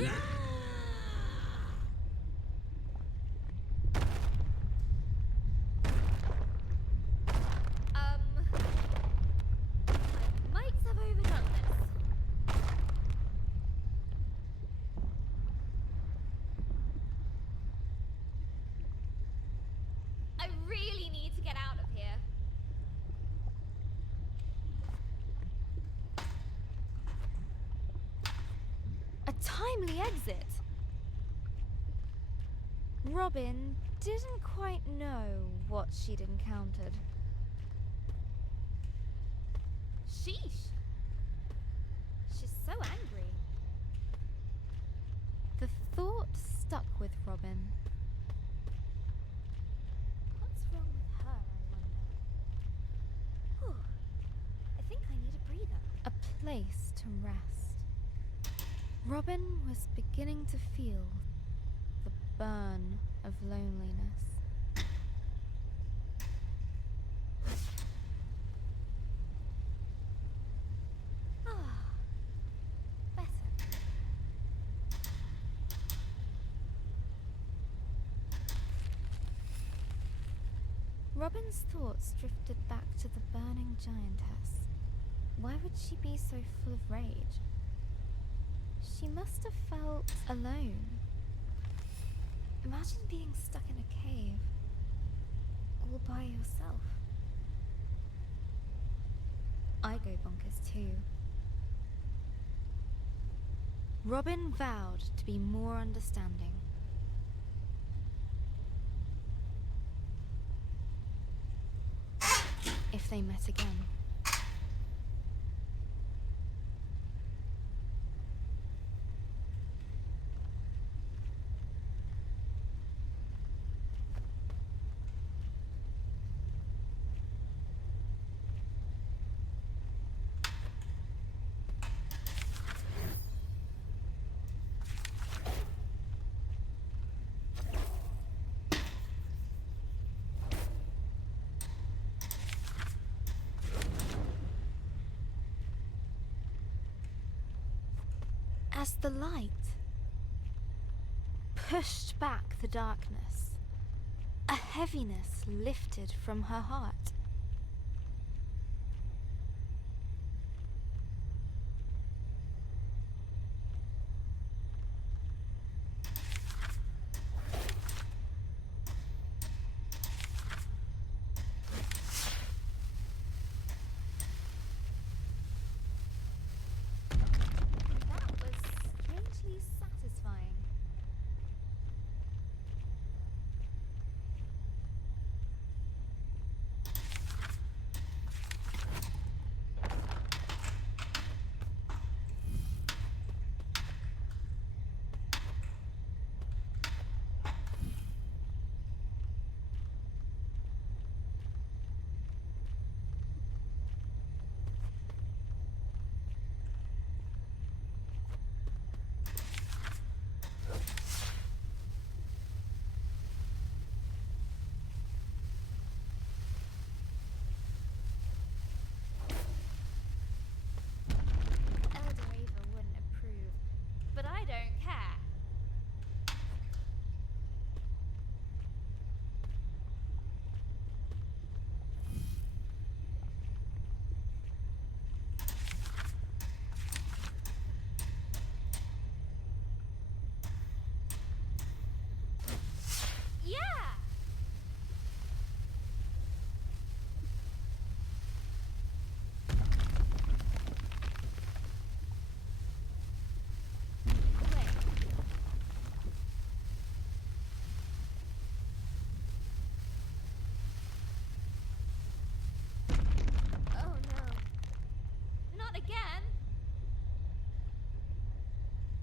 might have overdone this. I really need to get out of here. A timely exit. Robin didn't quite know what she'd encountered. Sheesh. She's so angry. The thought stuck with Robin. What's wrong with her, I wonder? Whew. I think I need a breather. A place to rest. Robin was beginning to feel the burn of loneliness. Better. Robin's thoughts drifted back to the burning giantess. Why would she be so full of rage? She must have felt alone. Imagine being stuck in a cave, all by yourself. I go bonkers too. Robin vowed to be more understanding. If they met again. As the light pushed back the darkness, a heaviness lifted from her heart.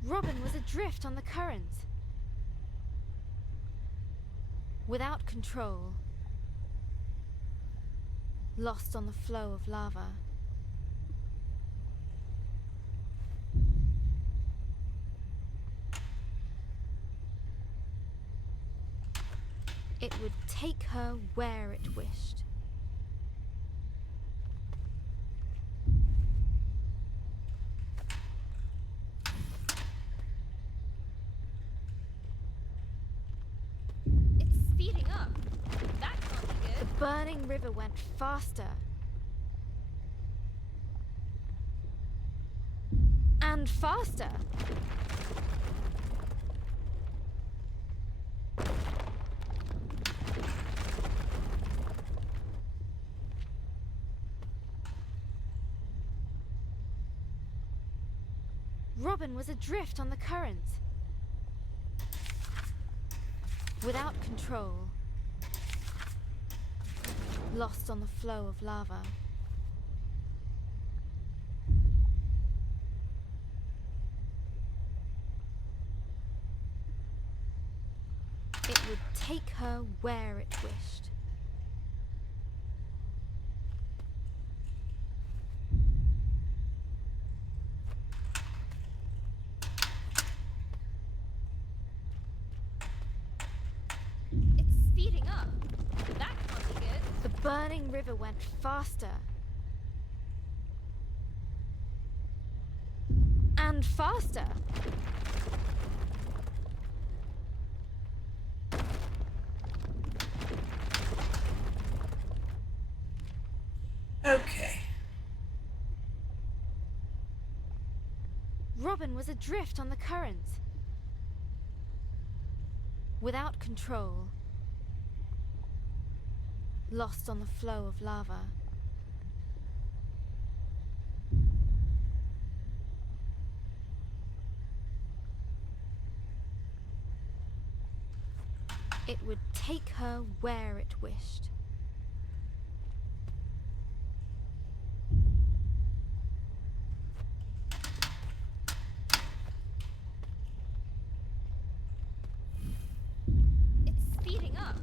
Robin was adrift on the current. Without control. Lost on the flow of lava. It would take her where it wished. It's speeding up. That can't be The good. burning river went faster. And faster. Robin was adrift on the current. Without control. Lost on the flow of lava. It would take her where it wished. It's speeding up. That can't be good. The burning river went faster. And faster. Okay. Robin was adrift on the current. Without control. Lost on the flow of lava. It would take her where it wished. It's speeding up.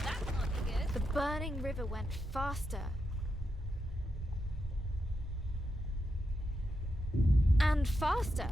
That can't be good. The burning river went faster. And faster.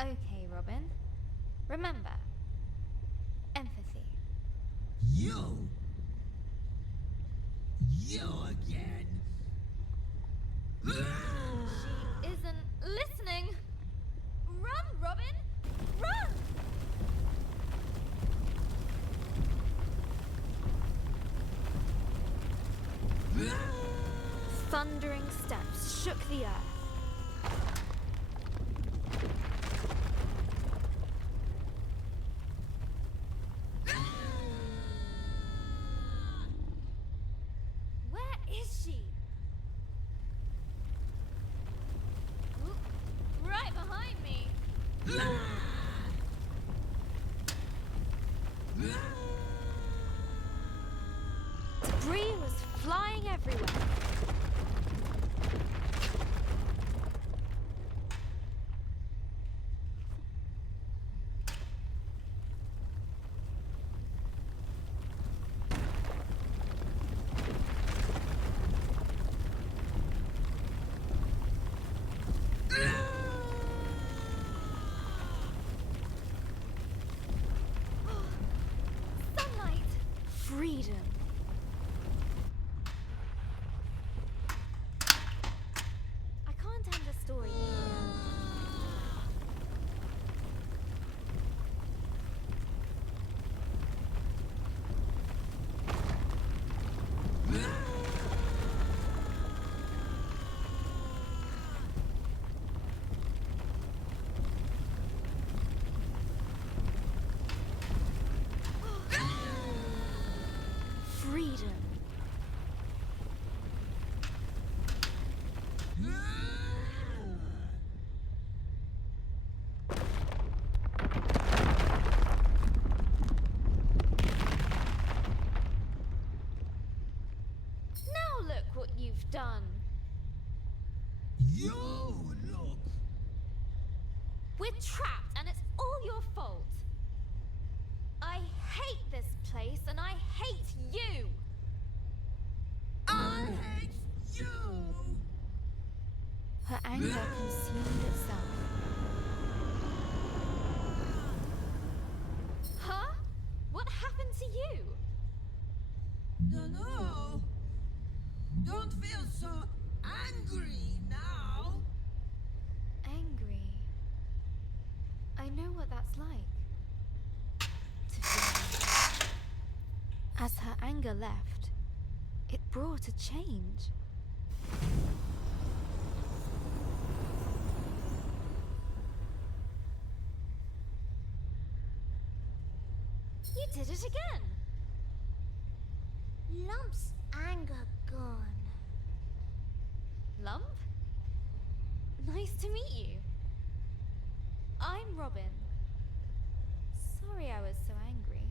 Okay, Robin. Remember, empathy. You! You again! She isn't listening. Run, Robin! Run! Thundering steps shook the earth. Where is she? Ooh, right behind me. Debris was flying everywhere. Sunlight. Freedom. You look. We're trapped and it's all your fault. I hate this place and I hate you. I hate you. Her anger consumed itself. Huh? What happened to you? No. Don't feel so angry now. Angry. I know what that's like. To feel angry. As her anger left, it brought a change. You did it again. Lump's anger gone. Lump? Nice to meet you. I'm Robin. Sorry I was so angry.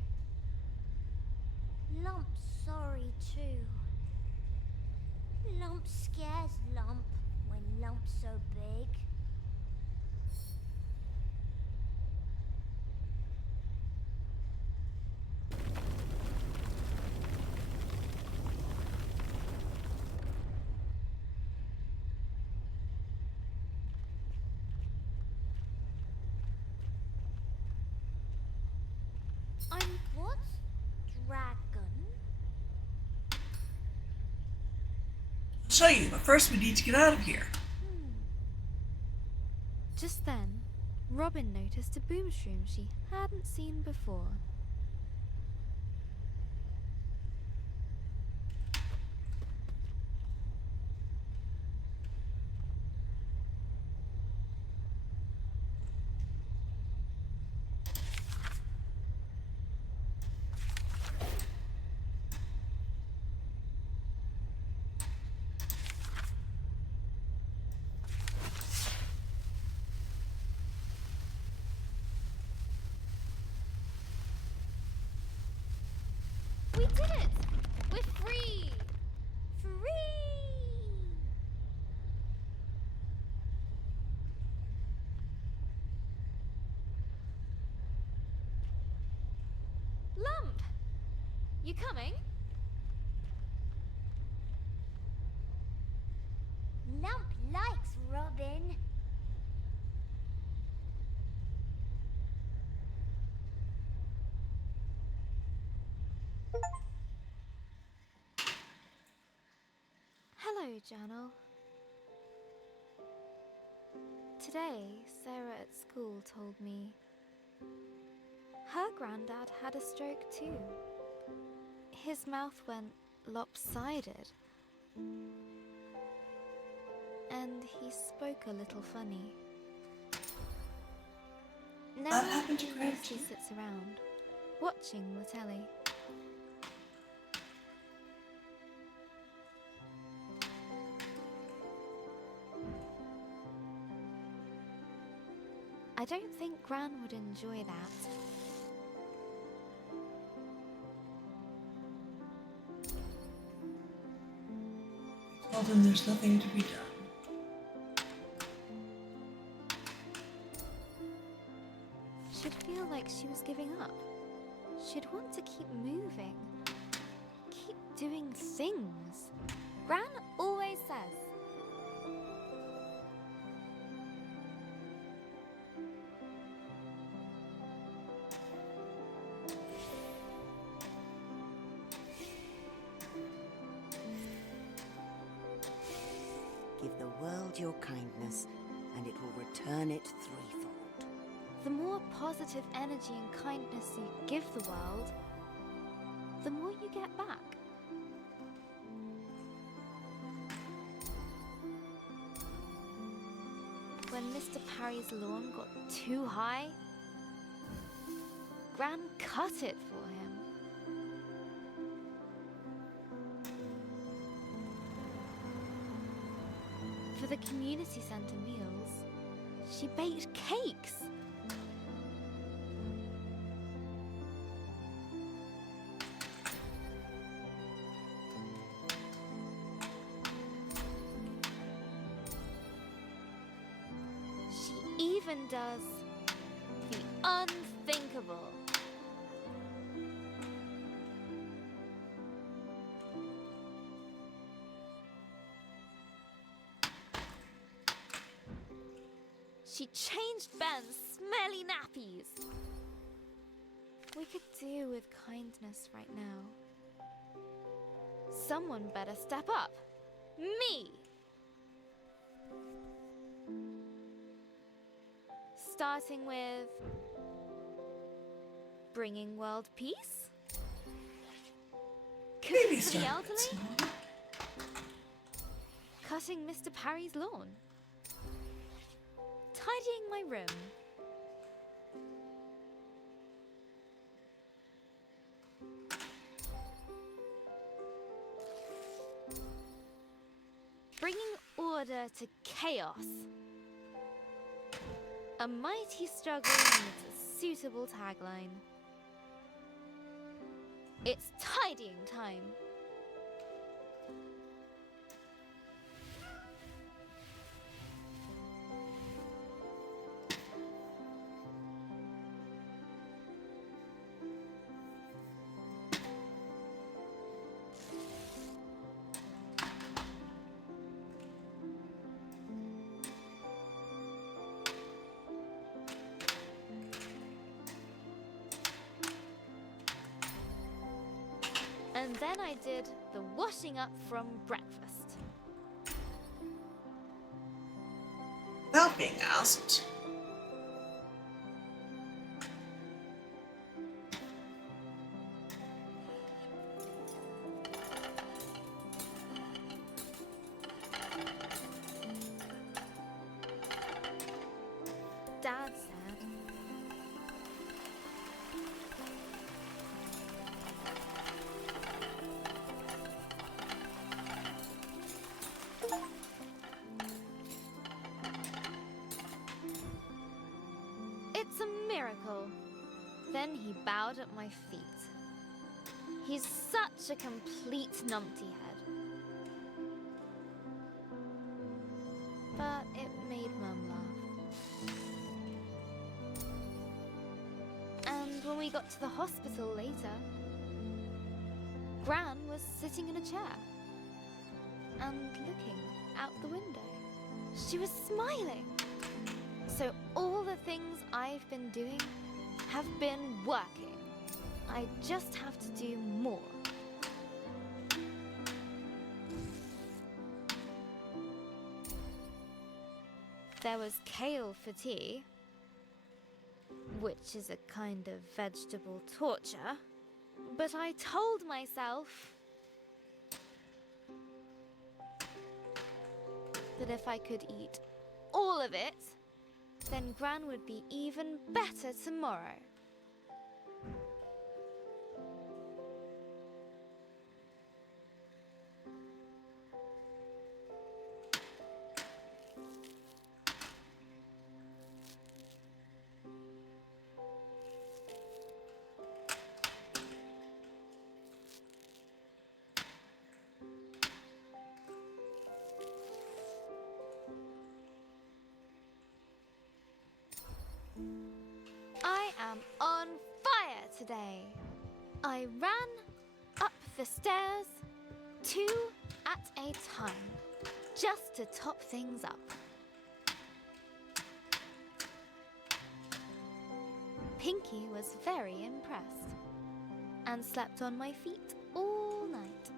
Lump's sorry too. Lump scares Lump when Lump's so big. I'm What? Dragon? I'll show you, but first we need to get out of here. Just then, Robin noticed a boomshroom she hadn't seen before. We did it! We're free! Free! Lump! You coming? Lump likes Robin. Hello, Journal. Today, Sarah at school told me her granddad had a stroke too. His mouth went lopsided, and he spoke a little funny. Now That happened to he Greg mostly too? sits around, watching the telly. I don't think Gran would enjoy that. Well, then there's nothing to be done. She'd feel like she was giving up. She'd want to keep moving, keep doing things. Gran always says. Give the world your kindness, and it will return it threefold. The more positive energy and kindness you give the world, the more you get back. When Mr. Parry's lawn got too high, Gran cut it for him. For the community centre meals, she baked cakes. does the unthinkable. She changed Ben's smelly nappies. We could do with kindness right now. Someone better step up. Me! Starting with bringing world peace, Maybe cooking for start the with elderly, small. cutting Mr. Parry's lawn, tidying my room. Bringing order to chaos. A mighty struggle needs a suitable tagline. It's tidying time. And then I did the washing up from breakfast. Without being asked. Dad said, "It's a miracle." Then he bowed at my feet. He's such a complete numpty head. But it made Mum laugh. And when we got to the hospital later, Gran was sitting in a chair and looking out the window. She was smiling. So all the things I've been doing have been working. I just have to do more. There was kale for tea, which is a kind of vegetable torture, but I told myself that if I could eat all of it, then Gran would be even better tomorrow. I am on fire today. I ran up the stairs, 2 at a time, just to top things up. Pinky was very impressed and slept on my feet all night.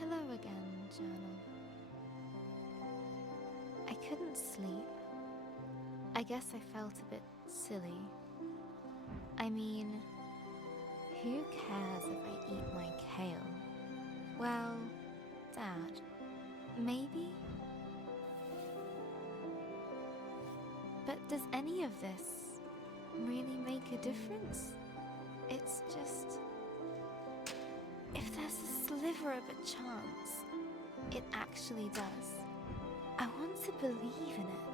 Hello again, journal. I couldn't sleep. I guess I felt a bit silly. I mean, who cares if I eat my kale? Well, Dad, maybe? But does any of this really make a difference? It's just, if there's a sliver of a chance it actually does, I want to believe in it.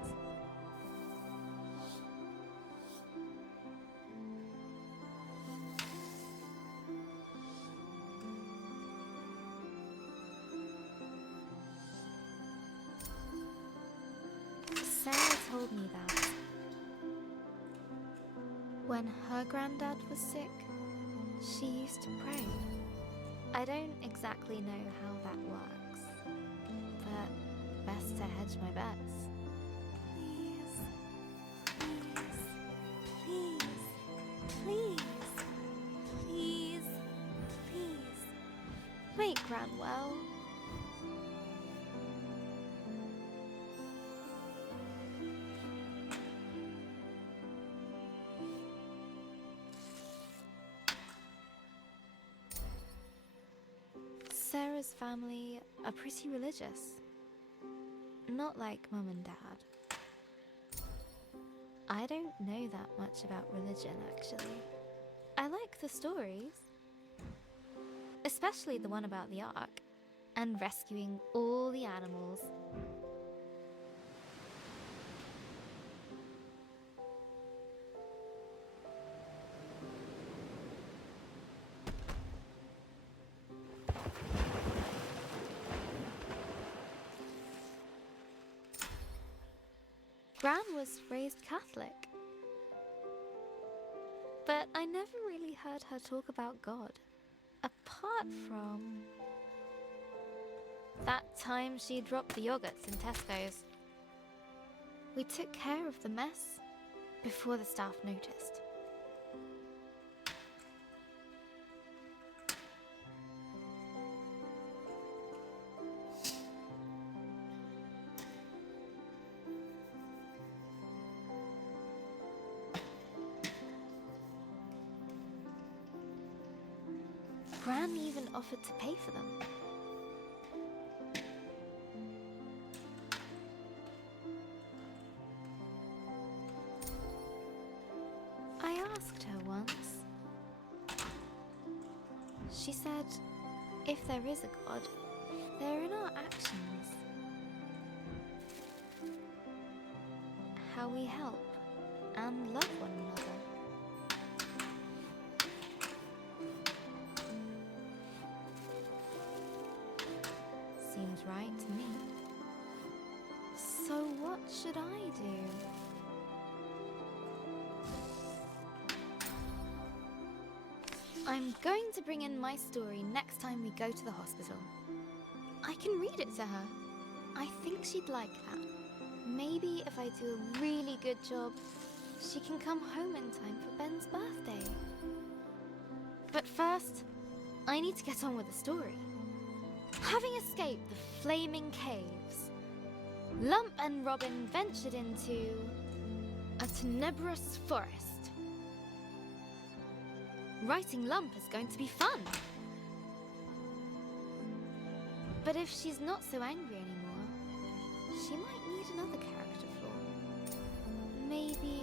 told me that when her granddad was sick, she used to pray. I don't exactly know how that works, but best to hedge my bets. Please, please, please, please. Wait, Granwell. Sarah's family are pretty religious. Not like Mum and Dad. I don't know that much about religion, actually. I like the stories. Especially the one about the Ark and rescuing all the animals. Gran was raised Catholic. But I never really heard her talk about God. Apart from that time she dropped the yogurts in Tesco's. We took care of the mess before the staff noticed. Gran even offered to pay for them. I asked her once. She said, if there is a God, they're in our actions. How we help and love one another. Seems right to me. So what should I do? I'm going to bring in my story next time we go to the hospital. I can read it to her. I think she'd like that. Maybe if I do a really good job, she can come home in time for Ben's birthday. But first, I need to get on with the story. Having escaped the flaming caves, Lump and Robin ventured into a tenebrous forest. Writing Lump is going to be fun. But if she's not so angry anymore, she might need another character flaw. Maybe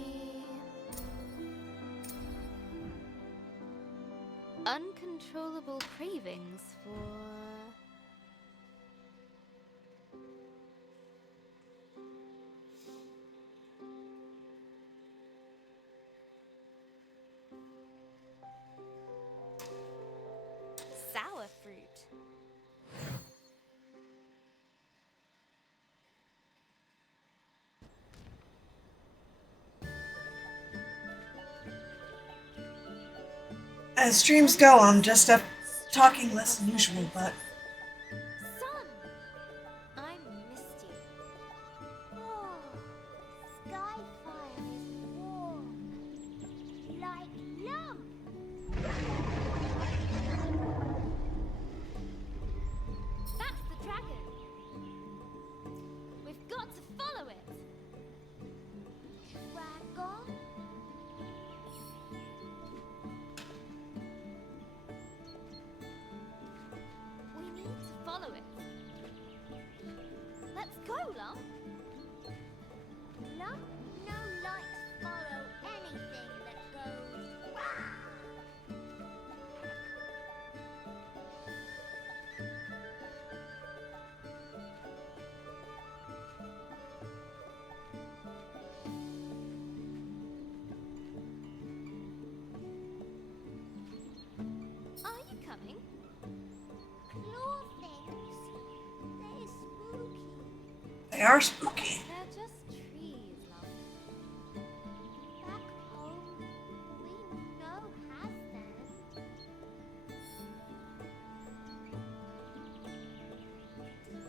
uncontrollable cravings for sour fruit. As streams go, I'm just up talking less than usual, but Son, I missed you. Oh, Skyfire is warm. Like Lump. That's the dragon. We've got to follow it. Dragon? We need to follow it. Let's go, Lump. Lump no likes follow anything that goes wah. Are you coming? Claw things. They're spooky. they are spooky. They're just trees, Lump.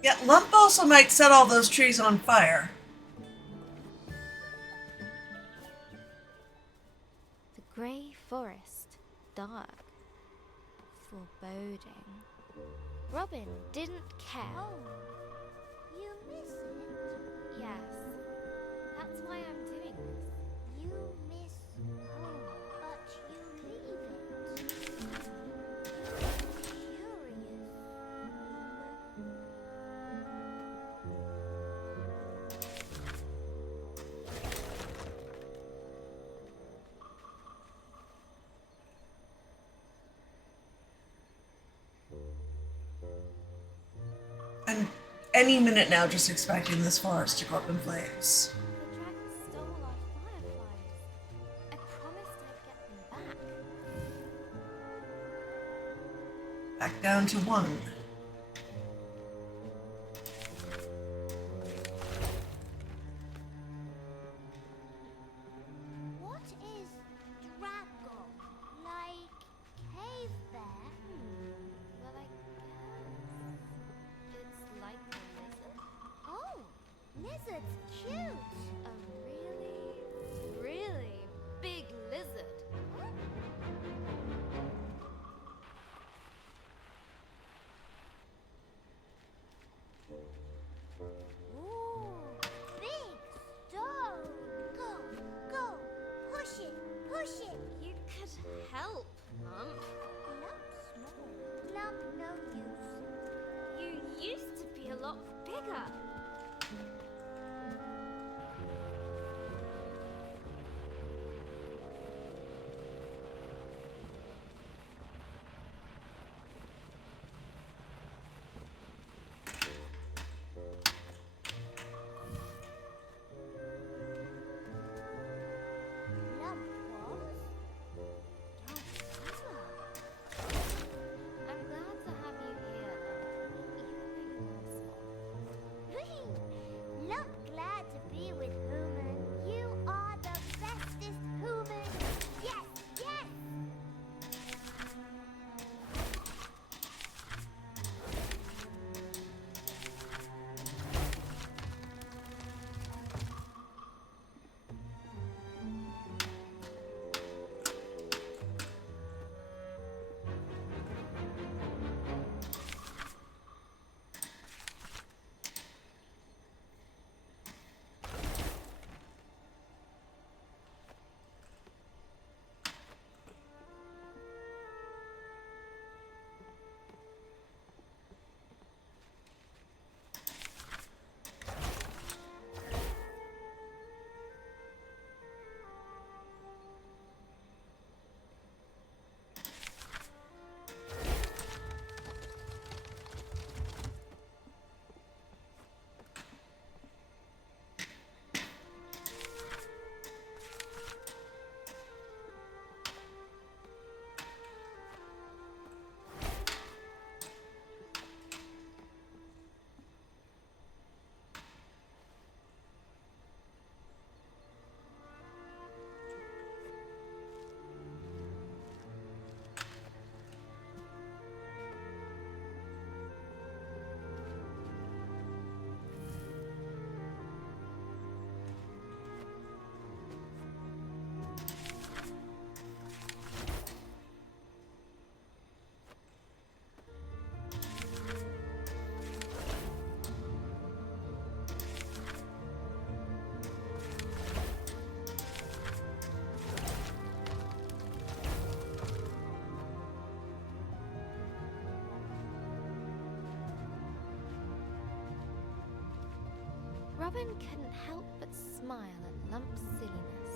Yeah, Lump also might set all those trees on fire. The grey forest, dark, foreboding. Robin didn't care. Oh, you miss it? Yes, that's why I'm doing this. You miss home, but you leave it. Curious. And any minute now, just expecting this forest to go up in flames. The dragon stole our fireflies. I promised I'd get them back. Back down to 1. What is Drago? Like cave bear? Well, I guess it's like a lizard. Oh, lizard's cute. A really, really big lizard. Ooh, big stone. Go, go, push it, push it. You could help, Lump. Lump small, lump no use. You used to be a lot bigger. Lump was? Don't ever. I'm glad to have you here, Lump, even though you're small. Lump glad to be with human. You are the bestest human. Yes, yes. Robin couldn't help but smile at Lump's silliness.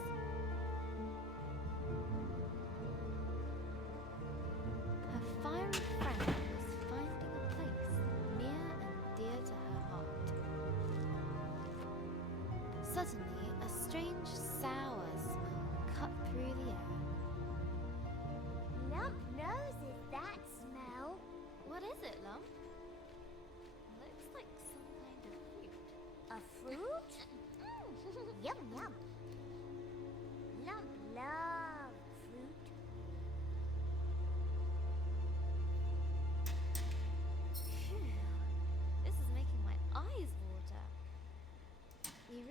Her fiery friend was finding a place near and dear to her heart. Suddenly, a strange sour smell cut through the air. Lump knows it's that smell. What is it, Lump? Looks like some kind of fruit. A fruit? Yum, yum. Lump love fruit. Phew. This is making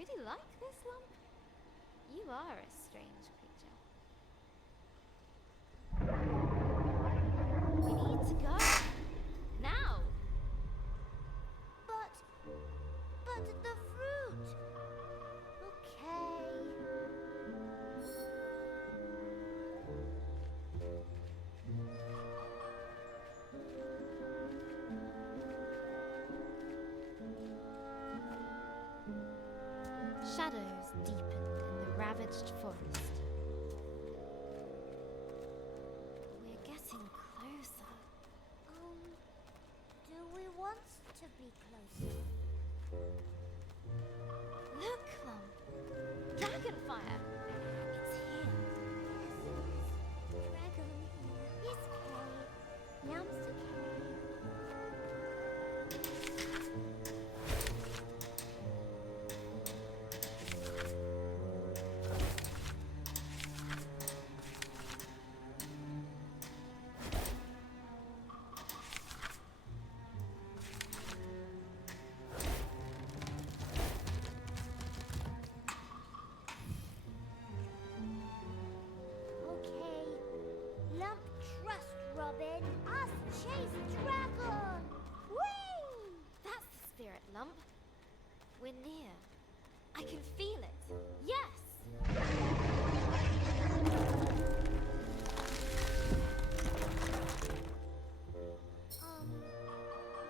really like this, Lump? You are a strange creature. We need to go. Now! But the fruit. Okay. Shadows deepened in the ravaged forest. We're getting closer. Do we want to be closer? Look, Lump! Dragonfire! It's here. Dragon here. Yes, Kay. Yums to Kay. Okay. Lump trust, Robin. Us chase dragon. Whee! That's the spirit, Lump. We're near. I can feel it. Yes!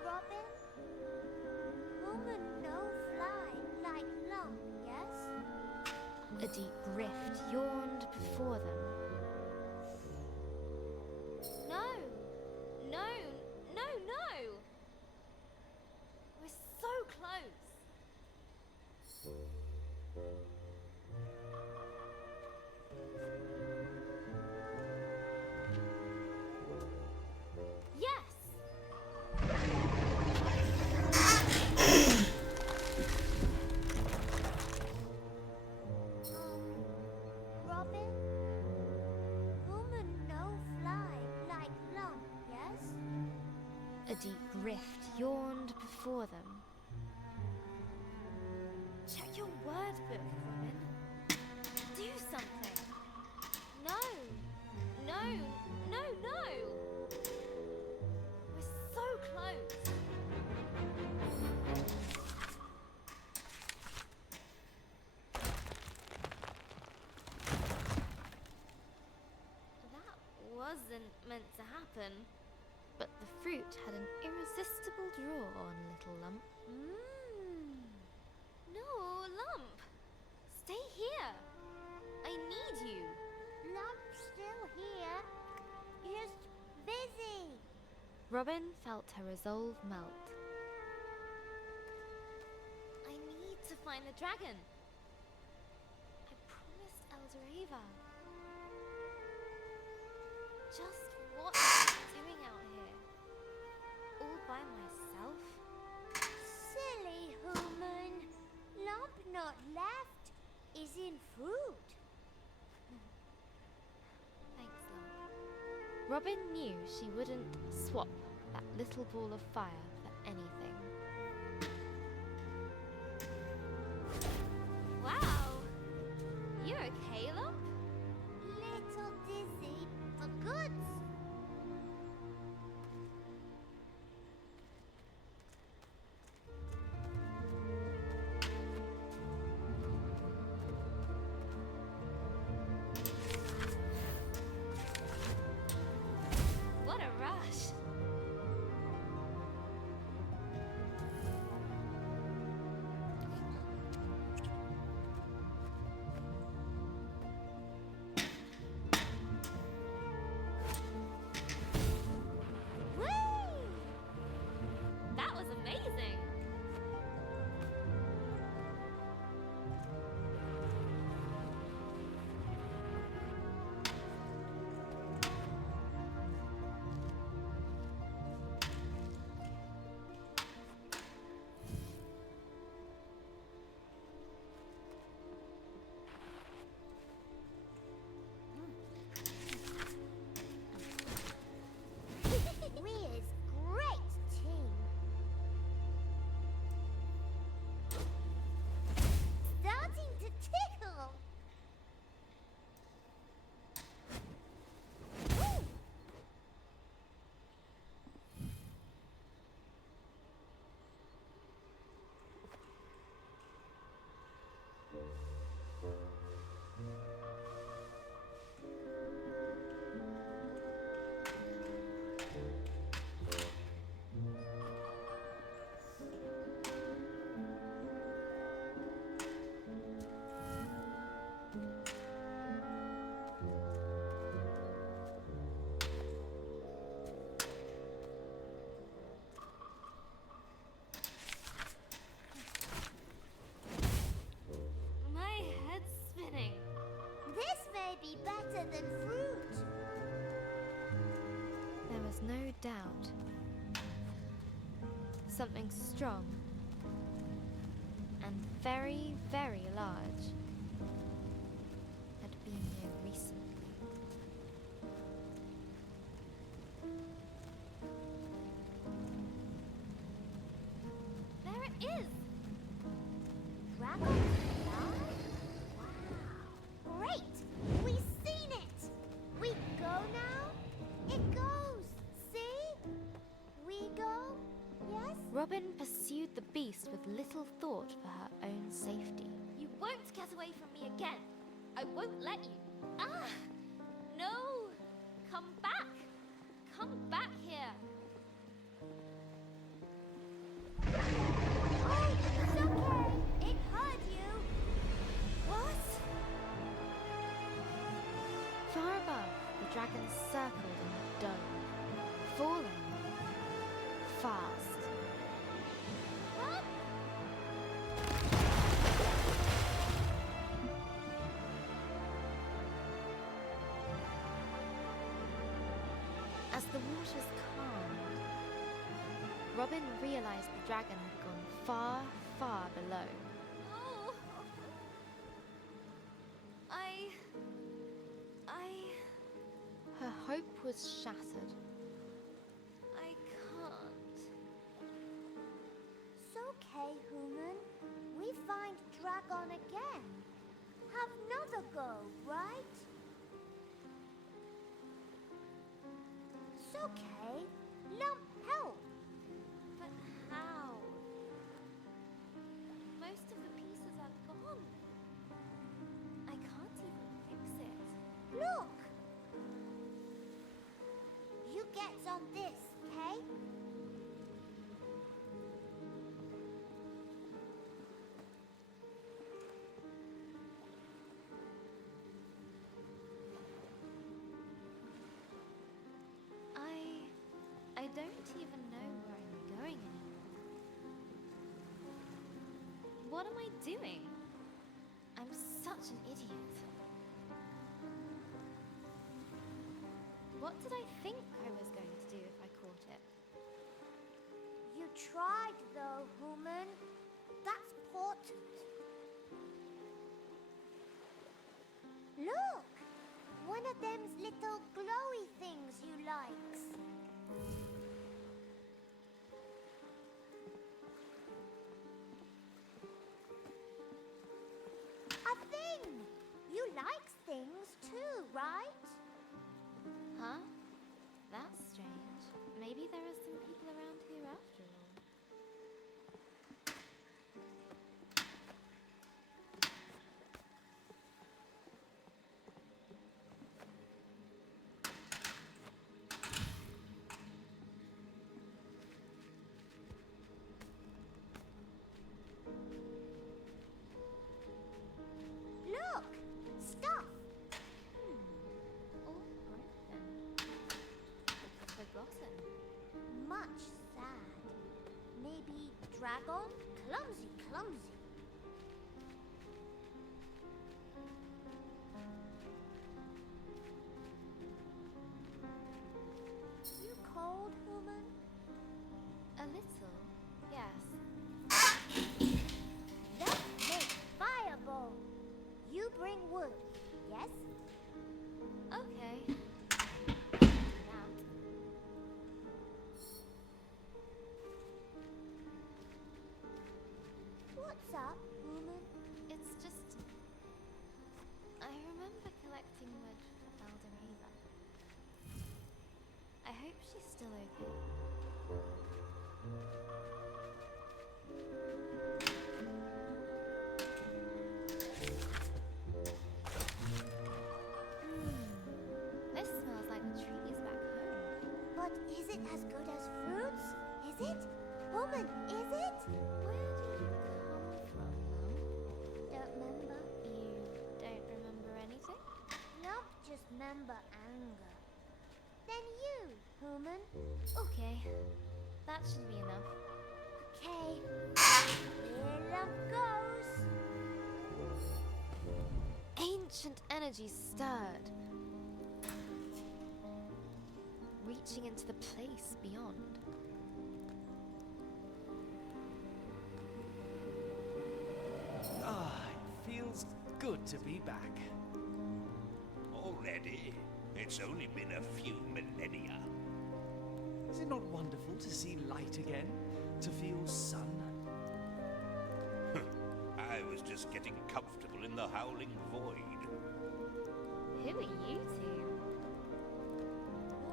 Robin? Woman no fly like lump, yes? A deep rift yawned before them. No! No! No! No! We're so close! Yes! Robin? Woman no fly like lump, yes? A deep rift yawned before them. Check your word book, Robin. Do something. No! No! No! No! We're so close. That wasn't meant to happen. But the fruit had an irresistible draw on Little Lump. No, Lump! Stay here! I need you! Lump's still here. Just busy. Robin felt her resolve melt. I need to find the dragon. I promised Eldoreva. Just what am I doing out here? All by myself? Silly human. Lump not left is in fruit. Thanks, Lump. Robin knew she wouldn't swap that little ball of fire for anything. Wow! You okay, Lump? Little dizzy, but goods. What a rush! Something strong and very, very large had been here recently. There it is! Dragon alive? Wow. Great! We've seen it! We go now? It goes! See? We go? Yes? Robin pursued the beast with little thought for her own safety. You won't get away from me again! I won't let you! Ah! No! Come back! Come back here! Oh, it's okay! It hurt you! What? Far above, the dragon circled in a dome, falling fast. Help! As the waters calmed, Robin realized the dragon had gone far, far below. Oh! Her hope was shattered. I can't. It's okay, human. We find dragon again. Have another go, right? It's okay. Lump help. But how? Most of the pieces are gone. I can't even fix it. Look! You get on this, okay? I don't even know where I'm going anymore. What am I doing? I'm such an idiot. What did I think I was going to do if I caught it? You tried though, human. That's important. Look! One of them's little glowy things you likes. A thing! You likes things too, right? Huh? That's strange. Maybe there are some people around here after all. Look! Stuff! All broken. Forgotten. Much sad. Maybe dragon? Clumsy, clumsy. You cold, woman? A little, yes. Let's make fireball. You bring wood, yes? Okay. Yeah. What's up, woman? It's just... I remember collecting wood for Elder Ava. I hope she's still okay. This smells like the trees back home. But is it as good as fruits? Is it? Woman, is it? Where did you come from, Mum? Don't remember. You don't remember anything? Nope, just remember anger. Then you, human. Okay, that should be enough. Okay. Here lump goes. Ancient energy stirred, reaching into the place beyond. good to be back. Already? It's only been a few millennia. Is it not wonderful to see light again? To feel sun? I was just getting comfortable in the howling void. Who are you two?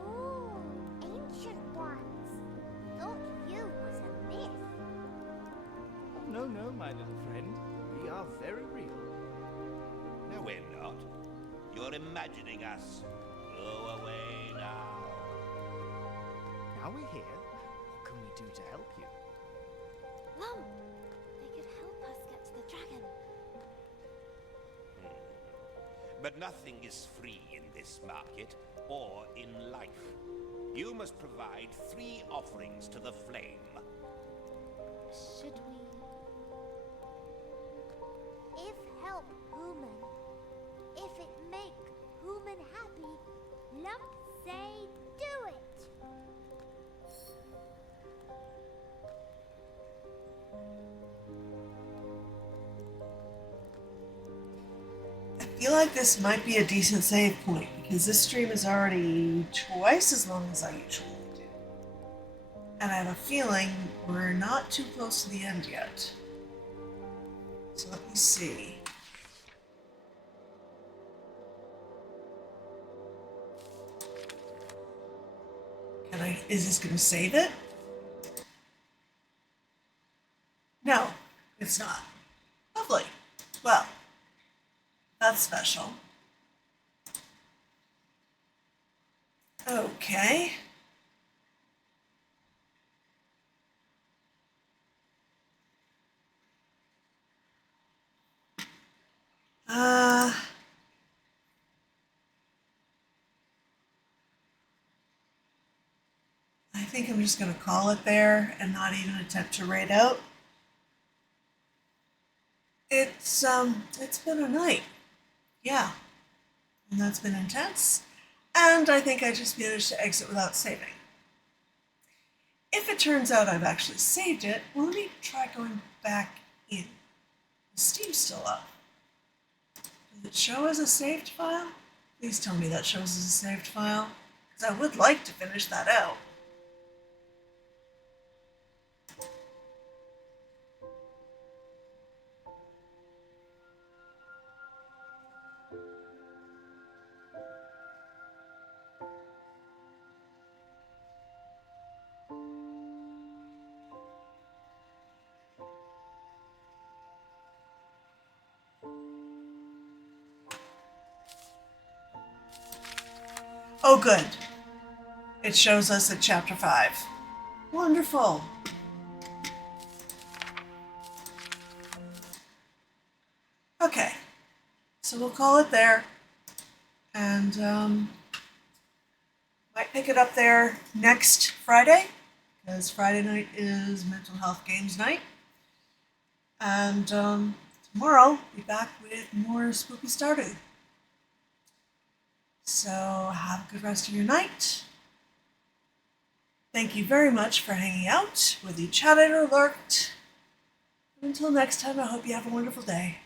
Ooh, ancient ones. Thought you was a myth. Oh, no, no, my little friend. We are very real. No, we're not. You're imagining us. Go away now. Now we're here. What can we do to help you? Lump! They could help us get to the dragon. But nothing is free in this market, or in life. You must provide 3 offerings to the flame. Should we? If help human, if it make human happy, lump say do it. I feel like this might be a decent save point because this stream is already twice as long as I usually do. And I have a feeling we're not too close to the end yet. So let me see. Is this gonna save it? No, it's not. Lovely. Well, that's special. Okay. I think I'm just going to call it there and not even attempt to raid out. It's been a night. Yeah. And that's been intense. And I think I just managed to exit without saving. If it turns out I've actually saved it, well, let me try going back in. The Steam's still up. Does it show as a saved file? Please tell me that shows as a saved file, because I would like to finish that out. Oh, good. It shows us at chapter 5. Wonderful. Okay, so we'll call it there. And might pick it up there next Friday, because Friday night is mental health games night. And tomorrow, be back with more spooky Stardew. So have a good rest of your night. Thank you very much for hanging out, whether you chatted or lurked. Until next time, I hope you have a wonderful day.